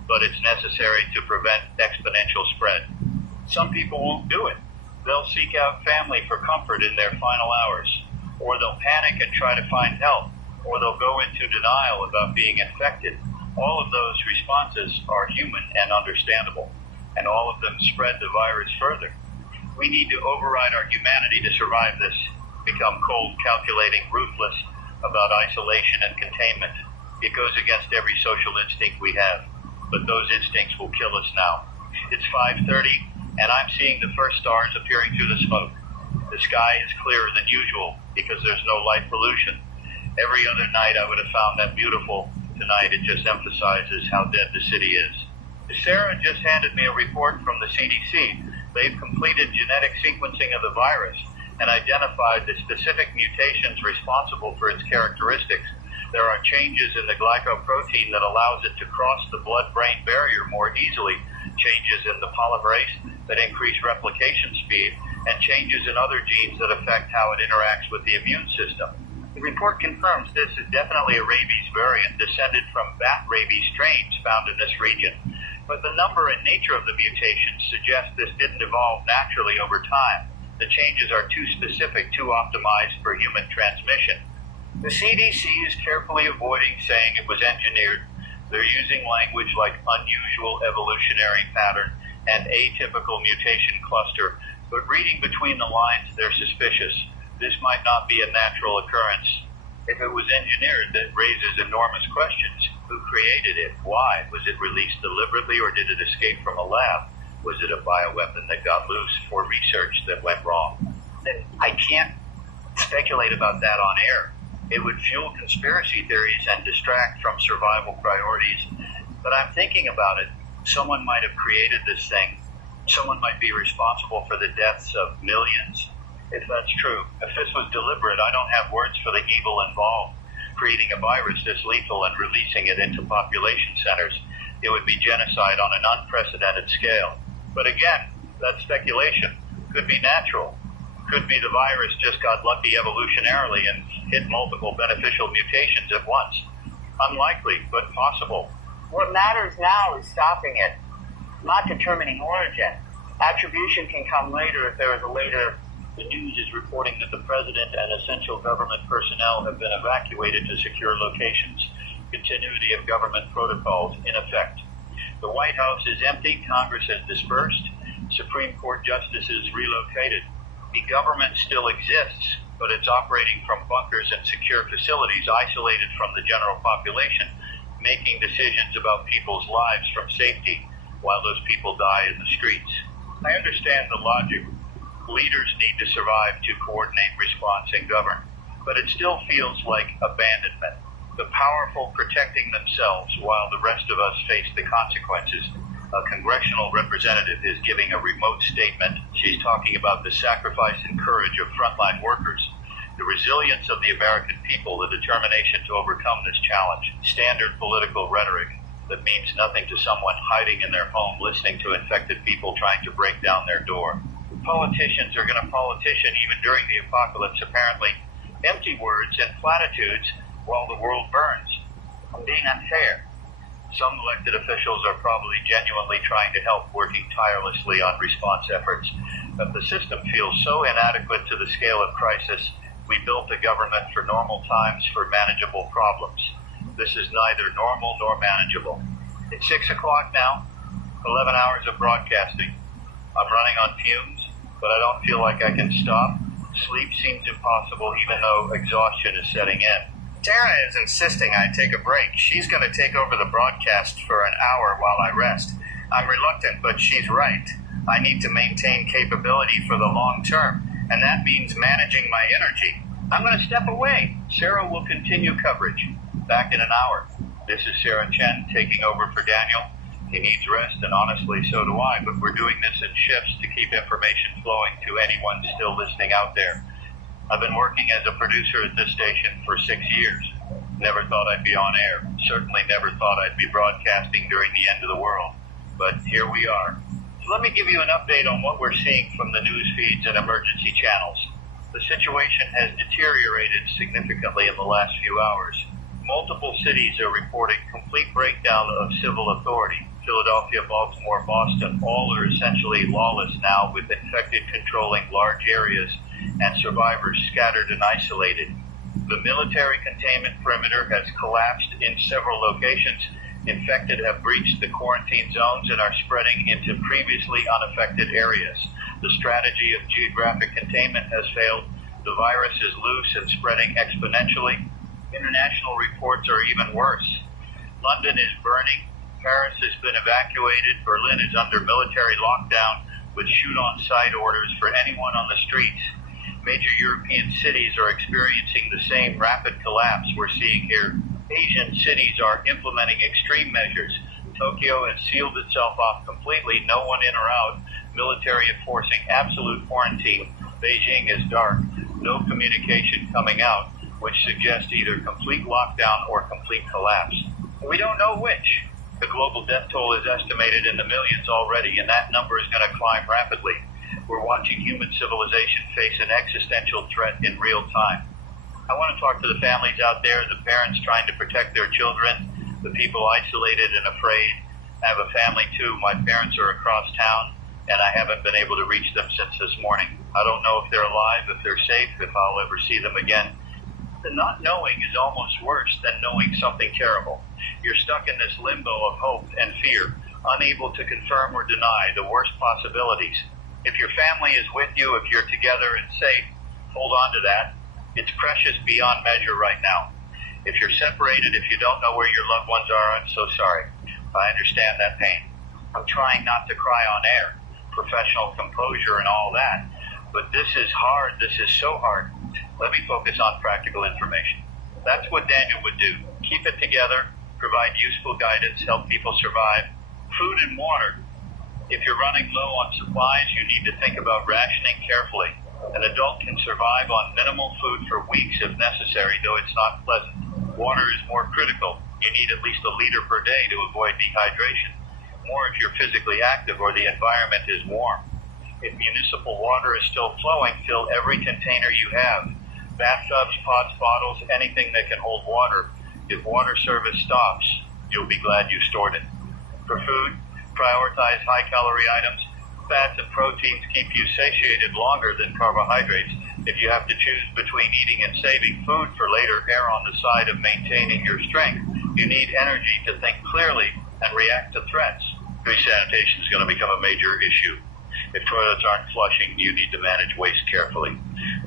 but it's necessary to prevent exponential spread. Some people won't do it. They'll seek out family for comfort in their final hours, or they'll panic and try to find help, or they'll go into denial about being infected. All of those responses are human and understandable, and all of them spread the virus further. We need to override our humanity to survive this, become cold, calculating, ruthless about isolation and containment. It goes against every social instinct we have, but those instincts will kill us now. It's 5:30, and I'm seeing the first stars appearing through the smoke. The sky is clearer than usual because there's no light pollution. Every other night I would have found that beautiful. Tonight it just emphasizes how dead the city is. Sarah just handed me a report from the CDC. They've completed genetic sequencing of the virus and identified the specific mutations responsible for its characteristics. There are changes in the glycoprotein that allows it to cross the blood-brain barrier more easily, changes in the polymerase that increase replication speed, and changes in other genes that affect how it interacts with the immune system. The report confirms this is definitely a rabies variant descended from bat rabies strains found in this region. But the number and nature of the mutations suggest this didn't evolve naturally over time. The changes are too specific, too optimized for human transmission. The CDC is carefully avoiding saying it was engineered. They're using language like unusual evolutionary pattern and atypical mutation cluster, but reading between the lines, they're suspicious. This might not be a natural occurrence. If it was engineered, that raises enormous questions. Who created it? Why? Was it released deliberately or did it escape from a lab? Was it a bioweapon that got loose for research that went wrong? I can't speculate about that on air. It would fuel conspiracy theories and distract from survival priorities. But I'm thinking about it. Someone might have created this thing. Someone might be responsible for the deaths of millions. If that's true, if this was deliberate, I don't have words for the evil involved. Creating a virus this lethal and releasing it into population centers, it would be genocide on an unprecedented scale. But again, that's speculation. Could be natural. Could be the virus just got lucky evolutionarily and hit multiple beneficial mutations at once. Unlikely, but possible. What matters now is stopping it, not determining origin. Attribution can come later if there is a later. The news is reporting that the president and essential government personnel have been evacuated to secure locations. Continuity of government protocols in effect. The White House is empty. Congress has dispersed. Supreme Court justices relocated. The government still exists, but it's operating from bunkers and secure facilities isolated from the general population, making decisions about people's lives from safety while those people die in the streets. I understand the logic. Leaders need to survive to coordinate response and govern, but it still feels like abandonment. The powerful protecting themselves while the rest of us face the consequences. A congressional representative is giving a remote statement. She's talking about the sacrifice and courage of frontline workers, the resilience of the American people, the determination to overcome this challenge. Standard political rhetoric that means nothing to someone hiding in their home listening to infected people trying to break down their door. Politicians are going to politician even during the apocalypse, apparently. Empty words and platitudes while the world burns. I'm being unfair. Some elected officials are probably genuinely trying to help, working tirelessly on response efforts. But the system feels so inadequate to the scale of crisis. We built a government for normal times, for manageable problems. This is neither normal nor manageable. It's 6 o'clock now, 11 hours of broadcasting. I'm running on fumes, but I don't feel like I can stop. Sleep seems impossible even though exhaustion is setting in. Tara is insisting I take a break. She's going to take over the broadcast for an hour while I rest. I'm reluctant, but she's right. I need to maintain capability for the long term, and that means managing my energy. I'm going to step away. Sarah will continue coverage. Back in an hour. This is Sarah Chen taking over for Daniel. He needs rest, and honestly, so do I, but we're doing this in shifts to keep information flowing to anyone still listening out there. I've been working as a producer at this station for 6 years. Never thought I'd be on air. Certainly never thought I'd be broadcasting during the end of the world. But here we are. So let me give you an update on what we're seeing from the news feeds and emergency channels. The situation has deteriorated significantly in the last few hours. Multiple cities are reporting complete breakdown of civil authority. Philadelphia, Baltimore, Boston, all are essentially lawless now, with infected controlling large areas and survivors scattered and isolated. The military containment perimeter has collapsed in several locations. Infected have breached the quarantine zones and are spreading into previously unaffected areas. The strategy of geographic containment has failed. The virus is loose and spreading exponentially. International reports are even worse. London is burning. Paris has been evacuated. Berlin is under military lockdown with shoot-on-sight orders for anyone on the streets. Major European cities are experiencing the same rapid collapse we're seeing here. Asian cities are implementing extreme measures. Tokyo has sealed itself off completely, no one in or out. Military enforcing absolute quarantine. Beijing is dark. No communication coming out, which suggests either complete lockdown or complete collapse. We don't know which. The global death toll is estimated in the millions already, and that number is going to climb rapidly. We're watching human civilization face an existential threat in real time. I want to talk to the families out there, the parents trying to protect their children, the people isolated and afraid. I have a family too. My parents are across town, and I haven't been able to reach them since this morning. I don't know if they're alive, if they're safe, if I'll ever see them again. The not knowing is almost worse than knowing something terrible. You're stuck in this limbo of hope and fear, unable to confirm or deny the worst possibilities. If your family is with you, if you're together and safe, hold on to that. It's precious beyond measure right now. If you're separated, if you don't know where your loved ones are, I'm so sorry. I understand that pain. I'm trying not to cry on air, professional composure and all that. But this is hard. This is so hard. Let me focus on practical information. That's what Daniel would do. Keep it together, provide useful guidance, help people survive. Food and water. If you're running low on supplies, you need to think about rationing carefully. An adult can survive on minimal food for weeks if necessary, though it's not pleasant. Water is more critical. You need at least a liter per day to avoid dehydration. More if you're physically active or the environment is warm. If municipal water is still flowing, fill every container you have. Bathtubs, pots, bottles, anything that can hold water. If water service stops, you'll be glad you stored it. For food, prioritize high-calorie items. Fats and proteins keep you satiated longer than carbohydrates. If you have to choose between eating and saving food for later, err on the side of maintaining your strength. You need energy to think clearly and react to threats. Sanitation is going to become a major issue. If toilets aren't flushing, you need to manage waste carefully.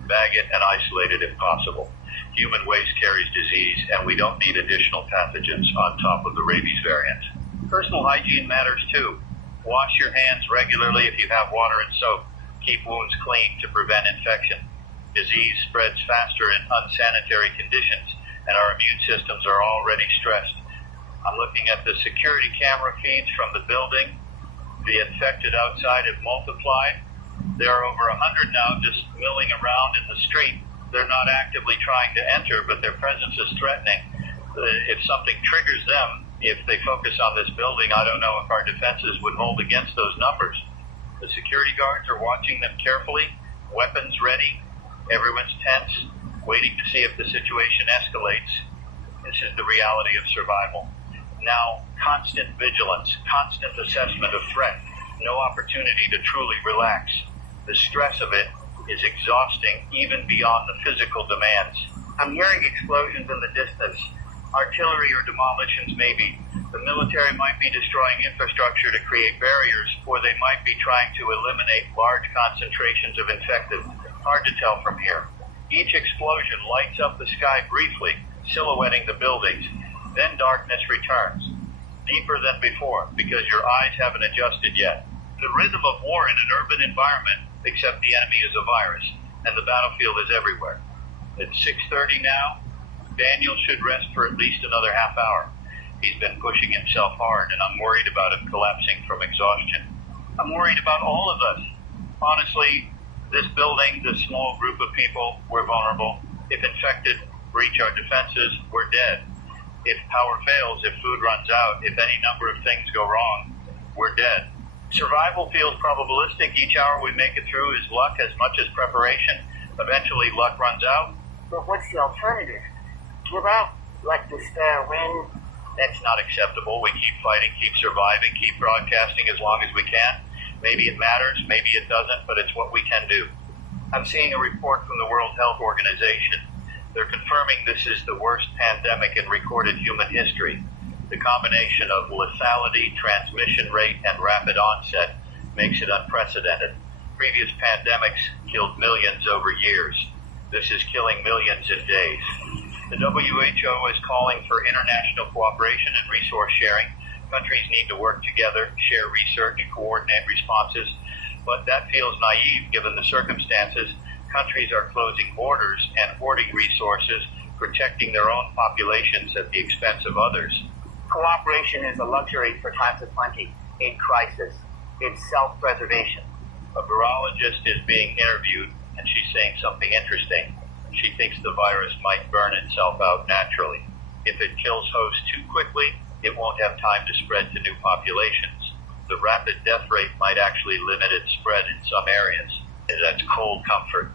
Bag it and isolate it if possible. Human waste carries disease, and we don't need additional pathogens on top of the rabies variant. Personal hygiene matters too. Wash your hands regularly if you have water and soap. Keep wounds clean to prevent infection. Disease spreads faster in unsanitary conditions, and our immune systems are already stressed. I'm looking at the security camera feeds from the building. The infected outside have multiplied. There are over 100 now just milling around in the street. They're not actively trying to enter, but their presence is threatening. If something triggers them, if they focus on this building, I don't know if our defenses would hold against those numbers. The security guards are watching them carefully, weapons ready. Everyone's tense, waiting to see if the situation escalates. This is the reality of survival. Now, constant vigilance, constant assessment of threat, no opportunity to truly relax. The stress of it is exhausting even beyond the physical demands. I'm hearing explosions in the distance. Artillery or demolitions maybe. The military might be destroying infrastructure to create barriers, or they might be trying to eliminate large concentrations of infected. Hard to tell from here. Each explosion lights up the sky briefly, silhouetting the buildings. Then darkness returns, deeper than before, because your eyes haven't adjusted yet. The rhythm of war in an urban environment, except the enemy is a virus, and the battlefield is everywhere. It's 6:30 now. Daniel should rest for at least another half hour. He's been pushing himself hard, and I'm worried about him collapsing from exhaustion. I'm worried about all of us. Honestly, this building, this small group of people, we're vulnerable. If infected, breach our defenses, we're dead. If power fails, if food runs out, if any number of things go wrong, we're dead. Survival feels probabilistic. Each hour we make it through is luck as much as preparation. Eventually luck runs out. But what's the alternative? Give up? Let despair win? That's not acceptable. We keep fighting, keep surviving, keep broadcasting as long as we can. Maybe it matters, maybe it doesn't, but it's what we can do. I'm seeing a report from the World Health Organization. They're confirming this is the worst pandemic in recorded human history. The combination of lethality, transmission rate, and rapid onset makes it unprecedented. Previous pandemics killed millions over years. This is killing millions in days. The WHO is calling for international cooperation and resource sharing. Countries need to work together, share research, coordinate responses, but that feels naive given the circumstances. Countries are closing borders and hoarding resources, protecting their own populations at the expense of others. Cooperation is a luxury for times of plenty. In crisis, it's self-preservation. A virologist is being interviewed, and she's saying something interesting. She thinks the virus might burn itself out naturally. If it kills hosts too quickly, it won't have time to spread to new populations. The rapid death rate might actually limit its spread in some areas. That's cold comfort.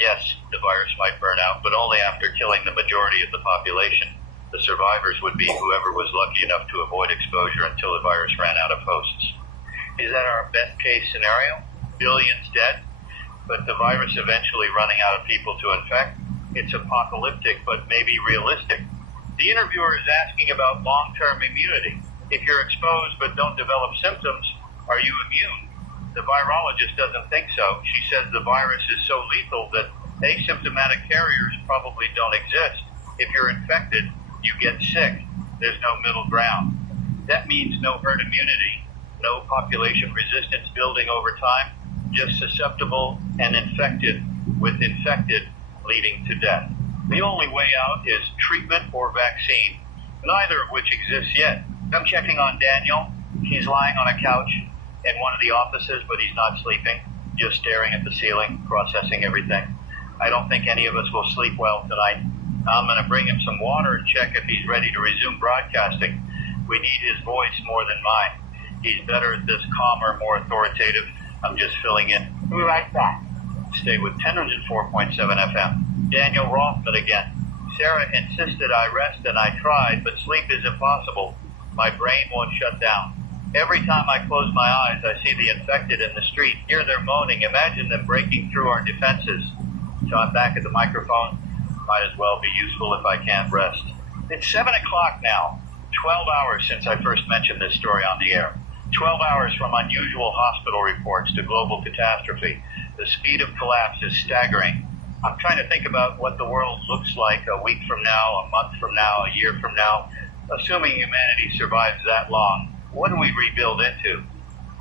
Yes, the virus might burn out, but only after killing the majority of the population. The survivors would be whoever was lucky enough to avoid exposure until the virus ran out of hosts. Is that our best case scenario? Billions dead, but the virus eventually running out of people to infect? It's apocalyptic, but maybe realistic. The interviewer is asking about long-term immunity. If you're exposed but don't develop symptoms, are you immune? The virologist doesn't think so. She says the virus is so lethal that asymptomatic carriers probably don't exist. If you're infected, you get sick. There's no middle ground. That means no herd immunity, no population resistance building over time, just susceptible and infected with infected leading to death. The only way out is treatment or vaccine, neither of which exists yet. I'm checking on Daniel. He's lying on a couch in one of the offices, but he's not sleeping. just staring at the ceiling, processing everything. I don't think any of us will sleep well tonight. I'm going to bring him some water and check if he's ready to resume broadcasting. We need his voice more than mine. He's better at this, calmer, more authoritative. I'm just filling in. Be right back. Stay with 1004.7 FM. Daniel Rothman again. Sarah insisted I rest and I tried, but sleep is impossible. My brain won't shut down. Every time I close my eyes, I see the infected in the street, hear their moaning, imagine them breaking through our defenses. So I'm back at the microphone. Might as well be useful if I can't rest. It's 7 o'clock now. 12 hours since I first mentioned this story on the air. 12 hours from unusual hospital reports to global catastrophe. The speed of collapse is staggering. I'm trying to think about what the world looks like a week from now, a month from now, a year from now. Assuming humanity survives that long, what do we rebuild into?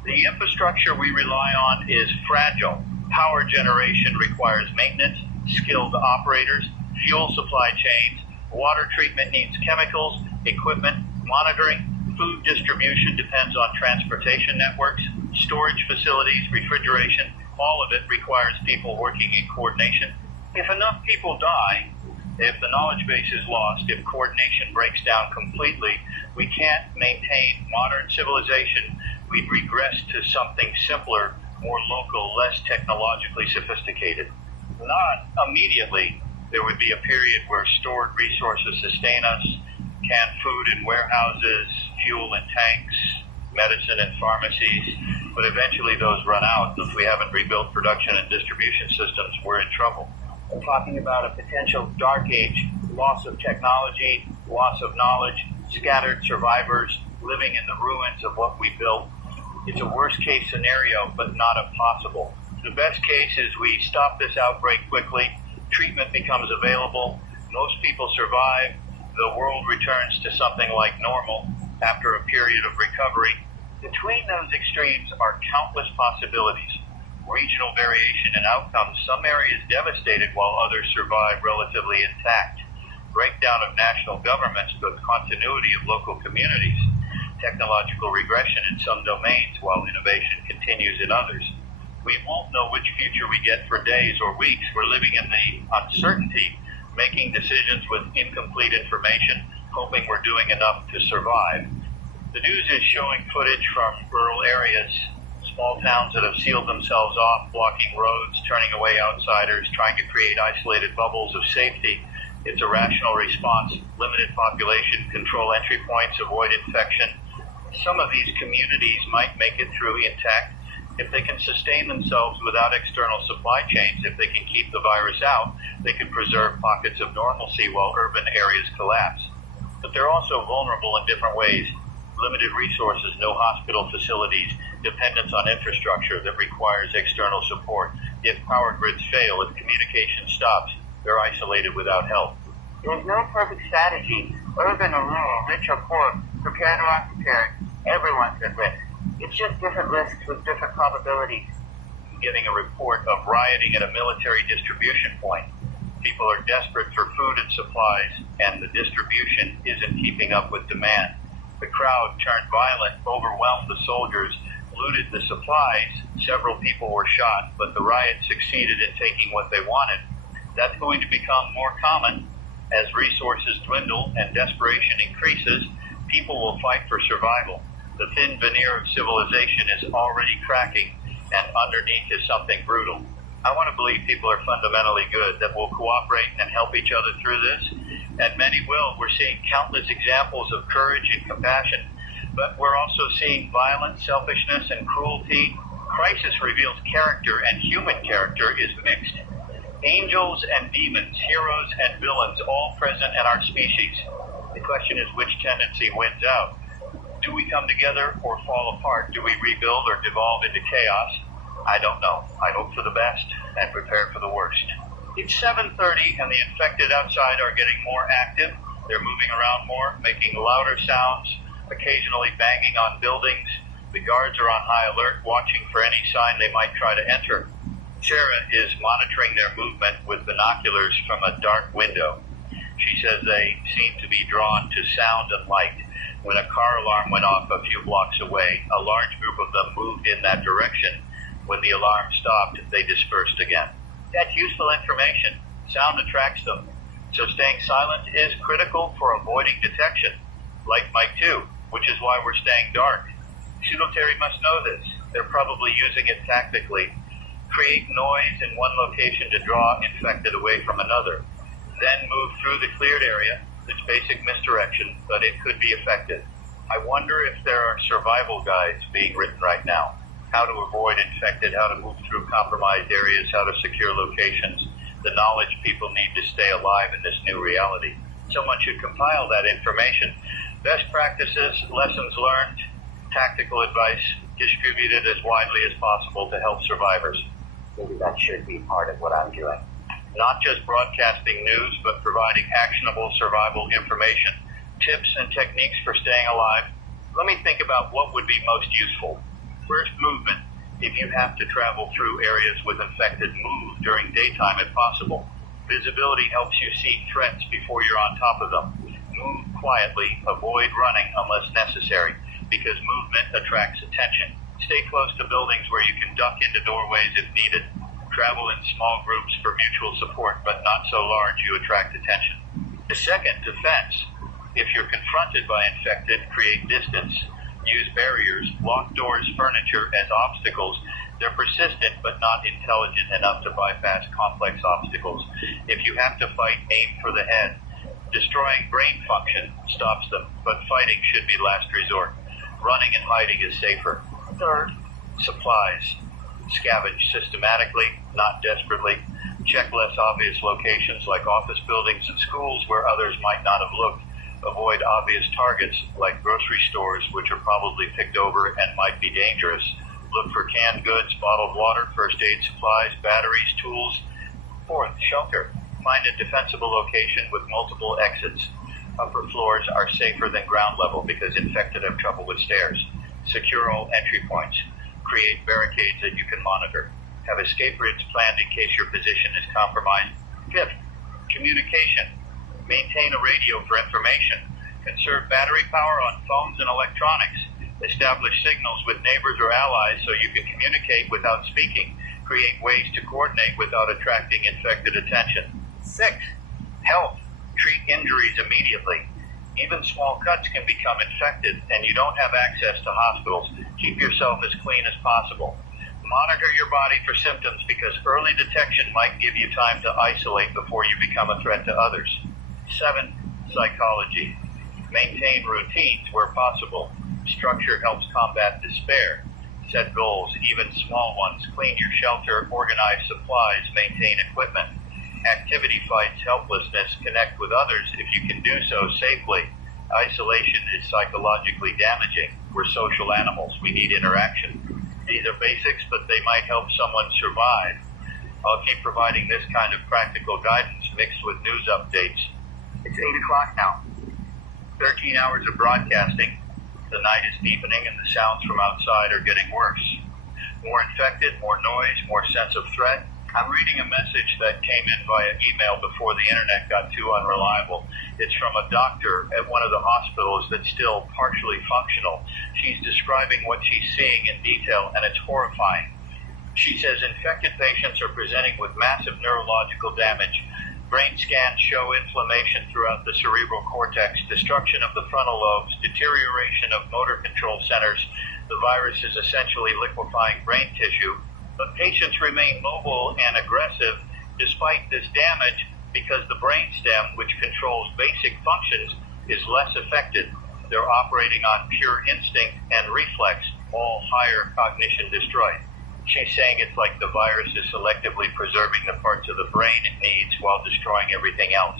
The infrastructure we rely on is fragile. Power generation requires maintenance, skilled operators, fuel supply chains. Water treatment needs chemicals, equipment, monitoring. Food distribution depends on transportation networks, storage facilities, refrigeration. All of it requires people working in coordination. If enough people die, if the knowledge base is lost, if coordination breaks down completely, we can't maintain modern civilization. We'd regress to something simpler, more local, less technologically sophisticated. Not immediately. There would be a period where stored resources sustain us, canned food in warehouses, fuel in tanks, medicine in pharmacies, but eventually those run out. If we haven't rebuilt production and distribution systems, we're in trouble. We're talking about a potential dark age, loss of technology, loss of knowledge, scattered survivors living in the ruins of what we built. It's a worst case scenario, but not impossible. The best case is we stop this outbreak quickly, treatment becomes available, most people survive, the world returns to something like normal after a period of recovery. Between those extremes are countless possibilities. Regional variation in outcomes, some areas devastated while others survive relatively intact. Breakdown of national governments but continuity of local communities. Technological regression in some domains while innovation continues in others. We won't know which future we get for days or weeks. We're living in the uncertainty, making decisions with incomplete information, hoping we're doing enough to survive. The news is showing footage from rural areas, small towns that have sealed themselves off, blocking roads, turning away outsiders, trying to create isolated bubbles of safety. It's a rational response, limited population, control entry points, avoid infection. Some of these communities might make it through intact if they can sustain themselves without external supply chains. If they can keep the virus out, they can preserve pockets of normalcy while urban areas collapse. But they're also vulnerable in different ways. Limited resources, no hospital facilities, dependence on infrastructure that requires external support. If power grids fail, if communication stops, they're isolated without help. There's no perfect strategy, urban or rural, rich or poor, prepared or unprepared. Everyone's at risk. It's just different risks with different probabilities. Getting a report of rioting at a military distribution point. People are desperate for food and supplies, and the distribution isn't keeping up with demand. The crowd turned violent, overwhelmed the soldiers, looted the supplies. Several people were shot, but the riot succeeded in taking what they wanted. That's going to become more common. As resources dwindle and desperation increases, people will fight for survival. The thin veneer of civilization is already cracking, and underneath is something brutal. I want to believe people are fundamentally good, that will cooperate and help each other through this, and many will. We're seeing countless examples of courage and compassion, but we're also seeing violence, selfishness, and cruelty. Crisis reveals character, and human character is mixed. Angels and demons, heroes and villains, all present in our species. The question is which tendency wins out. Do we come together or fall apart? Do we rebuild or devolve into chaos? I don't know. I hope for the best and prepare for the worst. It's 7:30 and the infected outside are getting more active. They're moving around more, making louder sounds, occasionally banging on buildings. The guards are on high alert, watching for any sign they might try to enter. Sarah is monitoring their movement with binoculars from a dark window. She says they seem to be drawn to sound and light. When a car alarm went off a few blocks away, a large group of them moved in that direction. When the alarm stopped, they dispersed again. That's useful information. Sound attracts them. So staying silent is critical for avoiding detection, like Mike 2, which is why we're staying dark. Pseudo-Terry must know this. They're probably using it tactically. Create noise in one location to draw infected away from another. Then move through the cleared area. It's basic misdirection, but it could be effective. I wonder if there are survival guides being written right now. How to avoid infected, how to move through compromised areas, how to secure locations. The knowledge people need to stay alive in this new reality. Someone should compile that information. Best practices, lessons learned, tactical advice, distributed as widely as possible to help survivors. Maybe that should be part of what I'm doing. Not just broadcasting news, but providing actionable survival information, tips and techniques for staying alive. Let me think about what would be most useful. First, movement. If you have to travel through areas with infected, move during daytime if possible. Visibility helps you see threats before you're on top of them. Move quietly, avoid running unless necessary, because movement attracts attention. Stay close to buildings where you can duck into doorways if needed. Travel in small groups for mutual support, but not so large you attract attention. The second, defense. If you're confronted by infected, create distance. Use barriers, lock doors, furniture as obstacles. They're persistent but not intelligent enough to bypass complex obstacles. If you have to fight, aim for the head. Destroying brain function stops them, but fighting should be last resort. Running and hiding is safer. Third, supplies. Scavenge systematically, not desperately. Check less obvious locations like office buildings and schools where others might not have looked. Avoid obvious targets like grocery stores, which are probably picked over and might be dangerous. Look for canned goods, bottled water, first aid supplies, batteries, tools. Fourth, shelter. Find a defensible location with multiple exits. Upper floors are safer than ground level because infected have trouble with stairs. Secure all entry points. Create barricades that you can monitor. Have escape routes planned in case your position is compromised. Fifth, communication. Maintain a radio for information. Conserve battery power on phones and electronics. Establish signals with neighbors or allies so you can communicate without speaking. Create ways to coordinate without attracting infected attention. Sixth, health. Treat injuries immediately. Even small cuts can become infected and you don't have access to hospitals. Keep yourself as clean as possible. Monitor your body for symptoms because early detection might give you time to isolate before you become a threat to others. 7. Psychology. Maintain routines where possible. Structure helps combat despair. Set goals, even small ones. Clean your shelter, organize supplies, maintain equipment. Activity fights helplessness. Connect with others if you can do so safely. Isolation is psychologically damaging. We're social animals. We need interaction. These are basics, but they might help someone survive. I'll keep providing this kind of practical guidance mixed with news updates. It's 8 o'clock now. 13 hours of broadcasting. The night is deepening and the sounds from outside are getting worse. More infected, more noise, more sense of threat. I'm reading a message that came in via email before the internet got too unreliable. It's from a doctor at one of the hospitals that's still partially functional. She's describing what she's seeing in detail and it's horrifying. She says infected patients are presenting with massive neurological damage. Brain scans show inflammation throughout the cerebral cortex, destruction of the frontal lobes, deterioration of motor control centers. The virus is essentially liquefying brain tissue, but patients remain mobile and aggressive despite this damage because the brainstem, which controls basic functions, is less affected. They're operating on pure instinct and reflex, all higher cognition destroyed. She's saying it's like the virus is selectively preserving the parts of the brain it needs while destroying everything else.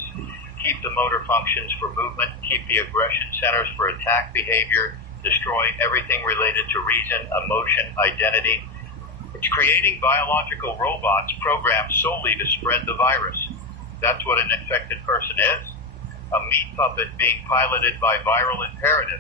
Keep the motor functions for movement, keep the aggression centers for attack behavior, destroy everything related to reason, emotion, identity. It's creating biological robots programmed solely to spread the virus. That's what an infected person is, a meat puppet being piloted by viral imperative.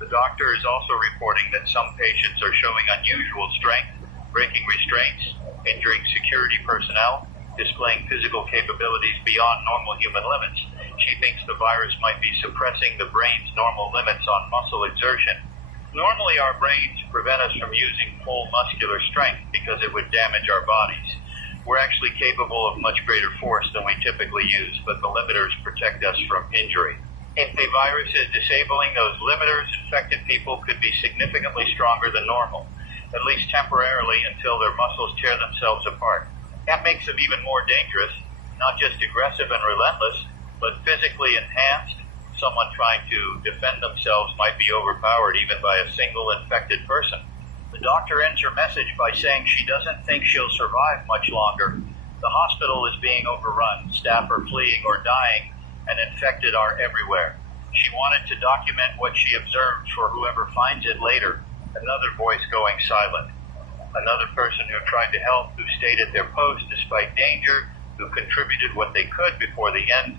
The doctor is also reporting that some patients are showing unusual strength, breaking restraints, injuring security personnel, displaying physical capabilities beyond normal human limits. She thinks the virus might be suppressing the brain's normal limits on muscle exertion. Normally, our brains prevent us from using full muscular strength because it would damage our bodies. We're actually capable of much greater force than we typically use, but the limiters protect us from injury. If a virus is disabling those limiters, infected people could be significantly stronger than normal, at least temporarily until their muscles tear themselves apart. That makes them even more dangerous, not just aggressive and relentless, but physically enhanced. Someone trying to defend themselves might be overpowered even by a single infected person. The doctor ends her message by saying she doesn't think she'll survive much longer. The hospital is being overrun, staff are fleeing or dying, and infected are everywhere. She wanted to document what she observed for whoever finds it later. Another voice going silent. Another person who tried to help, who stayed at their post despite danger, who contributed what they could before the end.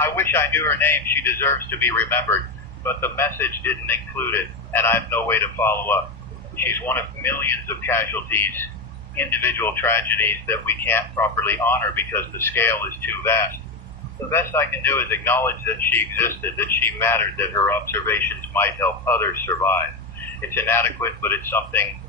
I wish I knew her name. She deserves to be remembered, but the message didn't include it, and I have no way to follow up. She's one of millions of casualties, individual tragedies that we can't properly honor because the scale is too vast. The best I can do is acknowledge that she existed, that she mattered, that her observations might help others survive. It's inadequate, but it's something.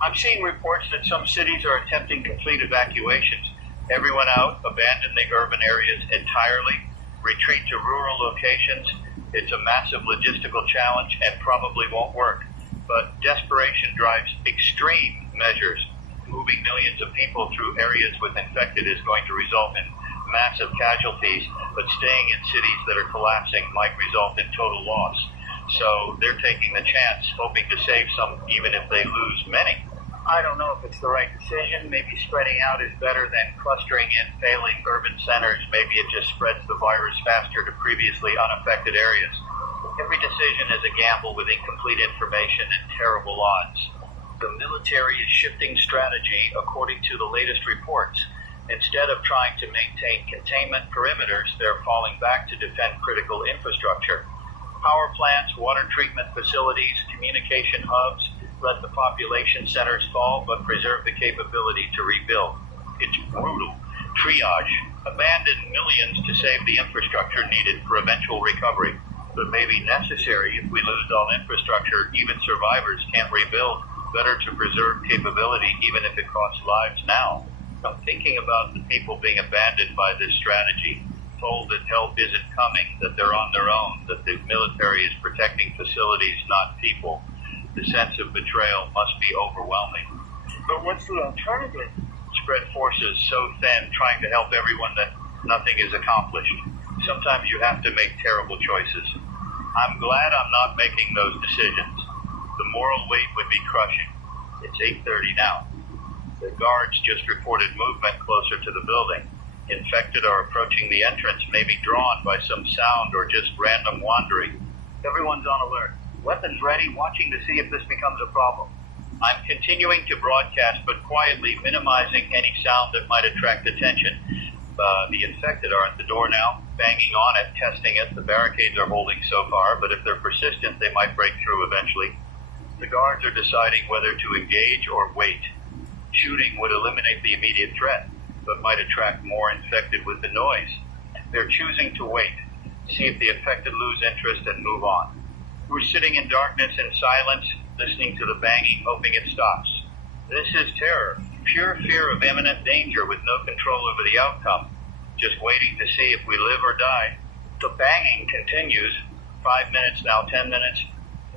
I'm seeing reports that some cities are attempting complete evacuations. Everyone out, abandon the urban areas entirely, retreat to rural locations. It's a massive logistical challenge and probably won't work. But desperation drives extreme measures. Moving millions of people through areas with infected is going to result in massive casualties, but staying in cities that are collapsing might result in total loss. So they're taking the chance, hoping to save some, even if they lose many. I don't know if it's the right decision. Maybe spreading out is better than clustering in failing urban centers. Maybe it just spreads the virus faster to previously unaffected areas. Every decision is a gamble with incomplete information and terrible odds. The military is shifting strategy according to the latest reports. Instead of trying to maintain containment perimeters, they're falling back to defend critical infrastructure. Power plants, water treatment facilities, communication hubs, let the population centers fall, but preserve the capability to rebuild. It's brutal. Triage. Abandon millions to save the infrastructure needed for eventual recovery. But may be necessary if we lose all infrastructure, even survivors can't rebuild. Better to preserve capability, even if it costs lives now. I'm thinking about the people being abandoned by this strategy, told that help isn't coming, that they're on their own, that the military is protecting facilities, not people. The sense of betrayal must be overwhelming. But what's the alternative? Spread forces so thin, trying to help everyone that nothing is accomplished. Sometimes you have to make terrible choices. I'm glad I'm not making those decisions. The moral weight would be crushing. It's 8:30 now. The guards just reported movement closer to the building. Infected are approaching the entrance, maybe drawn by some sound or just random wandering. Everyone's on alert. Weapons ready, watching to see if this becomes a problem. I'm continuing to broadcast, but quietly minimizing any sound that might attract attention. The infected are at the door now, banging on it, testing it. The barricades are holding so far, but if they're persistent, they might break through eventually. The guards are deciding whether to engage or wait. Shooting would eliminate the immediate threat, but might attract more infected with the noise. They're choosing to wait, see if the infected lose interest and move on. We're sitting in darkness and silence, listening to the banging, hoping it stops. This is terror, pure fear of imminent danger with no control over the outcome, just waiting to see if we live or die. The banging continues, 5 minutes now, 10 minutes,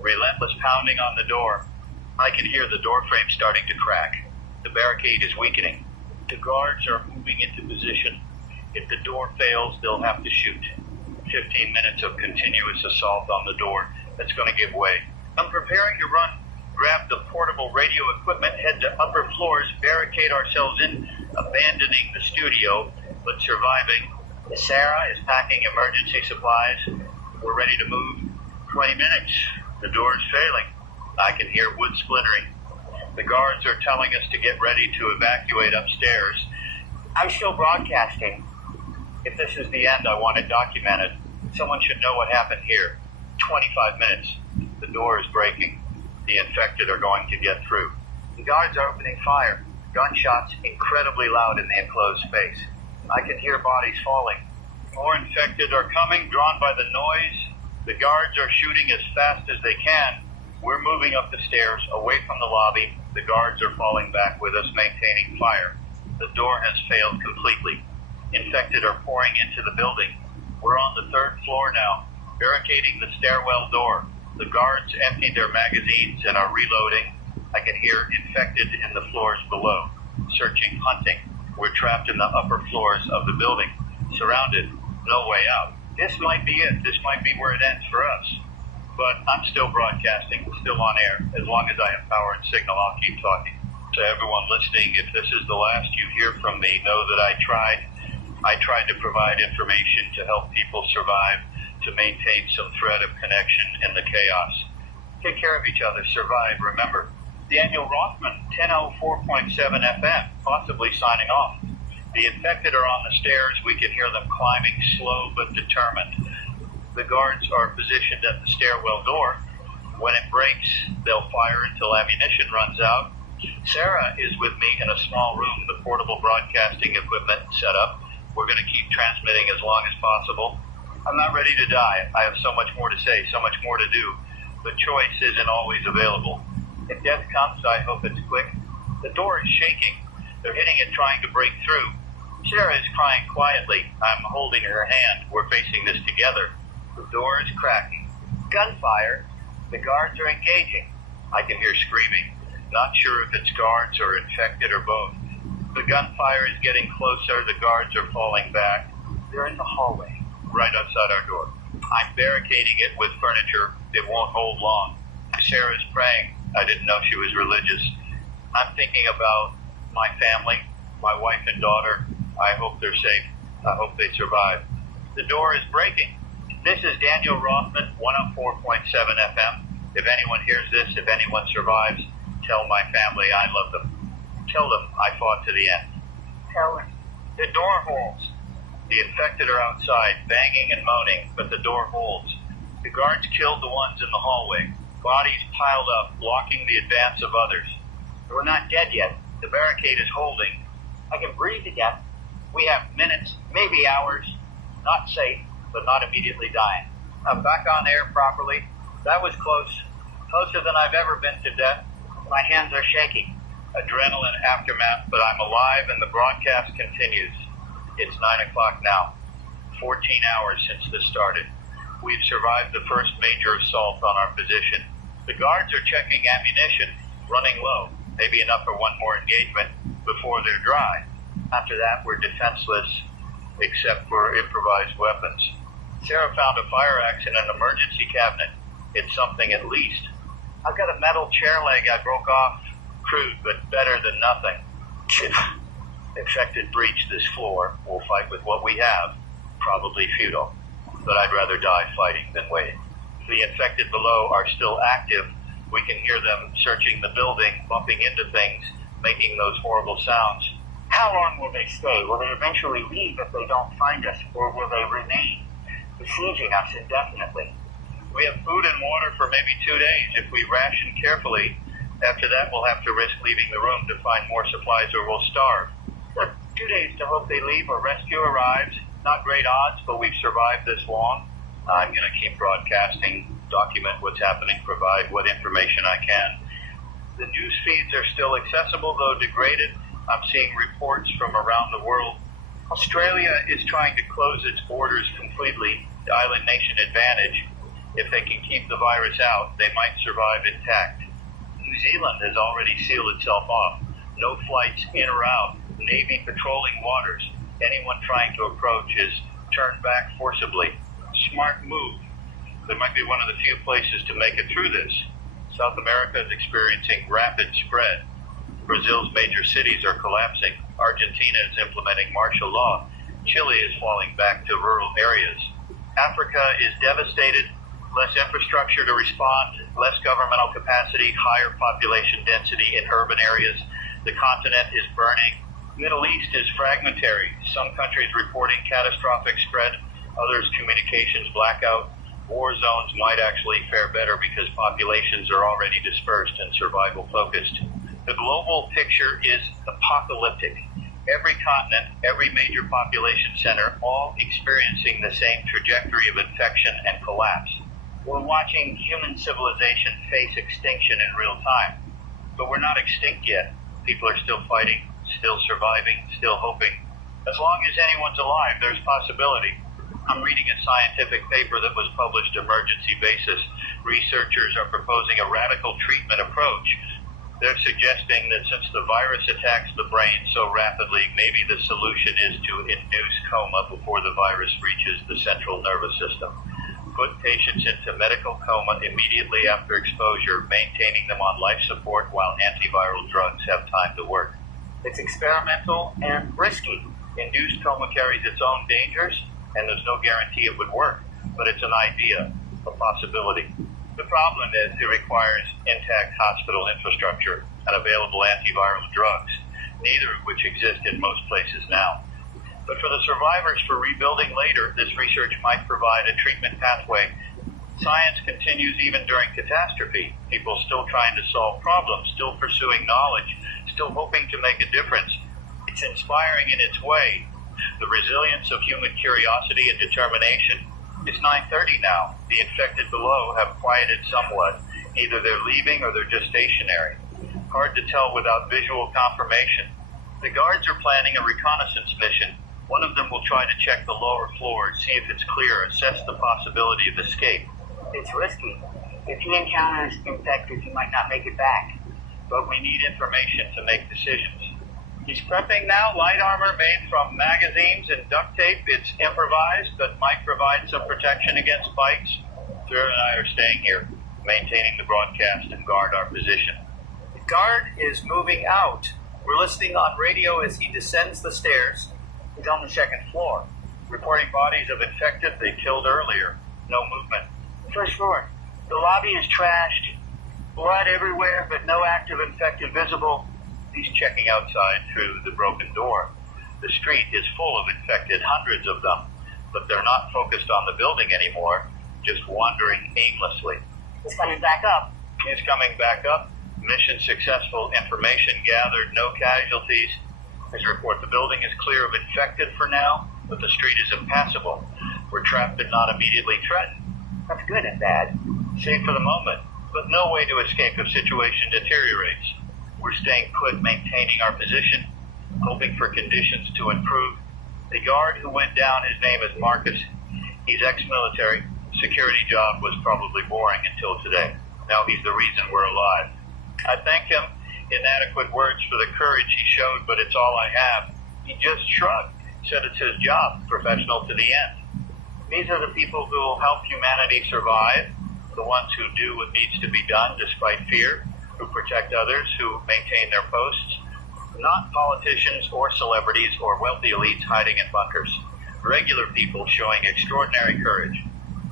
relentless pounding on the door. I can hear the door frame starting to crack. The barricade is weakening. The guards are moving into position. If the door fails, they'll have to shoot. 15 minutes of continuous assault on the door. That's going to give way. I'm preparing to run, grab the portable radio equipment, head to upper floors, barricade ourselves in, abandoning the studio, but surviving. Sarah is packing emergency supplies. We're ready to move. 20 minutes. The door is failing. I can hear wood splintering. The guards are telling us to get ready to evacuate upstairs. I'm still broadcasting. If this is the end, I want it documented. Someone should know what happened here. 25 minutes. The door is breaking. The infected are going to get through. The guards are opening fire. Gunshots incredibly loud in the enclosed space. I can hear bodies falling. More infected are coming, drawn by the noise. The guards are shooting as fast as they can. We're moving up the stairs away from the lobby. The guards are falling back with us maintaining fire. The door has failed completely. Infected are pouring into the building. We're on the 3rd floor now, barricading the stairwell door. The guards emptied their magazines and are reloading. I can hear infected in the floors below. Searching, hunting. We're trapped in the upper floors of the building. Surrounded. No way out. This might be it. This might be where it ends for us. But I'm still broadcasting, still on air. As long as I have power and signal, I'll keep talking. To everyone listening, if this is the last you hear from me, know that I tried to provide information to help people survive, to maintain some thread of connection in the chaos. Take care of each other, survive, remember. Daniel Rothman, 1004.7 FM, possibly signing off. The infected are on the stairs. We can hear them climbing, slow but determined. The guards are positioned at the stairwell door. When it breaks, they'll fire until ammunition runs out. Sarah is with me in a small room, the portable broadcasting equipment set up. We're going to keep transmitting as long as possible. I'm not ready to die. I have so much more to say, so much more to do. The choice isn't always available. If death comes, I hope it's quick. The door is shaking. They're hitting it, trying to break through. Sarah is crying quietly. I'm holding her hand. We're facing this together. The door is cracking. Gunfire. The guards are engaging. I can hear screaming. Not sure if it's guards or infected or both. The gunfire is getting closer. The guards are falling back. They're in the hallway, right outside our door. I'm barricading it with furniture. It won't hold long. Sarah's praying. I didn't know she was religious. I'm thinking about my family, my wife and daughter. I hope they're safe. I hope they survive. The door is breaking. This is Daniel Rothman, 104.7 FM. If anyone hears this, if anyone survives, tell my family I love them. Tell them I fought to the end. Tell them. The door holds. The infected are outside, banging and moaning, but the door holds. The guards killed the ones in the hallway. Bodies piled up, blocking the advance of others. We're not dead yet. The barricade is holding. I can breathe again. We have minutes, maybe hours. Not safe, but not immediately dying. I'm back on air properly. That was close. Closer than I've ever been to death. My hands are shaking. Adrenaline aftermath, but I'm alive and the broadcast continues. It's 9 o'clock now. 14 hours since this started. We've survived the first major assault on our position. The guards are checking ammunition, running low, maybe enough for one more engagement before they're dry. After that, we're defenseless, except for improvised weapons. Sarah found a fire axe in an emergency cabinet. It's something at least. I've got a metal chair leg I broke off. Crude, but better than nothing. If infected breach this floor, we'll fight with what we have. Probably futile. But I'd rather die fighting than wait. The infected below are still active. We can hear them searching the building, bumping into things, making those horrible sounds. How long will they stay? Will they eventually leave if they don't find us? Or will they remain, besieging us indefinitely? We have food and water for maybe 2 days if we ration carefully. After that, we'll have to risk leaving the room to find more supplies or we'll starve. 2 days to hope they leave or rescue arrives. Not great odds, but we've survived this long. I'm going to keep broadcasting, document what's happening, provide what information I can. The news feeds are still accessible, though degraded. I'm seeing reports from around the world. Australia is trying to close its borders completely, the island nation advantage. If they can keep the virus out, they might survive intact. New Zealand has already sealed itself off. No flights in or out. Navy patrolling waters. Anyone trying to approach is turned back forcibly. Smart move. There might be one of the few places to make it through this. South America is experiencing rapid spread. Brazil's major cities are collapsing. Argentina is implementing martial law. Chile is falling back to rural areas. Africa is devastated. Less infrastructure to respond, less governmental capacity, higher population density in urban areas. The continent is burning. Middle East is fragmentary. Some countries reporting catastrophic spread, others communications blackout. War zones might actually fare better because populations are already dispersed and survival focused. The global picture is apocalyptic. Every continent, every major population center, all experiencing the same trajectory of infection and collapse. We're watching human civilization face extinction in real time. But we're not extinct yet. People are still fighting, still surviving, still hoping. As long as anyone's alive, there's possibility. I'm reading a scientific paper that was published emergency basis. Researchers are proposing a radical treatment approach. They're suggesting that since the virus attacks the brain so rapidly, maybe the solution is to induce coma before the virus reaches the central nervous system. Put patients into medical coma immediately after exposure, maintaining them on life support while antiviral drugs have time to work. It's experimental and risky. Induced coma carries its own dangers, and there's no guarantee it would work, but it's an idea, a possibility. The problem is it requires intact hospital infrastructure and available antiviral drugs, neither of which exist in most places now. But for the survivors for rebuilding later, this research might provide a treatment pathway. Science continues even during catastrophe. People still trying to solve problems, still pursuing knowledge, still hoping to make a difference. It's inspiring in its way. The resilience of human curiosity and determination. It's 9:30 now. The infected below have quieted somewhat. Either they're leaving or they're just stationary. Hard to tell without visual confirmation. The guards are planning a reconnaissance mission. One of them will try to check the lower floors, see if it's clear, assess the possibility of escape. It's risky. If he encounters infected, he might not make it back. But we need information to make decisions. He's prepping now, light armor made from magazines and duct tape. It's improvised, but might provide some protection against bites. Sarah and I are staying here, maintaining the broadcast and guard our position. The guard is moving out. We're listening on radio as he descends the stairs. He's on the second floor, reporting bodies of infected they killed earlier. No movement. First floor. The lobby is trashed. Blood everywhere, but no active infected visible. He's checking outside through the broken door. The street is full of infected, hundreds of them, but they're not focused on the building anymore, just wandering aimlessly. He's coming back up. He's coming back up. Mission successful, information gathered, no casualties. His report, the building is clear of infected for now, but the street is impassable. We're trapped and not immediately threatened. That's good and bad. Safe for the moment, but no way to escape if situation deteriorates. We're staying put, maintaining our position, hoping for conditions to improve. The guard who went down, his name is Marcus. He's ex-military. Security job was probably boring until today. Now he's the reason we're alive. I thank him. Inadequate words for the courage he showed, but it's all I have. He just shrugged, said it's his job, professional to the end. These are the people who will help humanity survive, the ones who do what needs to be done despite fear, who protect others, who maintain their posts, not politicians or celebrities or wealthy elites hiding in bunkers. Regular people showing extraordinary courage.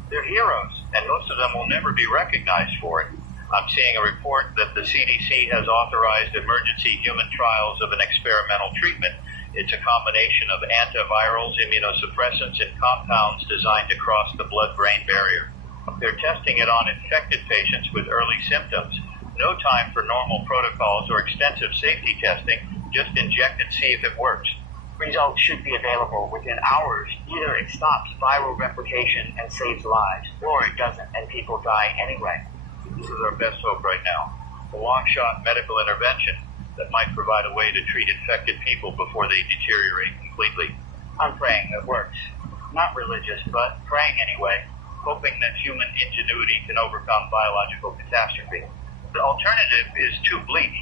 They're heroes, and most of them will never be recognized for it. I'm seeing a report that the CDC has authorized emergency human trials of an experimental treatment. It's a combination of antivirals, immunosuppressants, and compounds designed to cross the blood-brain barrier. They're testing it on infected patients with early symptoms. No time for normal protocols or extensive safety testing. Just inject and see if it works. Results should be available within hours. Either it stops viral replication and saves lives, or it doesn't and people die anyway. This is our best hope right now. A long-shot medical intervention that might provide a way to treat infected people before they deteriorate completely. I'm praying it works. Not religious, but praying anyway, hoping that human ingenuity can overcome biological catastrophe. The alternative is too bleak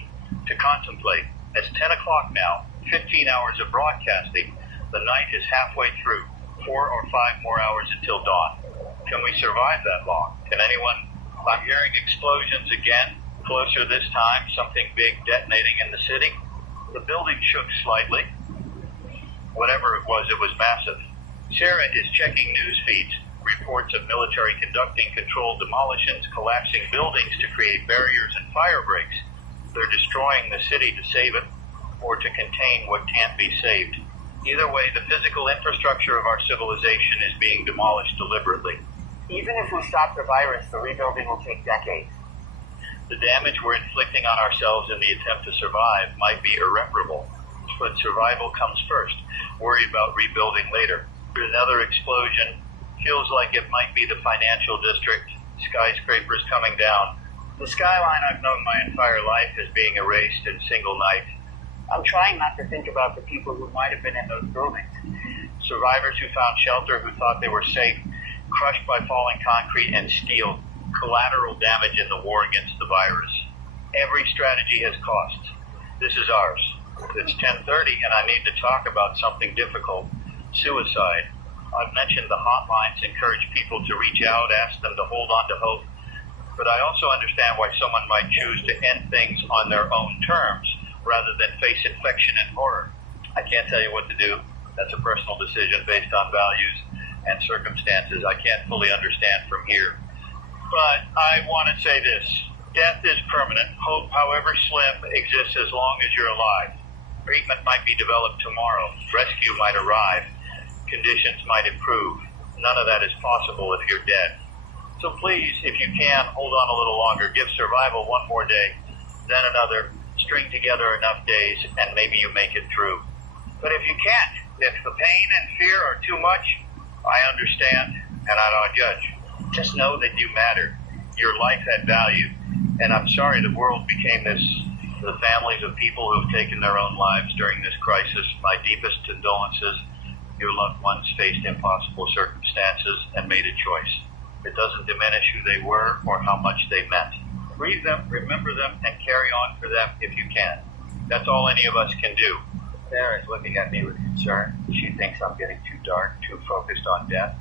to contemplate. It's 10 o'clock now, 15 hours of broadcasting. The night is halfway through, 4 or 5 more hours until dawn. Can we survive that long? Can anyone? I'm hearing explosions again, closer this time, something big detonating in the city. The building shook slightly. Whatever it was massive. Sarah is checking news feeds, reports of military conducting controlled demolitions, collapsing buildings to create barriers and fire breaks. They're destroying the city to save it, or to contain what can't be saved. Either way, the physical infrastructure of our civilization is being demolished deliberately. Even if we stop the virus, the rebuilding will take decades. The damage we're inflicting on ourselves in the attempt to survive might be irreparable, but survival comes first. Worry about rebuilding later. There's another explosion. Feels like it might be the financial district. skyscrapers coming down. The skyline I've known my entire life is being erased in a single night. I'm trying not to think about the people who might have been in those buildings. Survivors who found shelter, who thought they were safe, crushed by falling concrete and steel, collateral damage in the war against the virus. Every strategy has costs. This is ours. It's 10:30 and I need to talk about something difficult. Suicide. I've mentioned the hotlines, encourage people to reach out, ask them to hold on to hope. But I also understand why someone might choose to end things on their own terms rather than face infection and horror. I can't tell you what to do. That's a personal decision based on values and circumstances I can't fully understand from here. But I want to say this. Death is permanent. Hope, however slim, exists as long as you're alive. Treatment might be developed tomorrow. Rescue might arrive. Conditions might improve. None of that is possible if you're dead. So please, if you can, hold on a little longer. Give survival one more day, then another. String together enough days, and maybe you make it through. But if you can't, if the pain and fear are too much, I understand, and I don't judge. Just know that you matter. Your life had value, and I'm sorry the world became this. The families of people who have taken their own lives during this crisis, my deepest condolences. Your loved ones faced impossible circumstances and made a choice. It doesn't diminish who they were or how much they meant. Grieve them, remember them, and carry on for them if you can. That's all any of us can do. Sarah is looking at me with concern. She thinks I'm getting too dark, too focused on death.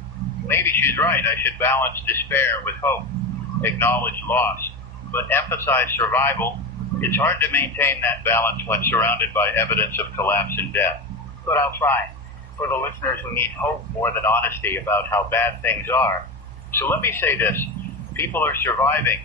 Maybe she's right. I should balance despair with hope, acknowledge loss, but emphasize survival. It's hard to maintain that balance when surrounded by evidence of collapse and death. But I'll try. For the listeners who need hope more than honesty about how bad things are. So let me say this. People are surviving.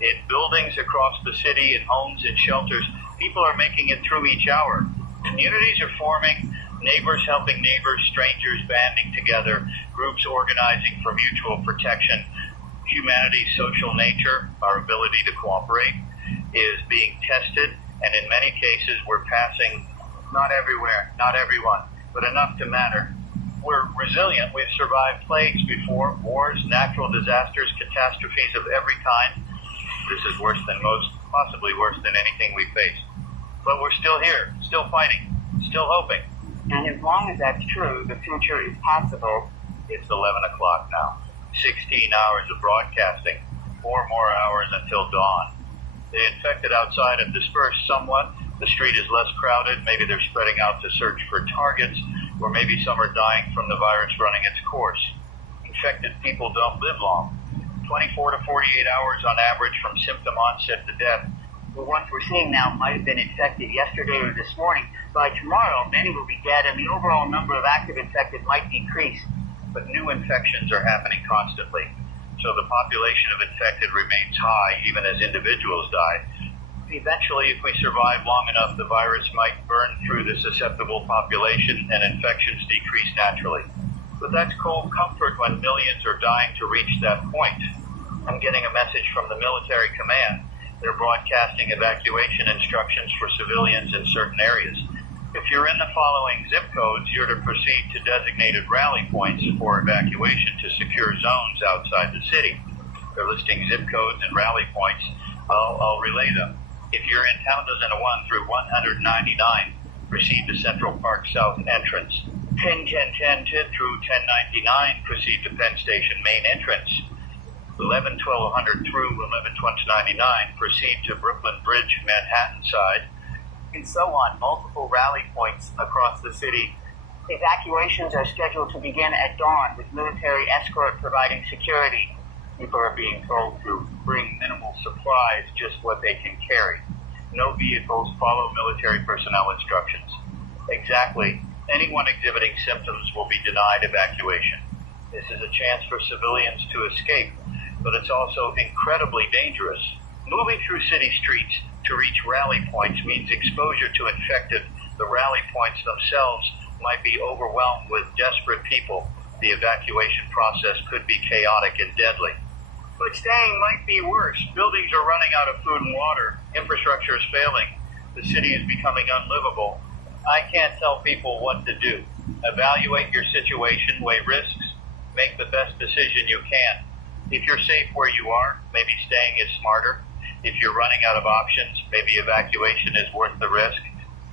In buildings across the city, in homes, in shelters, people are making it through each hour. Communities are forming, neighbors helping neighbors, strangers banding together, groups organizing for mutual protection. Humanity's social nature, our ability to cooperate, is being tested, and in many cases we're passing, not everywhere, not everyone, but enough to matter. We're resilient. We've survived plagues before, wars, natural disasters, catastrophes of every kind. This is worse than most, possibly worse than anything we faced. But we're still here, still fighting, still hoping. And as long as that's true, the future is possible. It's 11 o'clock now. 16 hours of broadcasting, 4 more hours until dawn. The infected outside have dispersed somewhat. The street is less crowded. Maybe they're spreading out to search for targets, or maybe some are dying from the virus running its course. Infected people don't live long. 24 to 48 hours on average from symptom onset to death. The ones we're seeing now might have been infected yesterday or this morning. By tomorrow, many will be dead, and the overall number of active infected might decrease. But new infections are happening constantly. So the population of infected remains high even as individuals die. Eventually, if we survive long enough, the virus might burn through the susceptible population and infections decrease naturally. But that's cold comfort when millions are dying to reach that point. I'm getting a message from the military command. They're broadcasting evacuation instructions for civilians in certain areas. If you're in the following zip codes, you're to proceed to designated rally points for evacuation to secure zones outside the city. They're listing zip codes and rally points. I'll relay them. If you're in Townsend 1 through 199, proceed to Central Park South entrance. 10 through 1099, proceed to Penn Station main entrance. 11-1200 through 11-1299, proceed to Brooklyn Bridge, Manhattan side, and so on. Multiple rally points across the city. Evacuations are scheduled to begin at dawn, with military escort providing security. People are being told to bring minimal supplies, just what they can carry. No vehicles, follow military personnel instructions. Exactly. Anyone exhibiting symptoms will be denied evacuation. This is a chance for civilians to escape, but it's also incredibly dangerous. Moving through city streets to reach rally points means exposure to infected. The rally points themselves might be overwhelmed with desperate people. The evacuation process could be chaotic and deadly. But staying might be worse. Buildings are running out of food and water. Infrastructure is failing. The city is becoming unlivable. I can't tell people what to do. Evaluate your situation, weigh risks, make the best decision you can. If you're safe where you are, maybe staying is smarter. If you're running out of options, maybe evacuation is worth the risk.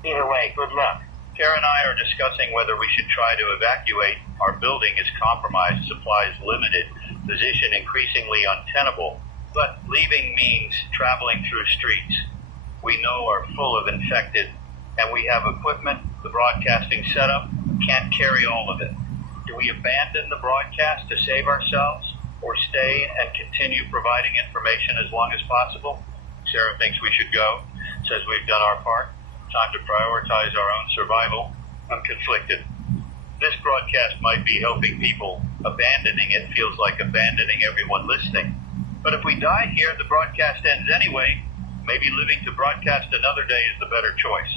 Either way, good luck. Tara and I are discussing whether we should try to evacuate. Our building is compromised, supplies limited, position increasingly untenable. But leaving means traveling through streets we know are full of infected, and we have equipment, the broadcasting setup can't carry all of it. Do we abandon the broadcast to save ourselves, or stay and continue providing information as long as possible? Sarah thinks we should go, says we've done our part. Time to prioritize our own survival. I'm conflicted. This broadcast might be helping people. Abandoning it feels like abandoning everyone listening. But if we die here, the broadcast ends anyway. Maybe living to broadcast another day is the better choice.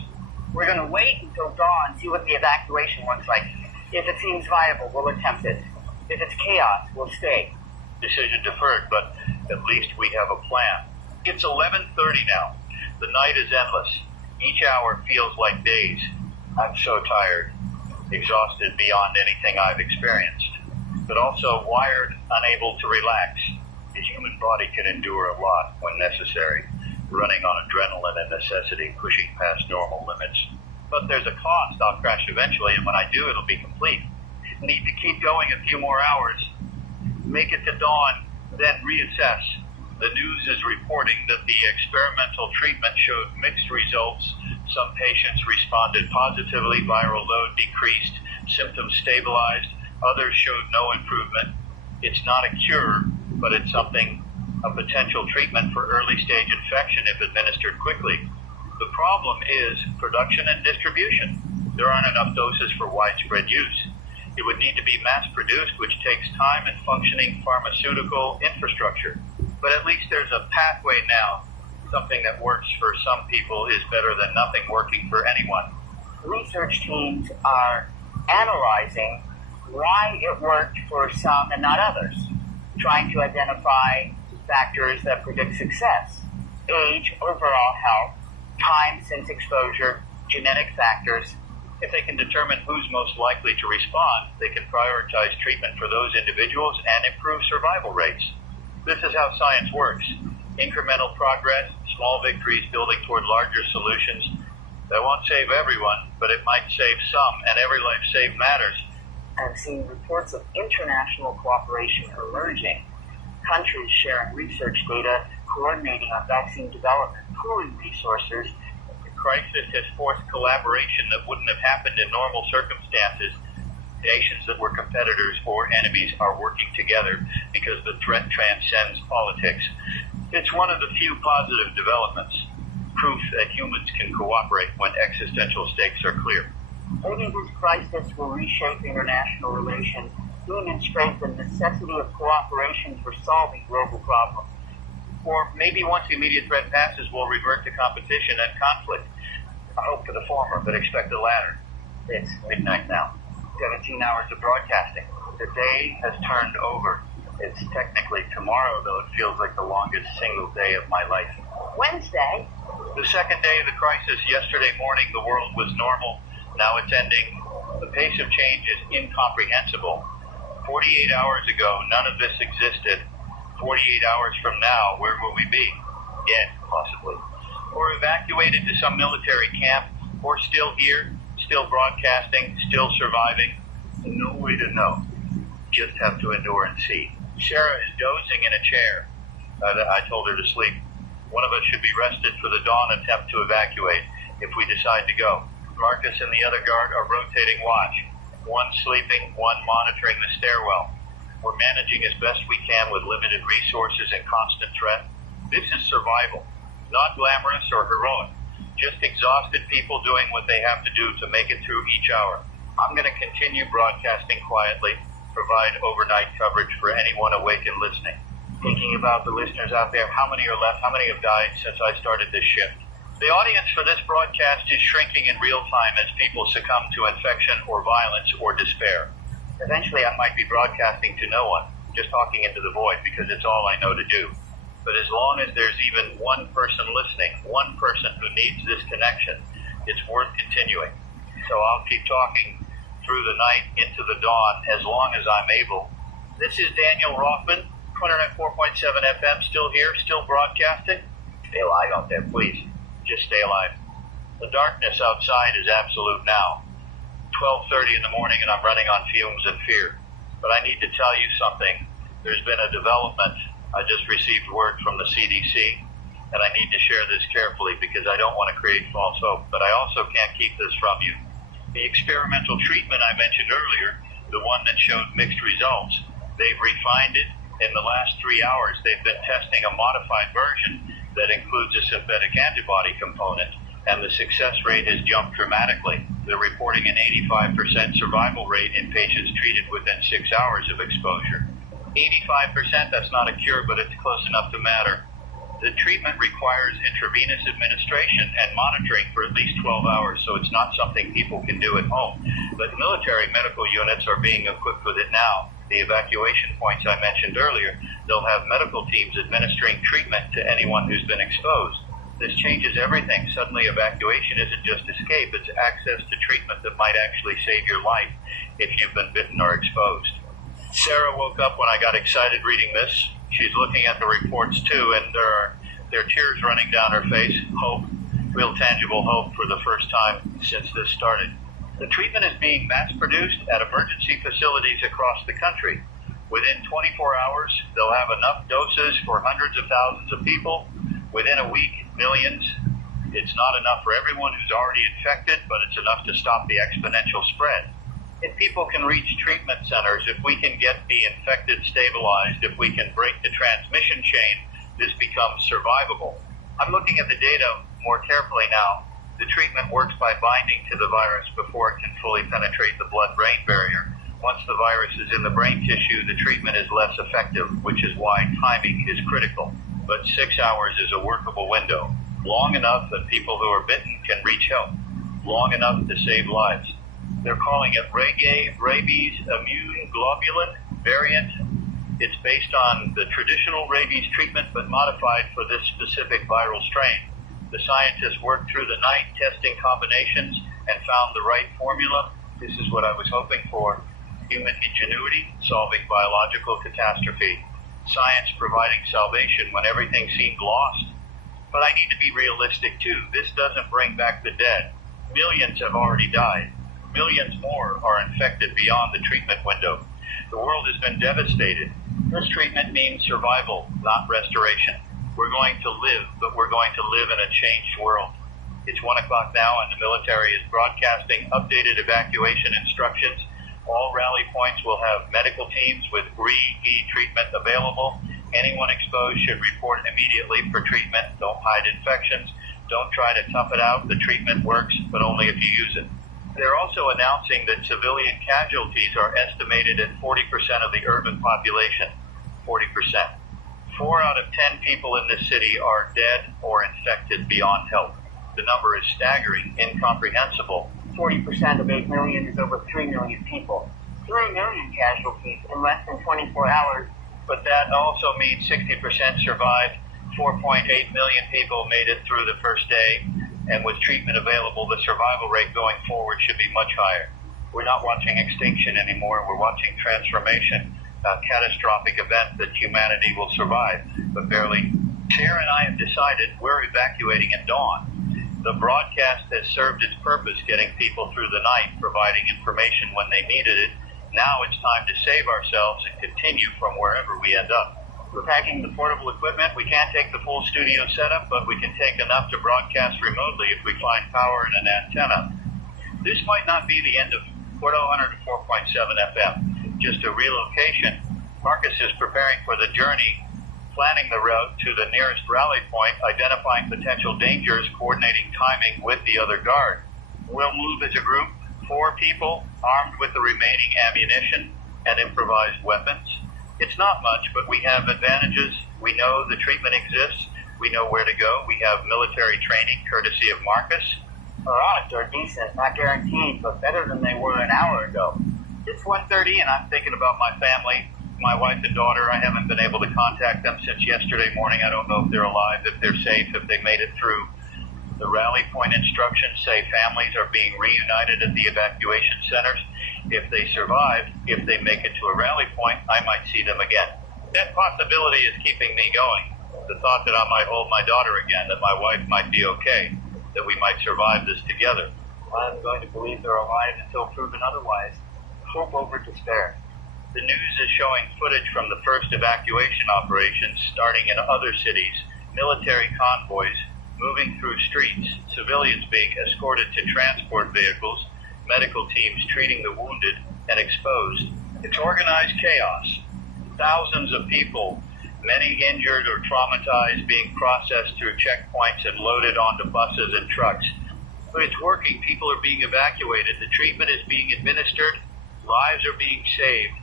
We're going to wait until dawn, see what the evacuation looks like. If it seems viable, we'll attempt it. If it's chaos, we'll stay. Decision deferred, but at least we have a plan. It's 11:30 now. The night is endless. Each hour feels like days. I'm so tired, exhausted beyond anything I've experienced, but also wired, unable to relax. The human body can endure a lot when necessary, running on adrenaline and necessity, pushing past normal limits. But there's a cost. I'll crash eventually, and when I do, it'll be complete. Need to keep going a few more hours, make it to dawn, then reassess. The news is reporting that the experimental treatment showed mixed results. Some patients responded positively, viral load decreased, symptoms stabilized, others showed no improvement. It's not a cure, but it's something, a potential treatment for early stage infection if administered quickly. The problem is production and distribution. There aren't enough doses for widespread use. It would need to be mass produced, which takes time and functioning pharmaceutical infrastructure. But at least there's a pathway now. Something that works for some people is better than nothing working for anyone. Research teams are analyzing why it worked for some and not others, trying to identify factors that predict success: age, overall health, time since exposure, genetic factors. If they can determine who's most likely to respond, they can prioritize treatment for those individuals and improve survival rates. This is how science works. Incremental progress, small victories building toward larger solutions. That won't save everyone, but it might save some, and every life saved matters. I've seen reports of international cooperation emerging. Countries sharing research data, coordinating on vaccine development, pooling resources. The crisis has forced collaboration that wouldn't have happened in normal circumstances. Nations that were competitors or enemies are working together because the threat transcends politics. It's one of the few positive developments, proof that humans can cooperate when existential stakes are clear. Maybe this crisis will reshape international relations, demonstrate the necessity of cooperation for solving global problems. Or maybe once the immediate threat passes, we'll revert to competition and conflict. I hope for the former, but expect the latter. It's midnight now. 17 hours of broadcasting. The day has turned over. It's technically tomorrow, though it feels like the longest single day of my life. Wednesday? The second day of the crisis. Yesterday morning, the world was normal. Now it's ending. The pace of change is incomprehensible. 48 hours ago, none of this existed. 48 hours from now, where will we be? Dead, possibly. Or evacuated to some military camp, or still here, still broadcasting, still surviving. No way to know. Just have to endure and see. Sarah is dozing in a chair. I told her to sleep. One of us should be rested for the dawn attempt to evacuate if we decide to go. Marcus and the other guard are rotating watch. One sleeping, one monitoring the stairwell. We're managing as best we can with limited resources and constant threat. This is survival, not glamorous or heroic. Just exhausted people doing what they have to do to make it through each hour. I'm going to continue broadcasting quietly, provide overnight coverage for anyone awake and listening. Thinking about the listeners out there, how many are left? How many have died since I started this shift? The audience for this broadcast is shrinking in real time as people succumb to infection or violence or despair. Eventually I might be broadcasting to no one, just talking into the void because it's all I know to do. But as long as there's even one person listening, one person who needs this connection, it's worth continuing. So I'll keep talking through the night into the dawn as long as I'm able. This is Daniel Rothman. 104.7 FM, still here, still broadcasting. Stay alive out there, please. Just stay alive. The darkness outside is absolute now. 12:30 in the morning and I'm running on fumes and fear. But I need to tell you something. There's been a development. I just received word from the CDC, and I need to share this carefully because I don't want to create false hope, but I also can't keep this from you. The experimental treatment I mentioned earlier, the one that showed mixed results, they've refined it. In the last 3 hours, they've been testing a modified version that includes a synthetic antibody component, and the success rate has jumped dramatically. They're reporting an 85% survival rate in patients treated within 6 hours of exposure. 85%, that's not a cure, but it's close enough to matter. The treatment requires intravenous administration and monitoring for at least 12 hours, so it's not something people can do at home. But military medical units are being equipped with it now. The evacuation points I mentioned earlier, they'll have medical teams administering treatment to anyone who's been exposed. This changes everything. Suddenly evacuation isn't just escape, it's access to treatment that might actually save your life if you've been bitten or exposed. Sarah woke up when I got excited reading this. She's looking at the reports too, and there are tears running down her face. Hope, real tangible hope for the first time since this started. The treatment is being mass-produced at emergency facilities across the country. Within 24 hours, they'll have enough doses for hundreds of thousands of people. Within a week, millions. It's not enough for everyone who's already infected, but it's enough to stop the exponential spread. If people can reach treatment centers, if we can get the infected stabilized, if we can break the transmission chain, this becomes survivable. I'm looking at the data more carefully now. The treatment works by binding to the virus before it can fully penetrate the blood-brain barrier. Once the virus is in the brain tissue, the treatment is less effective, which is why timing is critical. But 6 hours is a workable window, long enough that people who are bitten can reach help, long enough to save lives. They're calling it rabies immune globulin variant. It's based on the traditional rabies treatment, but modified for this specific viral strain. The scientists worked through the night testing combinations and found the right formula. This is what I was hoping for. Human ingenuity solving biological catastrophe. Science providing salvation when everything seemed lost. But I need to be realistic too. This doesn't bring back the dead. Millions have already died. Millions more are infected beyond the treatment window. The world has been devastated. This treatment means survival, not restoration. We're going to live, but we're going to live in a changed world. It's 1 o'clock now and the military is broadcasting updated evacuation instructions. All rally points will have medical teams with re-E treatment available. Anyone exposed should report immediately for treatment. Don't hide infections. Don't try to tough it out. The treatment works, but only if you use it. They're also announcing that civilian casualties are estimated at 40% of the urban population. 40%. 4 out of 10 people in this city are dead or infected beyond help. The number is staggering, incomprehensible. 40% of 8 million is over 3 million people. 3 million casualties in less than 24 hours. But that also means 60% survived. 4.8 million people made it through the first day. And with treatment available, the survival rate going forward should be much higher. We're not watching extinction anymore. We're watching transformation, a catastrophic event that humanity will survive, but barely. Sarah and I have decided we're evacuating at dawn. The broadcast has served its purpose, getting people through the night, providing information when they needed it. Now it's time to save ourselves and continue from wherever we end up. We're packing the portable equipment. We can't take the full studio setup, but we can take enough to broadcast remotely if we find power and an antenna. This might not be the end of Porto 104.7 FM, just a relocation. Marcus is preparing for the journey, planning the route to the nearest rally point, identifying potential dangers, coordinating timing with the other guard. We'll move as a group, 4 people, armed with the remaining ammunition and improvised weapons. It's not much, but we have advantages. We know the treatment exists. We know where to go. We have military training, courtesy of Marcus. Our odds are decent, not guaranteed, but better than they were an hour ago. It's 1:30, and I'm thinking about my family, my wife and daughter. I haven't been able to contact them since yesterday morning. I don't know if they're alive, if they're safe, if they made it through. The rally point instructions say families are being reunited at the evacuation centers. If they survive, if they make it to a rally point, I might see them again. That possibility is keeping me going. The thought that I might hold my daughter again, that my wife might be okay, that we might survive this together. I'm going to believe they're alive until proven otherwise. Hope over despair. The news is showing footage from the first evacuation operations starting in other cities, military convoys moving through streets, civilians being escorted to transport vehicles, medical teams treating the wounded and exposed. It's organized chaos. Thousands of people, many injured or traumatized, being processed through checkpoints and loaded onto buses and trucks. But it's working. People are being evacuated. The treatment is being administered. Lives are being saved.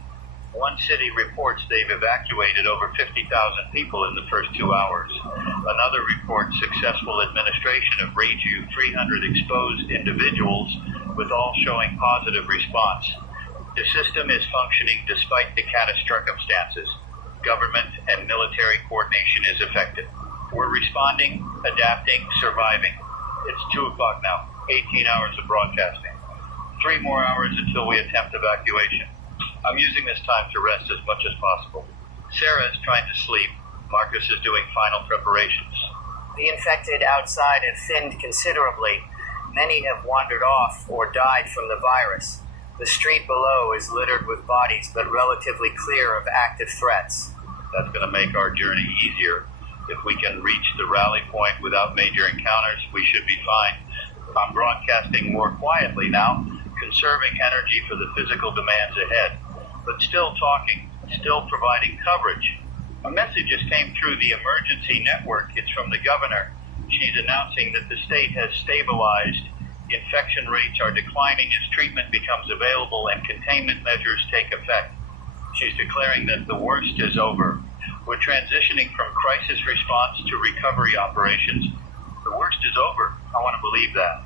One city reports they've evacuated over 50,000 people in the first 2 hours. Another reports successful administration of Reju 300 exposed individuals, with all showing positive response. The system is functioning despite the catastrophic circumstances. Government and military coordination is effective. We're responding, adapting, surviving. It's 2 o'clock now, 18 hours of broadcasting. 3 more hours until we attempt evacuation. I'm using this time to rest as much as possible. Sarah is trying to sleep. Marcus is doing final preparations. The infected outside have thinned considerably. Many have wandered off or died from the virus. The street below is littered with bodies, but relatively clear of active threats. That's going to make our journey easier. If we can reach the rally point without major encounters, we should be fine. I'm broadcasting more quietly now, conserving energy for the physical demands ahead, but still talking, still providing coverage. A message just came through the emergency network. It's from the governor. She's announcing that the state has stabilized. Infection rates are declining as treatment becomes available and containment measures take effect. She's declaring that the worst is over. We're transitioning from crisis response to recovery operations. The worst is over. I want to believe that.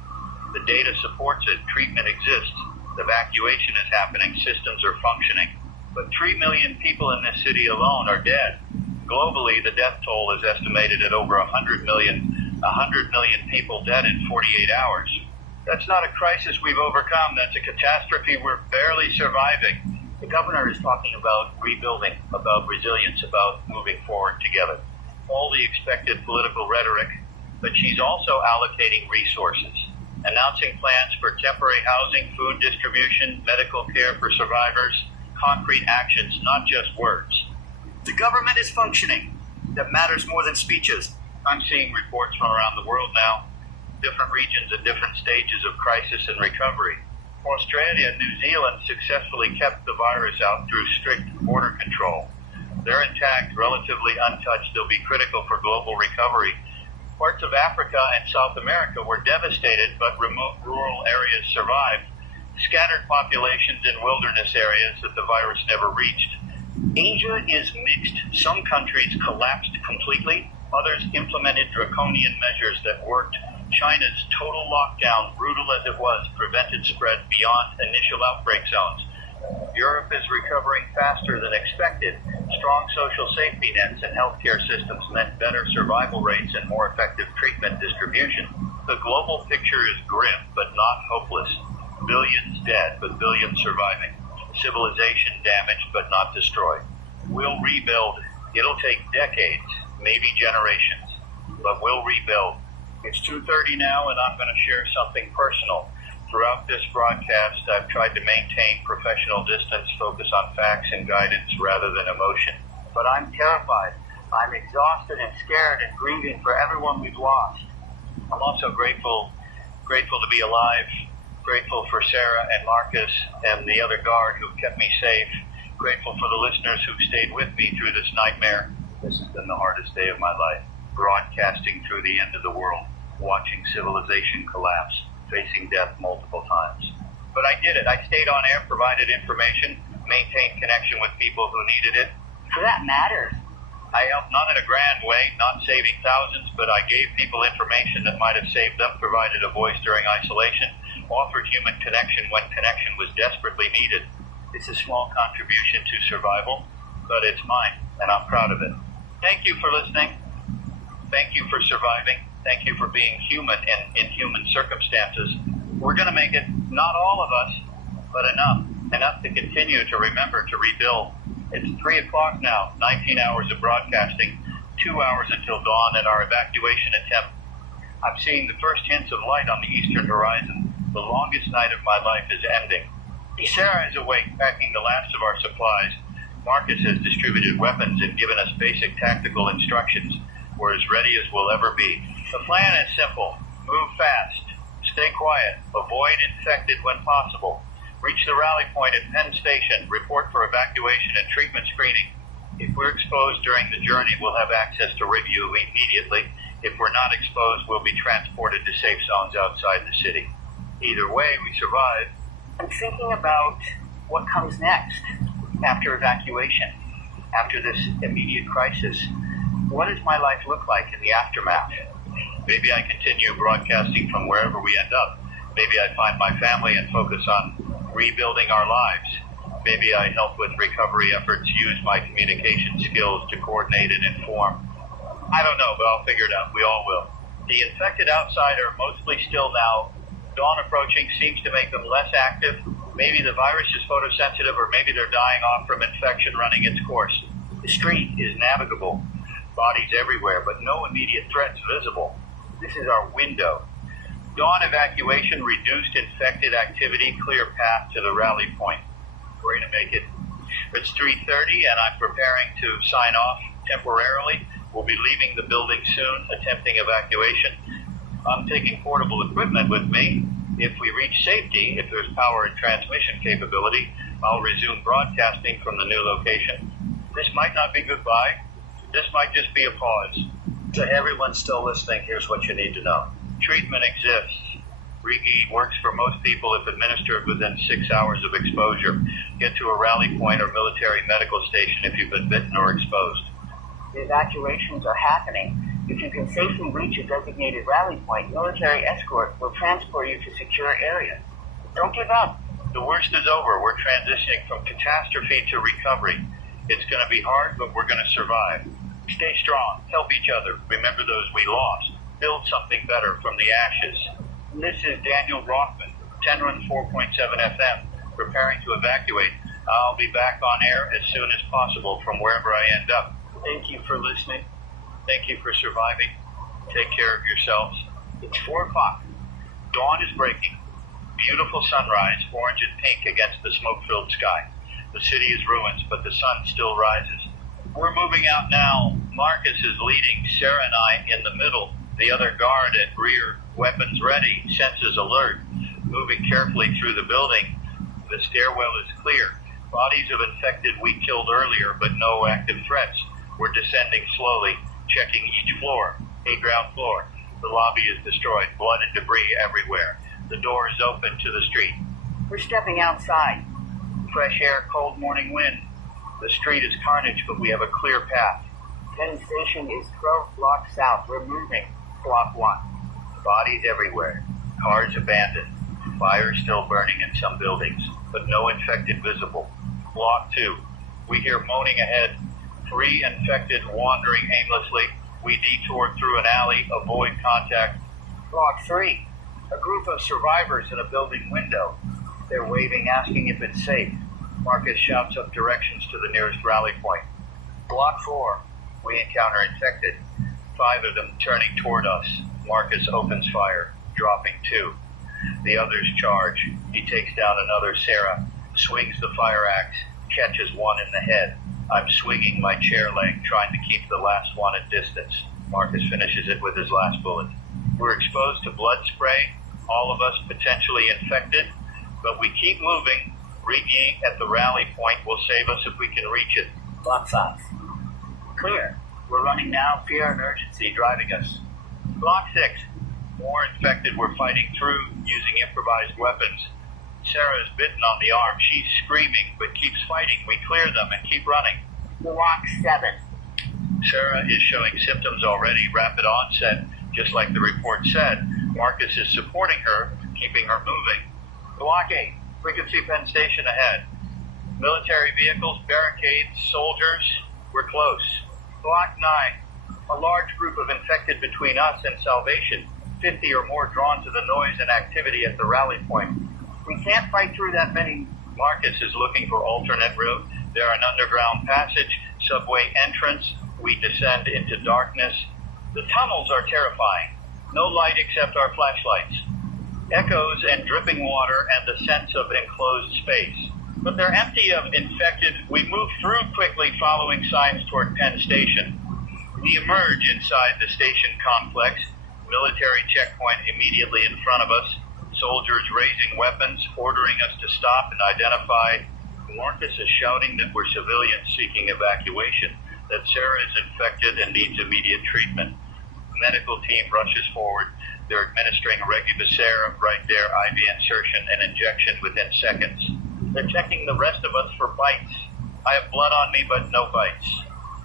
The data supports it. Treatment exists. Evacuation is happening. Systems are functioning. But 3 million people in this city alone are dead. Globally, the death toll is estimated at over 100 million. 100 million people dead in 48 hours. That's not a crisis we've overcome. That's a catastrophe we're barely surviving. The governor is talking about rebuilding, about resilience, about moving forward together. All the expected political rhetoric, but she's also allocating resources, announcing plans for temporary housing, food distribution, medical care for survivors, concrete actions, not just words. The government is functioning. That matters more than speeches. I'm seeing reports from around the world now, different regions at different stages of crisis and recovery. Australia and New Zealand successfully kept the virus out through strict border control. They're intact, relatively untouched. They'll be critical for global recovery. Parts of Africa and South America were devastated, but remote rural areas survived. Scattered populations in wilderness areas that the virus never reached. Asia is mixed. Some countries collapsed completely. Others implemented draconian measures that worked. China's total lockdown, brutal as it was, prevented spread beyond initial outbreak zones. Europe is recovering faster than expected. Strong social safety nets and healthcare systems meant better survival rates and more effective treatment distribution. The global picture is grim, but not hopeless. Billions dead, but billions surviving. Civilization damaged, but not destroyed. We'll rebuild. It'll take decades, maybe generations, but we'll rebuild. It's 2:30 now, and I'm going to share something personal. Throughout this broadcast, I've tried to maintain professional distance, focus on facts and guidance rather than emotion. But I'm terrified. I'm exhausted and scared and grieving for everyone we've lost. I'm also grateful to be alive, grateful for Sarah and Marcus and the other guard who kept me safe, grateful for the listeners who've stayed with me through this nightmare. This has been the hardest day of my life, broadcasting through the end of the world, watching civilization collapse, facing death multiple times. But I did it. I stayed on air, provided information, maintained connection with people who needed it. For that matters. I helped not in a grand way, not saving thousands, but I gave people information that might have saved them, provided a voice during isolation, offered human connection when connection was desperately needed. It's a small contribution to survival, but it's mine, and I'm proud of it. Thank you for listening. Thank you for surviving. Thank you for being human in human circumstances. We're going to make it, not all of us, but enough to continue to remember to rebuild. It's 3 o'clock now, 19 hours of broadcasting, 2 hours until dawn and our evacuation attempt. I'm seeing the first hints of light on the eastern horizon. The longest night of my life is ending. Sarah is awake, packing the last of our supplies. Marcus has distributed weapons and given us basic tactical instructions. We're as ready as we'll ever be. The plan is simple. Move fast. Stay quiet. Avoid infected when possible. Reach the rally point at Penn Station. Report for evacuation and treatment screening. If we're exposed during the journey, we'll have access to review immediately. If we're not exposed, we'll be transported to safe zones outside the city. Either way, we survive. I'm thinking about what comes next after evacuation, after this immediate crisis. What does my life look like in the aftermath? Maybe I continue broadcasting from wherever we end up. Maybe I find my family and focus on rebuilding our lives. Maybe I help with recovery efforts, use my communication skills to coordinate and inform. I don't know, but I'll figure it out. We all will. The infected outside are mostly still now. Dawn approaching seems to make them less active. Maybe the virus is photosensitive, or maybe they're dying off from infection running its course. The street is navigable. Bodies everywhere, but no immediate threats visible. This is our window. Dawn evacuation, reduced infected activity, clear path to the rally point. We're going to make it. It's 3:30 and I'm preparing to sign off temporarily. We'll be leaving the building soon, attempting evacuation. I'm taking portable equipment with me. If we reach safety, if there's power and transmission capability, I'll resume broadcasting from the new location. This might not be goodbye. This might just be a pause. To everyone still listening, here's what you need to know. Treatment exists. Rigi works for most people if administered within 6 hours of exposure. Get to a rally point or military medical station if you've been bitten or exposed. The evacuations are happening. If you can safely reach a designated rally point, military escort will transport you to secure areas. Don't give up. The worst is over. We're transitioning from catastrophe to recovery. It's going to be hard, but we're going to survive. Stay strong. Help each other. Remember those we lost. Build something better from the ashes. This is Daniel Rothman, 10 Run 4.7 FM, preparing to evacuate. I'll be back on air as soon as possible from wherever I end up. Thank you for listening. Thank you for surviving. Take care of yourselves. It's 4 o'clock. Dawn is breaking. Beautiful sunrise, orange and pink against the smoke-filled sky. The city is ruins, but the sun still rises. We're moving out now. Marcus is leading, Sarah and I in the middle. The other guard at rear, weapons ready, senses alert. Moving carefully through the building. The stairwell is clear. Bodies of infected we killed earlier, but no active threats. We're descending slowly, checking each floor. A ground floor. The lobby is destroyed, blood and debris everywhere. The door is open to the street. We're stepping outside. Fresh air, cold morning wind. The street is carnage, but we have a clear path. Penn Station is 12 blocks south. We're moving. Block 1. Bodies everywhere. Cars abandoned. Fire still burning in some buildings, but no infected visible. Block 2. We hear moaning ahead. 3 infected wandering aimlessly. We detour through an alley, avoid contact. Block 3. A group of survivors in a building window. They're waving, asking if it's safe. Marcus shouts up directions to the nearest rally point. Block 4. We encounter infected. 5 of them turning toward us. Marcus opens fire, dropping 2. The others charge. He takes down another Sarah, swings the fire axe, catches one in the head. I'm swinging my chair leg, trying to keep the last one at distance. Marcus finishes it with his last bullet. We're exposed to blood spray, all of us potentially infected, but we keep moving. Rigi at the rally point will save us if we can reach it. Block 5. Clear. We're running now, fear and urgency driving us. Block 6. More infected we're fighting through using improvised weapons. Sarah is bitten on the arm. She's screaming, but keeps fighting. We clear them and keep running. Block 7. Sarah is showing symptoms already, rapid onset, just like the report said. Marcus is supporting her, keeping her moving. Block 8. We can see Penn Station ahead. Military vehicles, barricades, soldiers. We're close. Block 9. A large group of infected between us and salvation. 50 or more drawn to the noise and activity at the rally point. We can't fight through that many. Marcus is looking for alternate route. They're an underground passage, subway entrance. We descend into darkness. The tunnels are terrifying. No light except our flashlights. Echoes and dripping water and the sense of enclosed space. But they're empty of infected. We move through quickly following signs toward Penn Station. We emerge inside the station complex. Military checkpoint immediately in front of us. Soldiers raising weapons, ordering us to stop and identify. Marcus is shouting that we're civilians seeking evacuation, that Sarah is infected and needs immediate treatment. The medical team rushes forward. They're administering Regivacera right there, IV insertion and injection within seconds. They're checking the rest of us for bites. I have blood on me, but no bites.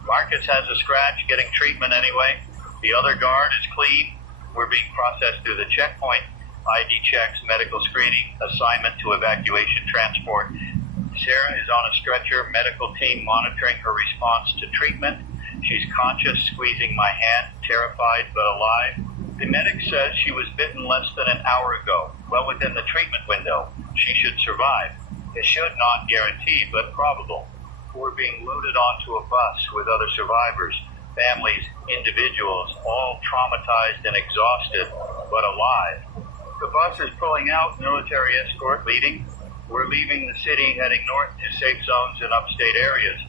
Marcus has a scratch, getting treatment anyway. The other guard is clean. We're being processed through the checkpoint. ID checks, medical screening, assignment to evacuation transport. Sarah is on a stretcher, medical team monitoring her response to treatment. She's conscious, squeezing my hand, terrified but alive. The medic says she was bitten less than an hour ago, well within the treatment window. She should survive. It should not guaranteed, but probable. We're being loaded onto a bus with other survivors, families, individuals, all traumatized and exhausted, but alive. The bus is pulling out, military escort leading. We're leaving the city, heading north to safe zones in upstate areas.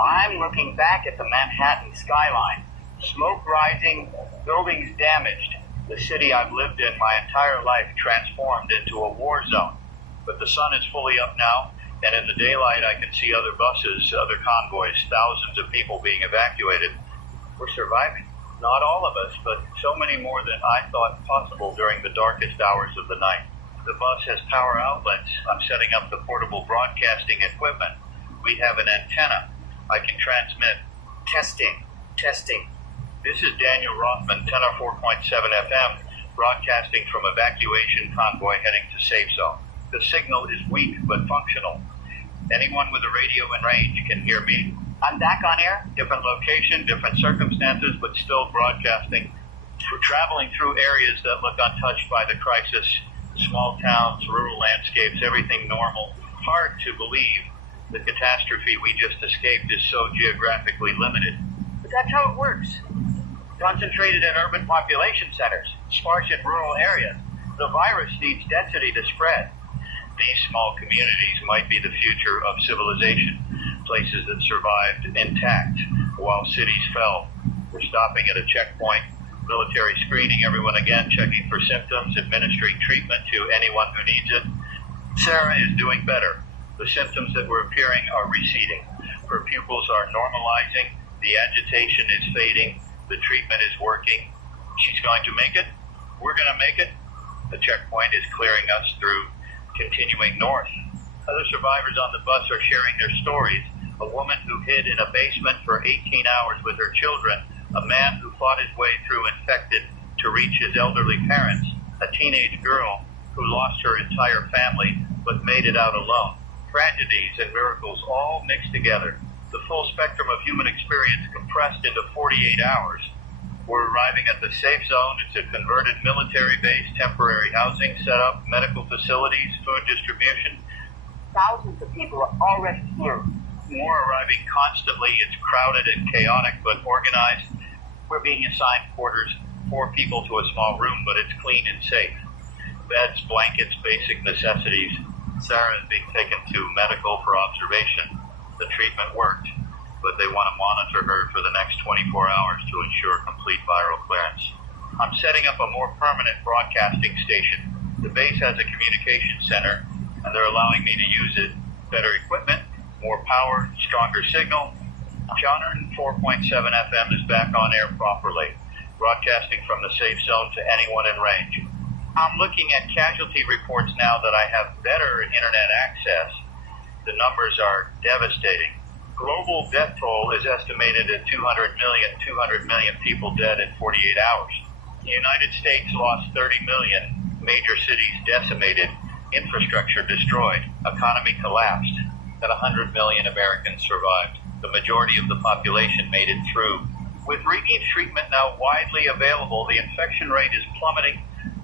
I'm looking back at the Manhattan skyline. Smoke rising, buildings damaged. The city I've lived in my entire life transformed into a war zone. But the sun is fully up now, and in the daylight I can see other buses, other convoys, thousands of people being evacuated. We're surviving. Not all of us, but so many more than I thought possible during the darkest hours of the night. The bus has power outlets. I'm setting up the portable broadcasting equipment. We have an antenna. I can transmit. Testing. This is Daniel Rothman, tenor 4.7 FM, broadcasting from evacuation convoy heading to safe zone. The signal is weak but functional. Anyone with a radio in range can hear me. I'm back on air. Different location, different circumstances, but still broadcasting. We're traveling through areas that look untouched by the crisis. Small towns, rural landscapes, everything normal. Hard to believe the catastrophe we just escaped is so geographically limited. But that's how it works. Concentrated in urban population centers, sparse in rural areas. The virus needs density to spread. These small communities might be the future of civilization, places that survived intact while cities fell. We're stopping at a checkpoint, military screening everyone again, checking for symptoms, administering treatment to anyone who needs it. Sarah is doing better. The symptoms that were appearing are receding. Her pupils are normalizing. The agitation is fading. The treatment is working. She's going to make it. We're going to make it. The checkpoint is clearing us through, continuing north. Other survivors on the bus are sharing their stories. A woman who hid in a basement for 18 hours with her children. A man who fought his way through infected to reach his elderly parents. A teenage girl who lost her entire family but made it out alone. Tragedies and miracles all mixed together. The full spectrum of human experience compressed into 48 hours. We're arriving at the safe zone. It's a converted military base, temporary housing setup, medical facilities, food distribution. Thousands of people are already here. More arriving constantly. It's crowded and chaotic but organized. We're being assigned quarters, 4 people to a small room, but it's clean and safe. Beds, blankets, basic necessities. Sarah is being taken to medical for observation. The treatment worked, but they want to monitor her for the next 24 hours to ensure complete viral clearance. I'm setting up a more permanent broadcasting station. The base has a communication center, and they're allowing me to use it. Better equipment, more power, stronger signal. Genre 4.7 FM is back on air properly, broadcasting from the safe zone to anyone in range. I'm looking at casualty reports now that I have better internet access. The numbers are devastating. Global death toll is estimated at 200 million people dead in 48 hours. The United States lost 30 million, major cities decimated, infrastructure destroyed, economy collapsed. That 100 million Americans survived. The majority of the population made it through. With routine treatment now widely available, the infection rate is plummeting.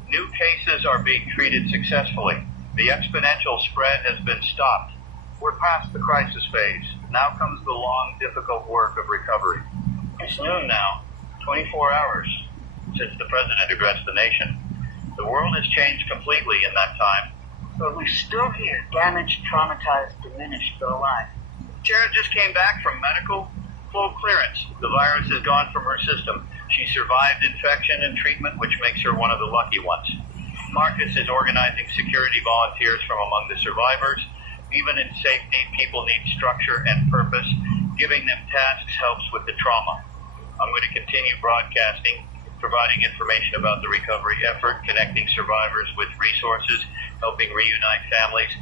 New cases are being treated successfully. The exponential spread has been stopped. We're past the crisis phase. Now comes the long, difficult work of recovery. It's noon now, 24 hours since the president addressed the nation. The world has changed completely in that time. But we're still here, damaged, traumatized, diminished, but alive. Jared just came back from medical, full clearance. The virus is gone from her system. She survived infection and treatment, which makes her one of the lucky ones. Marcus is organizing security volunteers from among the survivors. Even in safety, people need structure and purpose. Giving them tasks helps with the trauma. I'm going to continue broadcasting, providing information about the recovery effort, connecting survivors with resources, helping reunite families.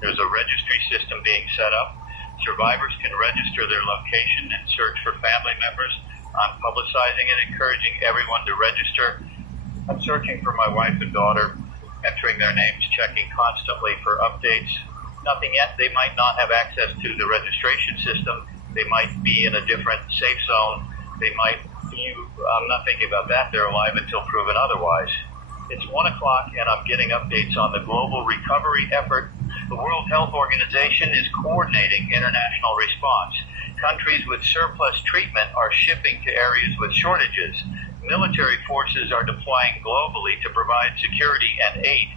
There's a registry system being set up. Survivors can register their location and search for family members. I'm publicizing it, encouraging everyone to register. I'm searching for my wife and daughter, entering their names, checking constantly for updates. Nothing yet. They might not have access to the registration system. They might be in a different safe zone. They might be, I'm not thinking about that. They're alive until proven otherwise. It's 1 o'clock and I'm getting updates on the global recovery effort. The World Health Organization is coordinating international response. Countries with surplus treatment are shipping to areas with shortages. Military forces are deploying globally to provide security and aid.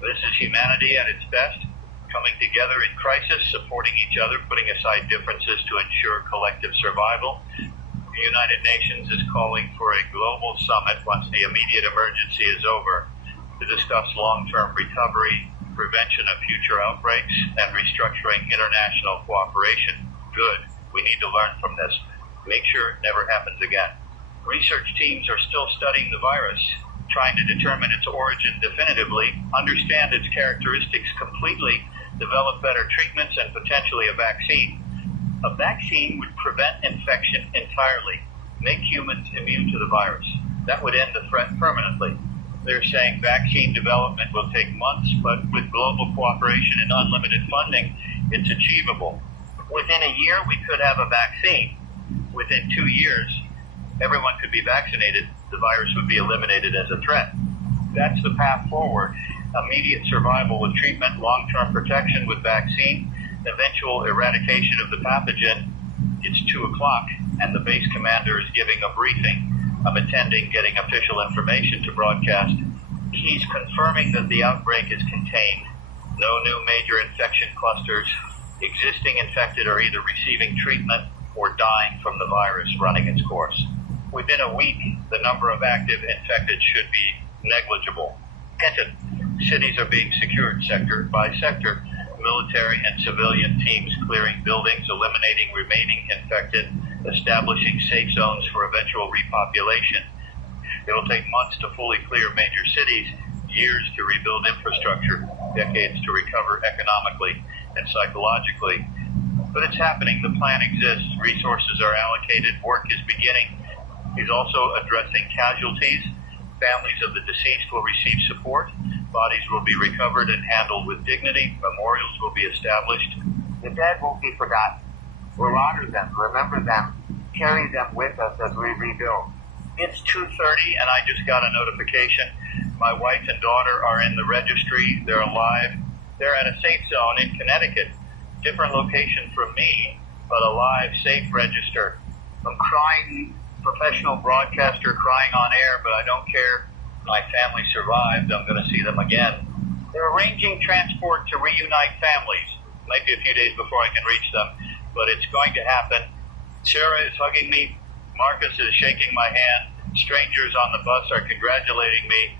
This is humanity at its best, coming together in crisis, supporting each other, putting aside differences to ensure collective survival. The United Nations is calling for a global summit once the immediate emergency is over to discuss long-term recovery, prevention of future outbreaks, and restructuring international cooperation. Good. We need to learn from this. Make sure it never happens again. Research teams are still studying the virus, trying to determine its origin definitively, understand its characteristics completely, develop better treatments, and potentially a vaccine. A vaccine would prevent infection entirely, make humans immune to the virus. That would end the threat permanently. They're saying vaccine development will take months, but with global cooperation and unlimited funding, it's achievable. Within a year, we could have a vaccine. Within 2 years, everyone could be vaccinated. The virus would be eliminated as a threat. That's the path forward. Immediate survival with treatment, long-term protection with vaccine, eventual eradication of the pathogen. It's 2 o'clock, and the base commander is giving a briefing. I'm attending, getting official information to broadcast. He's confirming that the outbreak is contained. No new major infection clusters. Existing infected are either receiving treatment or dying from the virus running its course. Within a week, the number of active infected should be negligible. Hinton, cities are being secured sector by sector. Military and civilian teams clearing buildings, eliminating remaining infected, establishing safe zones for eventual repopulation. It'll take months to fully clear major cities, years to rebuild infrastructure, decades to recover economically and psychologically. But it's happening. The plan exists. Resources are allocated. Work is beginning. He's also addressing casualties. Families of the deceased will receive support. Bodies will be recovered and handled with dignity. Memorials will be established. The dead won't be forgotten. We'll honor them, remember them, carry them with us as we rebuild. It's 2:30 and I just got a notification. My wife and daughter are in the registry. They're alive. They're at a safe zone in Connecticut. Different location from me, but a live, safe register. I'm crying, professional broadcaster crying on air, but I don't care. My family survived. I'm going to see them again. They're arranging transport to reunite families. Might be a few days before I can reach them, but it's going to happen. Sarah is hugging me. Marcus is shaking my hand. Strangers on the bus are congratulating me.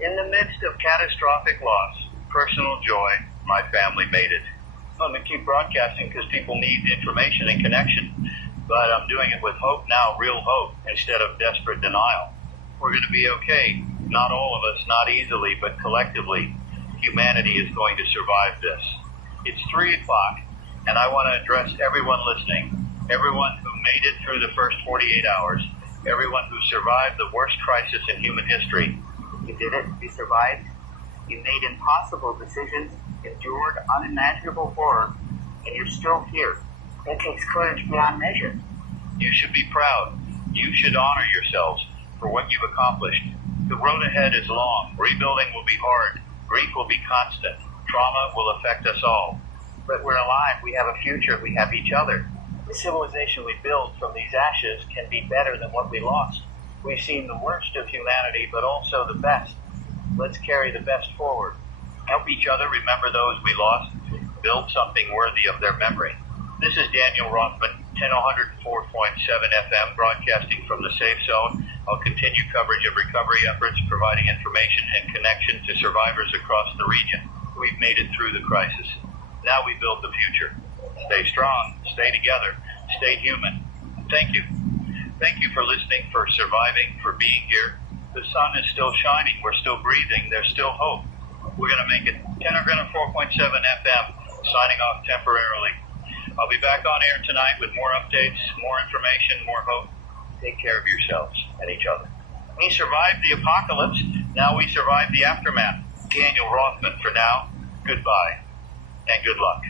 In the midst of catastrophic loss, personal joy, my family made it. I'm going to keep broadcasting because people need information and connection, but I'm doing it with hope now, real hope, instead of desperate denial. We're going to be okay. Not all of us, not easily, but collectively, humanity is going to survive this. It's 3 o'clock, and I want to address everyone listening, everyone who made it through the first 48 hours, everyone who survived the worst crisis in human history. You did it. You survived. You made impossible decisions, endured unimaginable horror, and you're still here. It takes courage beyond measure. You should be proud. You should honor yourselves for what you've accomplished. The road ahead is long. Rebuilding will be hard. Grief will be constant. Trauma will affect us all. but we're alive. We have a future. We have each other. The civilization we build from these ashes can be better than what we lost. We've seen the worst of humanity, but also the best. Let's carry the best forward. Help each other remember those we lost. Build something worthy of their memory. This is Daniel Rothman, 104.7 FM, broadcasting from the Safe Zone. I'll continue coverage of recovery efforts, providing information and connection to survivors across the region. We've made it through the crisis. Now we build the future. Stay strong, stay together, stay human. Thank you. Thank you for listening, for surviving, for being here. The sun is still shining. We're still breathing. There's still hope. We're going to make it. 104.7 FM, signing off temporarily. I'll be back on air tonight with more updates, more information, more hope. Take care of yourselves and each other. We survived the apocalypse. Now we survive the aftermath. Daniel Rothman for now. Goodbye and good luck.